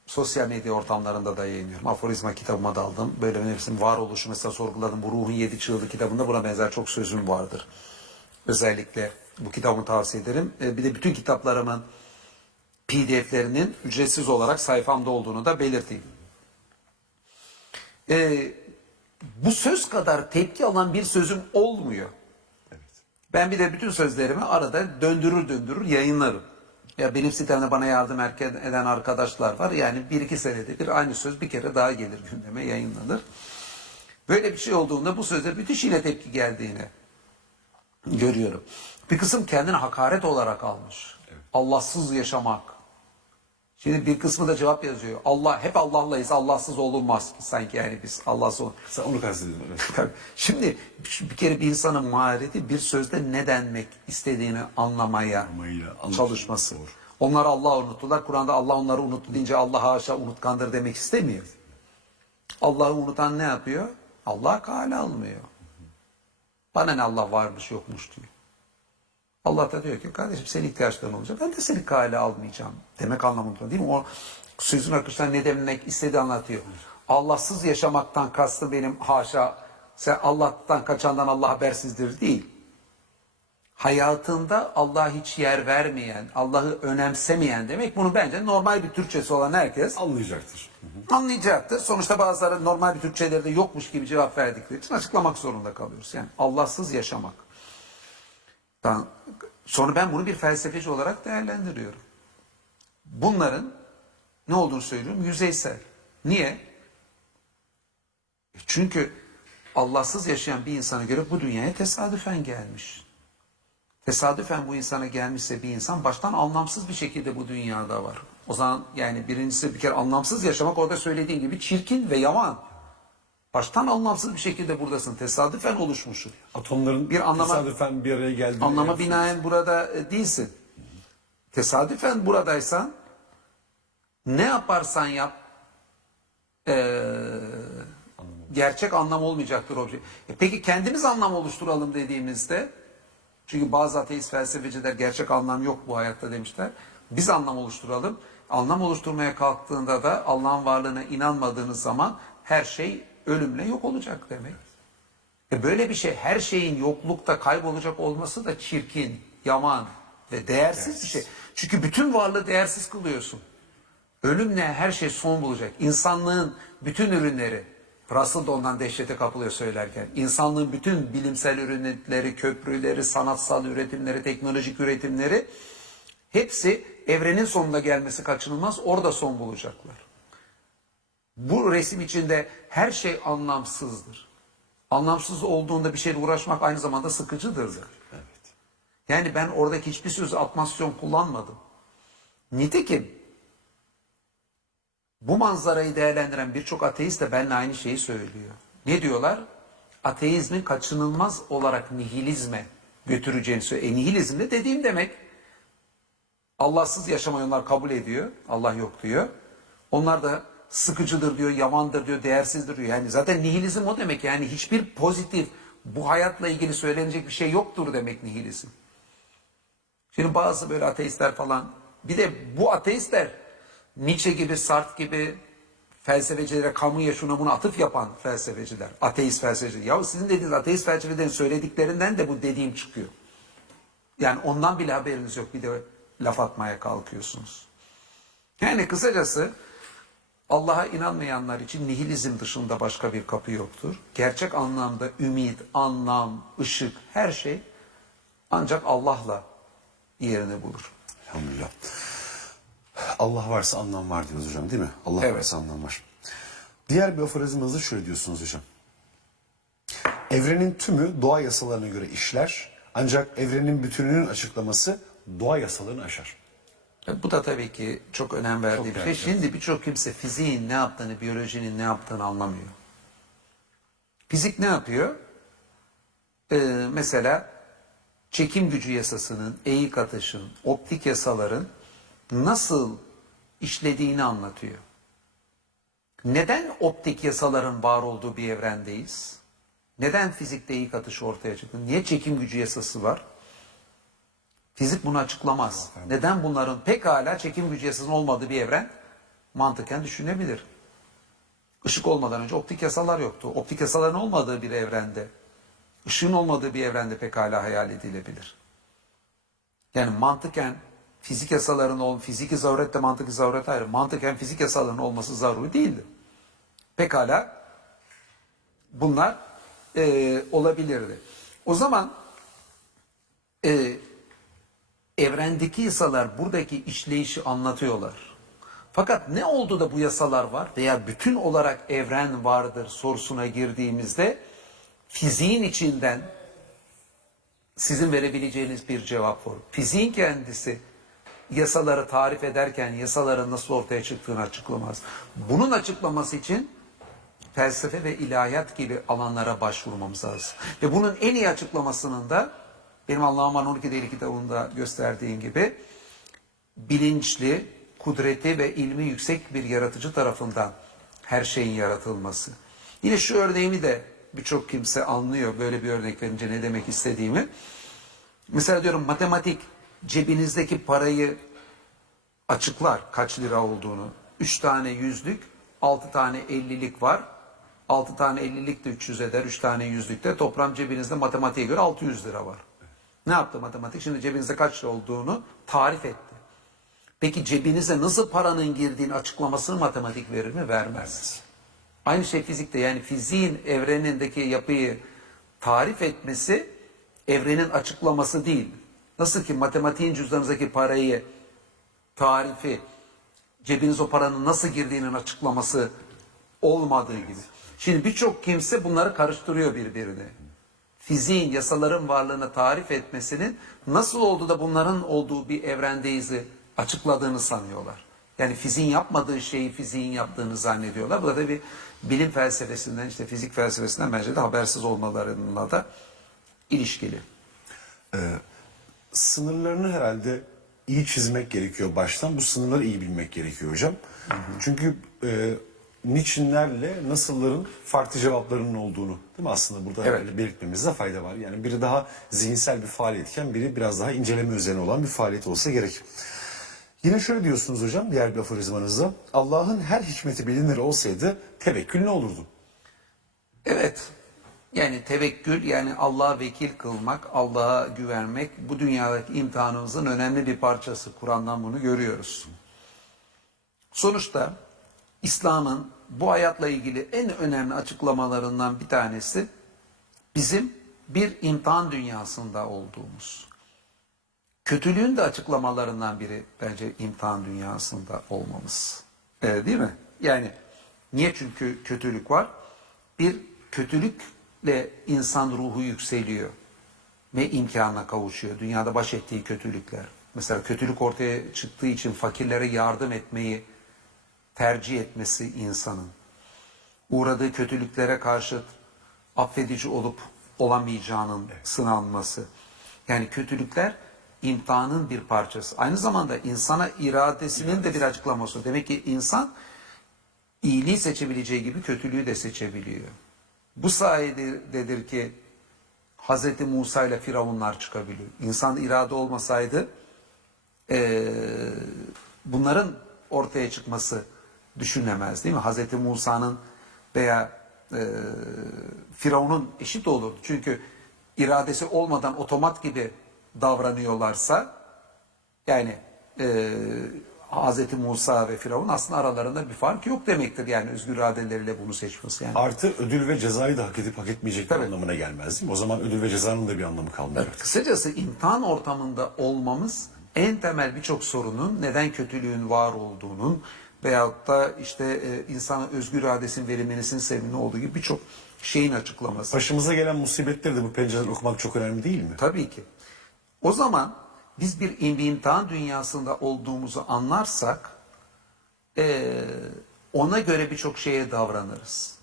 sosyal medya ortamlarında da yayınlıyorum. Aforizma kitabıma daldım. Böyle nefsin varoluşu mesela sorguladım. Bu Ruhun 7 Çığlığı kitabında buna benzer çok sözüm vardır. Özellikle bu kitabımı tavsiye ederim. Bir de bütün kitaplarımın PDF'lerinin ücretsiz olarak sayfamda olduğunu da belirteyim. Bu söz kadar tepki alan bir sözüm olmuyor. Ben bir de bütün sözlerimi arada döndürür yayınlarım. Ya benim sitemde bana yardım eden arkadaşlar var. Yani 1-2 senede bir aynı söz bir kere daha gelir gündeme, yayınlanır. Böyle bir şey olduğunda bu sözde müthişiyle tepki geldiğini görüyorum. Bir kısım kendini hakaret olarak almış. Evet. Allahsız yaşamak. Şimdi bir kısmı da cevap yazıyor. Hep Allah'layız, Allahsız olunmaz ki sanki yani biz Allahsız olunmaz. Sen onu kastediyorsun. Evet. Tabii. Şimdi bir kere bir insanın mahareti bir sözde ne denmek istediğini anlamaya çalışması. Doğru. Onlar Allah'ı unuttular. Kur'an'da Allah onları unuttu deyince Allah haşa unutkandır demek istemiyor. Allah'ı unutan ne yapıyor? Allah kale almıyor. Bana ne Allah varmış yokmuş diyor. Allah da diyor ki kardeşim senin ihtiyaçların olacak. Ben de seni kale almayacağım demek anlamında değil mi? O sözün akıştan ne demek istediği anlatıyor. Allahsız yaşamaktan kastım benim haşa sen Allah'tan kaçandan Allah habersizdir değil. Hayatında Allah'a hiç yer vermeyen, Allah'ı önemsemeyen demek. Bunu bence normal bir Türkçesi olan herkes Anlayacaktır. anlayacaktır. Sonuçta bazıları normal bir Türkçelerde yokmuş gibi cevap verdikleri için açıklamak zorunda kalıyoruz. Yani Allahsız yaşamak. Sonra ben bunu bir felsefeci olarak değerlendiriyorum. Bunların ne olduğunu söylüyorum? Yüzeysel. Niye? Çünkü Allahsız yaşayan bir insana göre bu dünyaya tesadüfen gelmiş. Tesadüfen bu insana gelmişse bir insan baştan anlamsız bir şekilde bu dünyada var. O zaman yani birincisi bir kere anlamsız yaşamak orada söylediğin gibi çirkin ve yaman. Baştan anlamsız bir şekilde buradasın. Tesadüfen oluşmuşsun. Atomların Bir anlama- tesadüfen bir araya geldiğini... Anlama binaen burada değilsin. Tesadüfen buradaysan ne yaparsan yap gerçek anlam olmayacaktır o şey. Peki kendimiz anlam oluşturalım dediğimizde çünkü bazı ateist felsefeciler gerçek anlam yok bu hayatta demişler. Biz anlam oluşturalım. Anlam oluşturmaya kalktığında da Allah'ın varlığına inanmadığınız zaman her şey ölümle yok olacak demek. Böyle bir şey her şeyin yoklukta kaybolacak olması da çirkin, yaman ve değersiz bir şey. Çünkü bütün varlığı değersiz kılıyorsun. Ölümle her şey son bulacak. İnsanlığın bütün ürünleri, Russell da ondan dehşete kapılıyor söylerken, insanlığın bütün bilimsel ürünleri, köprüleri, sanatsal üretimleri, teknolojik üretimleri hepsi evrenin sonunda gelmesi kaçınılmaz, orada son bulacaklar. Bu resim içinde her şey anlamsızdır. Anlamsız olduğunda bir şeyle uğraşmak aynı zamanda sıkıcıdır. Evet. Yani ben oradaki hiçbir sözü atmasyon kullanmadım. Nitekim bu manzarayı değerlendiren birçok ateist de benimle aynı şeyi söylüyor. Ne diyorlar? Ateizmin kaçınılmaz olarak nihilizme götüreceğini söylüyor. Nihilizm de dediğim demek Allahsız yaşamayı onlar kabul ediyor. Allah yok diyor. Onlar da sıkıcıdır diyor, yamandır diyor, değersizdir diyor. Yani zaten nihilizm o demek. Yani hiçbir pozitif bu hayatla ilgili söylenecek bir şey yoktur demek nihilizm. Şimdi bazı böyle ateistler falan bir de bu ateistler Nietzsche gibi, Sartre gibi felsefecilere kamuya şuna buna atıf yapan felsefeciler, ateist felsefeciler. Ya sizin dediğiniz ateist felsefecilerin söylediklerinden de bu dediğim çıkıyor. Yani ondan bile haberiniz yok, bir de laf atmaya kalkıyorsunuz. Yani kısacası Allah'a inanmayanlar için nihilizm dışında başka bir kapı yoktur. Gerçek anlamda ümit, anlam, ışık, her şey ancak Allah'la yerini bulur. Elhamdülillah. Allah varsa anlam var diyoruz hocam değil mi? Allah Evet. varsa anlam var. Diğer bir aforizmanızda şöyle diyorsunuz hocam. Evrenin tümü doğa yasalarına göre işler. Ancak evrenin bütününün açıklaması doğa yasalarını aşar. Bu da tabii ki çok önem verdiği bir şey. değerli, Şimdi birçok kimse fiziğin ne yaptığını, biyolojinin ne yaptığını anlamıyor. Fizik ne yapıyor? Mesela çekim gücü yasasının, eğik atışın, optik yasaların nasıl işlediğini anlatıyor. Neden optik yasaların var olduğu bir evrendeyiz? Neden fizikte eğik atış ortaya çıktı? Niye çekim gücü yasası var? Fizik bunu açıklamaz. Neden bunların pekala çekim gücü yasasının olmadığı bir evren mantıken düşünebilir. Işık olmadan önce optik yasalar yoktu. Optik yasaların olmadığı bir evrende, ışığın olmadığı bir evrende pekala hayal edilebilir. Yani mantıken fizik yasalarının fiziki zaruretle mantıki zaruret ayrı. Mantıken fizik yasalarının olması zaruri değildi. Pekala bunlar olabilirdi. O zaman evrendeki yasalar buradaki işleyişi anlatıyorlar. Fakat ne oldu da bu yasalar var veya bütün olarak evren vardır sorusuna girdiğimizde fiziğin içinden sizin verebileceğiniz bir cevap var. Fiziğin kendisi yasaları tarif ederken yasaların nasıl ortaya çıktığını açıklamaz. Bunun açıklaması için felsefe ve ilahiyat gibi alanlara başvurmamız lazım. Ve bunun en iyi açıklamasının da benim Allah'ın 12 değerli kitabında gösterdiğim gibi bilinçli, kudreti ve ilmi yüksek bir yaratıcı tarafından her şeyin yaratılması. Yine şu örneğimi de birçok kimse anlıyor böyle bir örnek verince ne demek istediğimi. Mesela diyorum matematik cebinizdeki parayı açıklar kaç lira olduğunu. 3 tane yüzlük 6 tane 50'lik var. 6 tane 50'lik de 300 eder, 3 tane 100'lük de. Toplam cebinizde matematiğe göre 600 lira var. Ne yaptı matematik? Şimdi cebinizde kaç lira olduğunu tarif etti. Peki cebinize nasıl paranın girdiğini açıklamasını matematik verir mi? Vermez. Aynı şey fizikte, yani fiziğin evrenindeki yapıyı tarif etmesi evrenin açıklaması değil. Nasıl ki matematiğin cüzdanınızdaki parayı tarifi cebiniz o paranın nasıl girdiğinin açıklaması olmadığı gibi. Şimdi birçok kimse bunları karıştırıyor birbirine. Fiziğin, yasaların varlığını tarif etmesinin nasıl oldu da bunların olduğu bir evrendeyiz'i açıkladığını sanıyorlar. Yani fiziğin yapmadığı şeyi fiziğin yaptığını zannediyorlar. Bu da tabii bilim felsefesinden, işte fizik felsefesinden bence de habersiz olmalarıyla da ilişkili. Sınırlarını herhalde iyi çizmek gerekiyor baştan. Bu sınırları iyi bilmek gerekiyor hocam. Çünkü niçinlerle nasılların farklı cevaplarının olduğunu, değil mi, aslında burada Evet. belirtmemizde fayda var. Yani biri daha zihinsel bir faaliyetken biri biraz daha inceleme üzerine olan bir faaliyet olsa gerek. Yine şöyle diyorsunuz hocam diğer bir aforizmanızda. Allah'ın her hikmeti bilinir olsaydı tevekkül ne olurdu? Evet. Yani tevekkül, yani Allah'a vekil kılmak, Allah'a güvenmek bu dünyadaki imtihanımızın önemli bir parçası. Kur'an'dan bunu görüyoruz. Sonuçta İslam'ın bu hayatla ilgili en önemli açıklamalarından bir tanesi bizim bir imtihan dünyasında olduğumuz. Kötülüğün de açıklamalarından biri bence imtihan dünyasında olmamız. Değil mi? Yani niye? Çünkü kötülük var. Bir kötülükle insan ruhu yükseliyor ve imkanına kavuşuyor. Dünyada baş ettiği kötülükler. Mesela kötülük ortaya çıktığı için fakirlere yardım etmeyi tercih etmesi insanın. Uğradığı kötülüklere karşı affedici olup olamayacağının sınanması. Yani kötülükler imtihanın bir parçası. Aynı zamanda insana iradesinin de bir açıklaması. Demek ki insan iyiliği seçebileceği gibi kötülüğü de seçebiliyor. Bu sayededir ki Hazreti Musa ile Firavunlar çıkabiliyor. İnsan irade olmasaydı bunların ortaya çıkması düşünülemez, değil mi? Hazreti Musa'nın veya Firavun'un eşit olurdu. Çünkü iradesi olmadan otomat gibi davranıyorlarsa, yani Hazreti Musa ve Firavun aslında aralarında bir fark yok demektir. Yani özgür iradeleriyle bunu seçmesi. Yani. Artı ödül ve cezayı da hak edip hak etmeyecekleri anlamına gelmez, değil mi? O zaman ödül ve cezanın da bir anlamı kalmıyor. Evet, kısacası imtihan ortamında olmamız en temel birçok sorunun, neden kötülüğün var olduğunun veyahut da işte insana özgür iradesinin verilmesinin sebebinin olduğu gibi birçok şeyin açıklaması. Başımıza gelen musibetleri de bu pencereden okumak çok önemli değil mi? Tabii ki. O zaman biz bir imtihan dünyasında olduğumuzu anlarsak ona göre birçok şeye davranırız.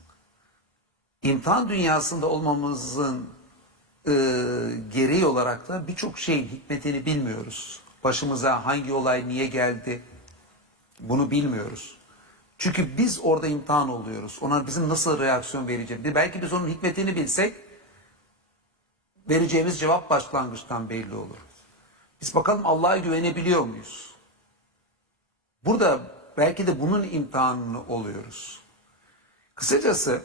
İmtihan dünyasında olmamızın gereği olarak da birçok şeyin hikmetini bilmiyoruz. Başımıza hangi olay niye geldi bunu bilmiyoruz. Çünkü biz orada imtihan oluyoruz. Ona bizim nasıl reaksiyon vereceğimiz. Belki biz onun hikmetini bilsek vereceğimiz cevap başlangıçtan belli olur. Biz bakalım Allah'a güvenebiliyor muyuz? Burada belki de bunun imtihanını oluyoruz. Kısacası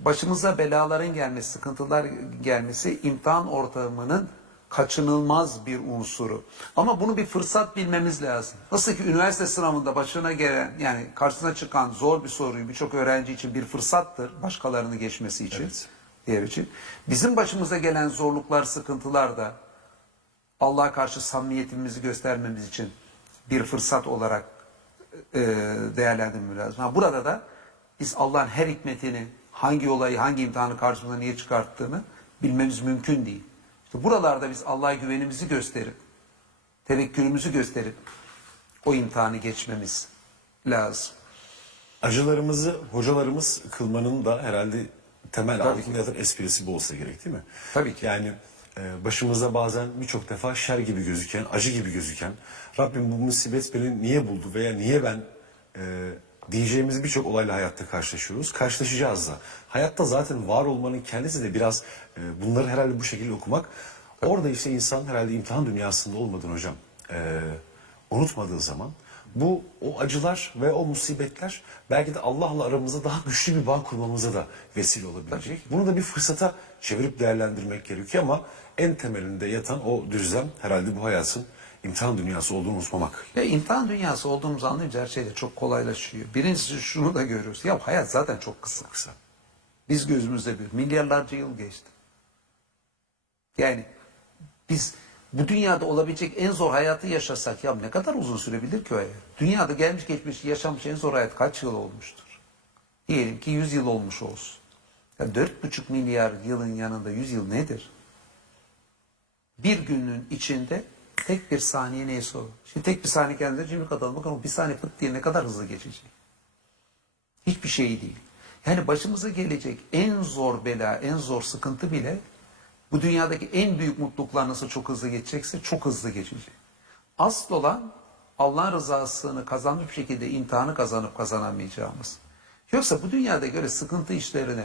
başımıza belaların gelmesi, sıkıntılar gelmesi imtihan ortamının kaçınılmaz bir unsuru. Ama bunu bir fırsat bilmemiz lazım. Nasıl ki üniversite sınavında başına gelen, yani karşısına çıkan zor bir soruyu birçok öğrenci için bir fırsattır. Başkalarını geçmesi için, diğer için. Bizim başımıza gelen zorluklar, sıkıntılar da Allah'a karşı samimiyetimizi göstermemiz için bir fırsat olarak değerlendirmemiz lazım. Burada da biz Allah'ın her hikmetini, hangi olayı, hangi imtihanı karşımıza niye çıkarttığını bilmemiz mümkün değil. İşte buralarda biz Allah'a güvenimizi gösterip, tevekkülümüzü gösterip o imtihanı geçmemiz lazım. Acılarımızı hocalarımız kılmanın da herhalde temel altında yatan esprisi bu olsa gerek, değil mi? Tabii ki. Yani başımıza bazen birçok defa şer gibi gözüken, acı gibi gözüken, Rabbim bu musibet beni niye buldu veya niye ben diyeceğimiz birçok olayla hayatta karşılaşıyoruz. Karşılaşacağız da. Hayatta zaten var olmanın kendisi de biraz bunları herhalde bu şekilde okumak. Orada işte insan herhalde imtihan dünyasında olmadan hocam unutmadığı zaman o acılar ve o musibetler belki de Allah'la aramızda daha güçlü bir bağ kurmamıza da vesile olabilecek. Bunu da bir fırsata çevirip değerlendirmek gerekiyor ama en temelinde yatan o düzlem herhalde bu hayatın imtihan dünyası olduğunu unutmamak. Ya imtihan dünyası olduğumuzu anlayınca her şey de çok kolaylaşıyor. Birincisi şunu da görüyoruz. Ya hayat zaten çok kısa. Kısa. Biz gözümüzde bir milyarlarca yıl geçti. Yani biz bu dünyada olabilecek en zor hayatı yaşasak ya ne kadar uzun sürebilir ki o hayat? Dünyada gelmiş geçmiş yaşamış en zor hayat kaç yıl olmuştur? Diyelim ki 100 yıl olmuş olsun. Ya 4,5 milyar yılın yanında 100 yıl nedir? Bir günün içinde tek bir saniye neyse o. Şimdi tek bir saniye kendine cimri katalım. Bakalım bir saniye pıt diye ne kadar hızlı geçecek. Hiçbir şey değil. Yani başımıza gelecek en zor bela, en zor sıkıntı bile bu dünyadaki en büyük mutluluklar nasıl çok hızlı geçecekse çok hızlı geçecek. Asıl olan Allah'ın rızasını kazanmış bir şekilde imtihanı kazanıp kazanamayacağımız. Yoksa bu dünyada göre sıkıntı işlerine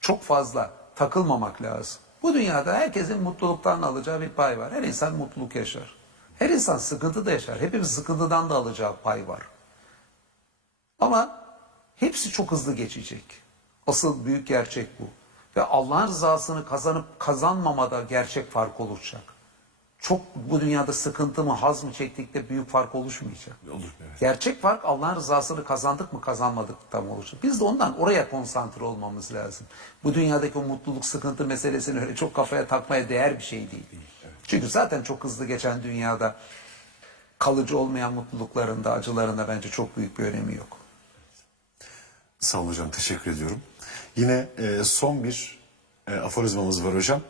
çok fazla takılmamak lazım. Bu dünyada herkesin mutluluktan alacağı bir pay var. Her insan mutluluk yaşar. Her insan sıkıntı da yaşar. Hepimiz sıkıntıdan da alacağı pay var. Ama hepsi çok hızlı geçecek. Asıl büyük gerçek bu. Ve Allah'ın rızasını kazanıp kazanmamada gerçek fark olacak. Çok bu dünyada sıkıntı mı, haz mı çektikte büyük fark oluşmayacak. Olur, evet. Gerçek fark Allah'ın rızasını kazandık mı kazanmadık mı tam olacak. Biz de ondan oraya konsantre olmamız lazım. Bu dünyadaki o mutluluk sıkıntı meselesini öyle çok kafaya takmaya değer bir şey değil. Çünkü zaten çok hızlı geçen dünyada kalıcı olmayan mutluluklarında, acılarında bence çok büyük bir önemi yok. Sağ olun hocam, teşekkür ediyorum. Yine son bir aforizmamız var hocam.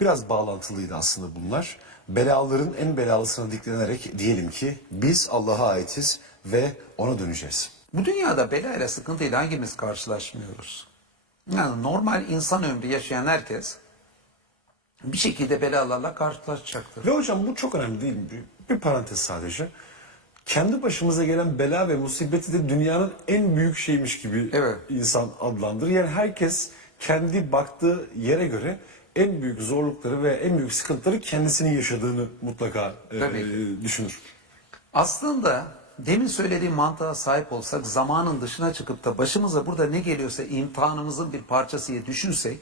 Biraz bağlantılıydı aslında bunlar. Belaların en belalısına diklenerek diyelim ki biz Allah'a aitiz ve ona döneceğiz. Bu dünyada belayla, sıkıntıyla hangimiz karşılaşmıyoruz? Yani normal insan ömrü yaşayan herkes bir şekilde belalarla karşılaşacaktır. Ve hocam bu çok önemli değil mi? Bir parantez sadece. Kendi başımıza gelen bela ve musibeti de dünyanın en büyük şeymiş gibi Evet. insan adlandırır. Yani herkes kendi baktığı yere göre en büyük zorlukları ve en büyük sıkıntıları kendisinin yaşadığını mutlaka düşünür. Aslında demin söylediğim mantığa sahip olsak, zamanın dışına çıkıp da başımıza burada ne geliyorsa imtihanımızın bir parçası diye düşünsek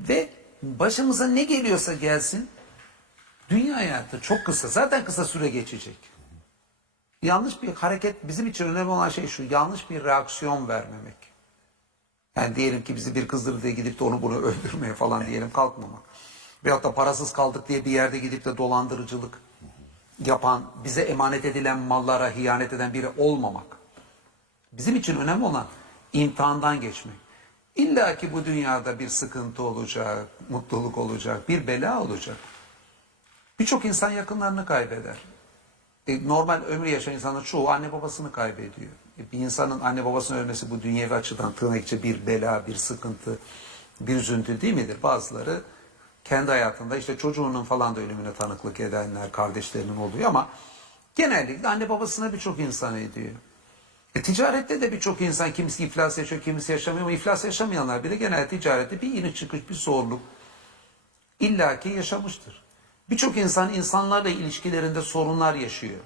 ve başımıza ne geliyorsa gelsin, dünya hayatı çok kısa, zaten kısa süre geçecek. Yanlış bir hareket, bizim için önemli olan şey şu, yanlış bir reaksiyon vermemek. Yani diyelim ki bizi bir kızdırdı diye gidip de onu bunu öldürmeye falan diyelim kalkmamak. Veyahut da parasız kaldık diye bir yerde gidip de dolandırıcılık yapan, bize emanet edilen mallara hiyanet eden biri olmamak. Bizim için önemli olan imtihandan geçmek. İlla ki bu dünyada bir sıkıntı olacak, mutluluk olacak, bir bela olacak. Birçok insan yakınlarını kaybeder. Normal ömrü yaşayan insanlar çoğu anne babasını kaybediyor. Bir insanın anne babasının ölmesi bu dünyevi açıdan tırnak içi bir bela, bir sıkıntı, bir üzüntü değil midir? Bazıları kendi hayatında işte çocuğunun falan da ölümüne tanıklık edenler, kardeşlerinin oluyor ama genellikle anne babasına birçok insan ediyor. Ticarette de birçok insan, kimisi iflas yaşıyor, kimisi yaşamıyor ama iflas yaşamayanlar bile genel ticarette bir iniş çıkış, bir zorluk illaki yaşamıştır. Birçok insan insanlarla ilişkilerinde sorunlar yaşıyor.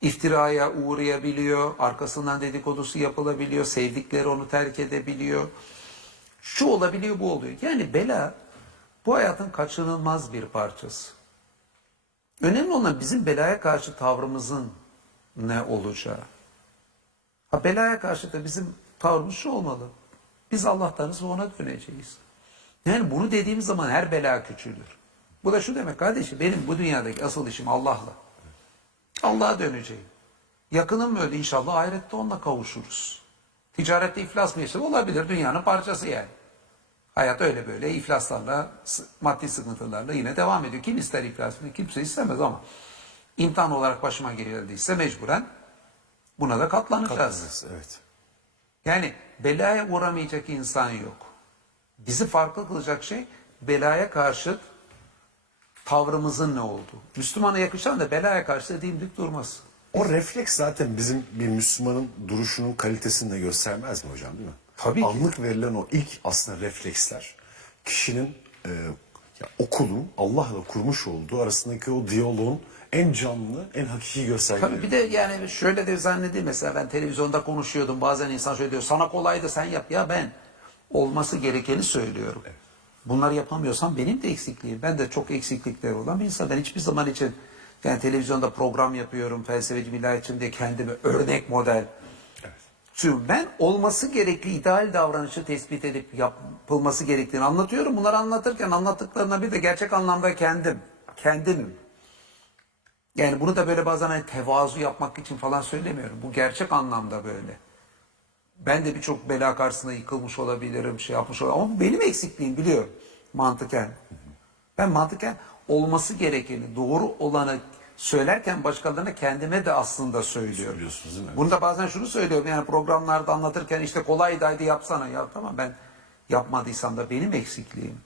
İftiraya uğrayabiliyor, arkasından dedikodusu yapılabiliyor, sevdikleri onu terk edebiliyor. Şu olabiliyor, bu oluyor. Yani bela bu hayatın kaçınılmaz bir parçası. Önemli olan bizim belaya karşı tavrımızın ne olacağı. Belaya karşı da bizim tavrımız şu olmalı. Biz Allah'tanız ve ona döneceğiz. Yani bunu dediğimiz zaman her bela küçülür. Bu da şu demek kardeşim, benim bu dünyadaki asıl işim Allah'la. Allah'a döneceğim. Yakınım öldü, inşallah ahirette onunla kavuşuruz. Ticarette iflas mı yaşadı? Olabilir, dünyanın parçası yani. Hayat öyle böyle iflaslarla, maddi sıkıntılarla yine devam ediyor. Kim ister iflasını? Kimse istemez ama imtihan olarak başıma geldiyse mecburen buna da katlanacağız. Evet. Yani belaya uğramayacak insan yok. Bizi farklı kılacak şey belaya karşı tavrımızın ne olduğu. Müslümana yakışan da belaya karşı dimdik durması. O refleks zaten bizim bir Müslümanın duruşunun kalitesini de göstermez mi hocam, değil mi? Tabii ki. Anlık verilen o ilk aslında refleksler kişinin o kulun Allah'la kurmuş olduğu arasındaki o diyaloğun en canlı, en hakiki göstergeleri. Tabii bir de yani şöyle de zannedeyim, mesela ben televizyonda konuşuyordum, bazen insan şöyle diyor, sana kolaydı sen yap. Ya ben olması gerekeni söylüyorum. Bunları yapamıyorsam benim de eksikliğim. Ben de çok eksiklikleri olan bir insan. Ben hiçbir zaman için yani televizyonda program yapıyorum, felsefeci ilahiyatçıyım diye kendimi örnek model. Çünkü ben olması gerekli ideal davranışı tespit edip yapılması gerektiğini anlatıyorum. Bunları anlatırken anlattıklarına bir de gerçek anlamda kendimim. Yani bunu da böyle bazen hani tevazu yapmak için falan söylemiyorum. Bu gerçek anlamda böyle. Ben de birçok bela karşısında yıkılmış olabilirim, şey yapmış olabilirim. Ama bu benim eksikliğim, biliyorum mantıken. Ben mantıken olması gerekeni, doğru olanı söylerken başkalarına, kendime de aslında söylüyorum. Söylüyorsunuz değil mi? Bunu da bazen şunu söylüyorum, yani programlarda anlatırken işte kolaydı haydi yapsana. Ya tamam, ben yapmadıysam da benim eksikliğim.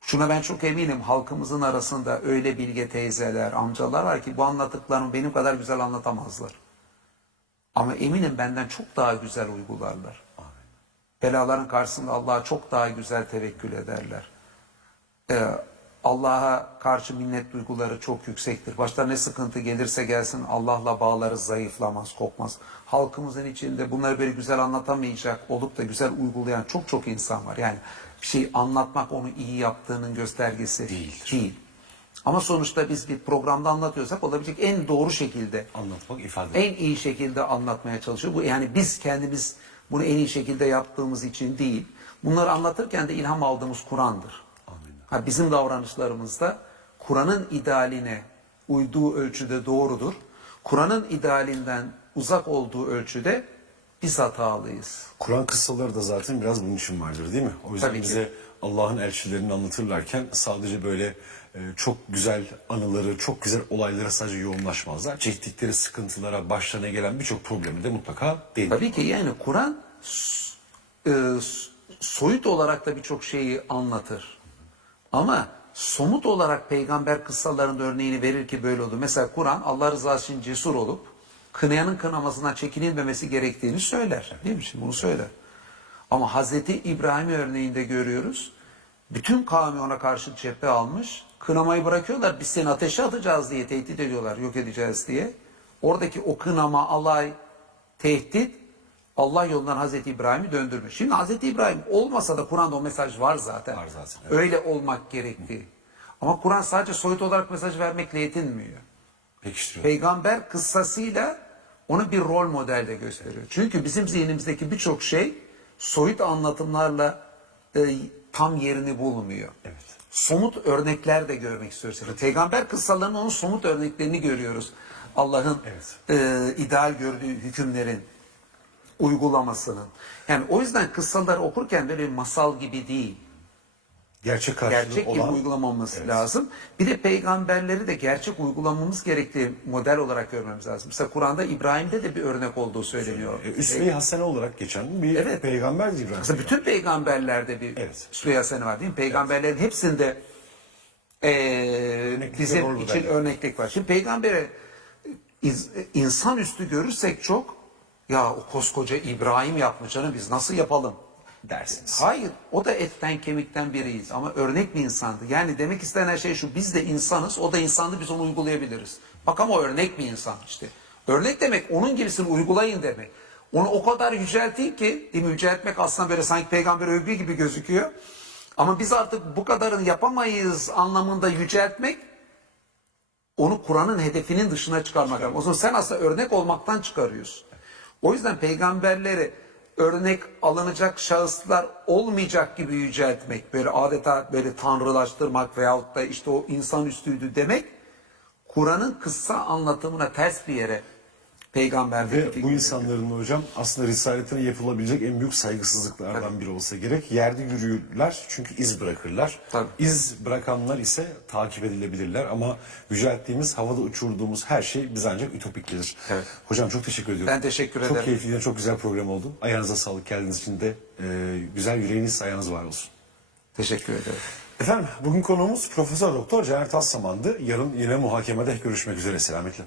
Şuna ben çok eminim, halkımızın arasında öyle bilge teyzeler, amcalar var ki bu anlattıklarımı benim kadar güzel anlatamazlar. Ama eminim benden çok daha güzel uygularlar. Belaların karşısında Allah'a çok daha güzel tevekkül ederler. Allah'a karşı minnet duyguları çok yüksektir. Başta ne sıkıntı gelirse gelsin Allah'la bağları zayıflamaz, kopmaz. Halkımızın içinde bunları böyle güzel anlatamayacak olup da güzel uygulayan çok insan var. Yani bir şey anlatmak onu iyi yaptığının göstergesi değil. Ama sonuçta biz bir programda anlatıyorsak olabilecek en doğru şekilde Anlatmak, ifade en iyi şekilde anlatmaya çalışıyor. Bu yani biz kendimiz bunu en iyi şekilde yaptığımız için değil. Bunları anlatırken de ilham aldığımız Kur'an'dır. Ha, bizim davranışlarımızda Kur'an'ın idealine uyduğu ölçüde doğrudur. Kur'an'ın idealinden uzak olduğu ölçüde biz hatalıyız. Kur'an kıssaları da zaten biraz bunun için vardır değil mi? O yüzden Tabii ki. bize Allah'ın elçilerini anlatırlarken sadece böyle çok güzel anıları, çok güzel olaylara sadece yoğunlaşmazlar. Çektikleri sıkıntılara, başlarına gelen birçok problemi de mutlaka değinir. Tabii ki yani Kur'an soyut olarak da birçok şeyi anlatır. Ama somut olarak peygamber kıssalarının örneğini verir ki böyle oldu. Mesela Kur'an Allah rızası için cesur olup kınayanın kınamasından çekinilmemesi gerektiğini söyler. Değil mi? Şimdi bunu söyler. Ama Hazreti İbrahim örneğinde görüyoruz. Bütün kavmi ona karşı cephe almış. Kınamayı bırakıyorlar. Biz seni ateşe atacağız diye tehdit ediyorlar. Yok edeceğiz diye. Oradaki o kınama, alay, tehdit Allah yolundan Hazreti İbrahim'i döndürmüş. Şimdi Hazreti İbrahim olmasa da Kur'an'da o mesaj var zaten. Var zaten, evet. Öyle olmak gerektiği. Ama Kur'an sadece soyut olarak mesaj vermekle yetinmiyor. Pekiştiriyor. Peygamber kıssasıyla onu bir rol modelde gösteriyor. Çünkü bizim zihnimizdeki birçok şey soyut anlatımlarla tam yerini bulmuyor. Evet. Somut örnekler de görmek istiyoruz. Peygamber kıssalarının onun somut örneklerini görüyoruz. Allah'ın ideal gördüğü hükümlerin uygulamasının. Yani o yüzden kıssaları okurken böyle masal gibi değil. Gerçek karşılığı Gerçek gibi olan... uygulamamız Evet. lazım. Bir de peygamberleri de gerçek uygulamamız gerektiği model olarak görmemiz lazım. Mesela Kur'an'da İbrahim'de de bir örnek olduğu söyleniyor. Üsve-i Hasene olarak geçen bir Evet. peygamber İbrahim. Mesela bütün peygamberlerde bir Üsve-i Hasene var değil mi? Peygamberlerin hepsinde bizim rol için model. örneklik var. Şimdi peygambere insanüstü görürsek çok, ya o koskoca İbrahim yapmış canım, biz nasıl yapalım dersiniz. Hayır, o da etten kemikten biriyiz ama örnek bir insandı. Yani demek istenen şey şu, biz de insanız, o da insandı, biz onu uygulayabiliriz. Bak ama örnek bir insan işte. Örnek demek onun gibisini uygulayın demek. Onu o kadar yüceltin ki, değil mi? Yüceltmek aslında böyle sanki peygamber övgü gibi gözüküyor. Ama biz artık bu kadarını yapamayız anlamında yüceltmek, onu Kur'an'ın hedefinin dışına çıkarmak. O zaman sen aslında örnek olmaktan çıkarıyorsun. O yüzden peygamberleri örnek alınacak şahıslar olmayacak gibi yüceltmek, böyle adeta böyle tanrılaştırmak veyahut da işte o insanüstüydü demek, Kur'an'ın kıssa anlatımına ters bir yere peygamberdeki Ve bu insanların hocam aslında risaletine yapılabilecek en büyük saygısızlıklardan biri olsa gerek. Yerde yürürler çünkü iz bırakırlar. Tabii. İz bırakanlar ise takip edilebilirler ama yücelttiğimiz, havada uçurduğumuz her şey biz ancak ütopiktir. Evet. Hocam çok teşekkür ediyorum. Ben teşekkür ederim. Çok keyifli, çok güzel program oldu. Ayağınıza sağlık, geldiğiniz için de güzel yüreğiniz, ayağınız var olsun. Teşekkür ederim. Efendim bugün konuğumuz Profesör Doktor Caner Taslaman'dı. Yarın yine muhakemede görüşmek üzere. Selametle.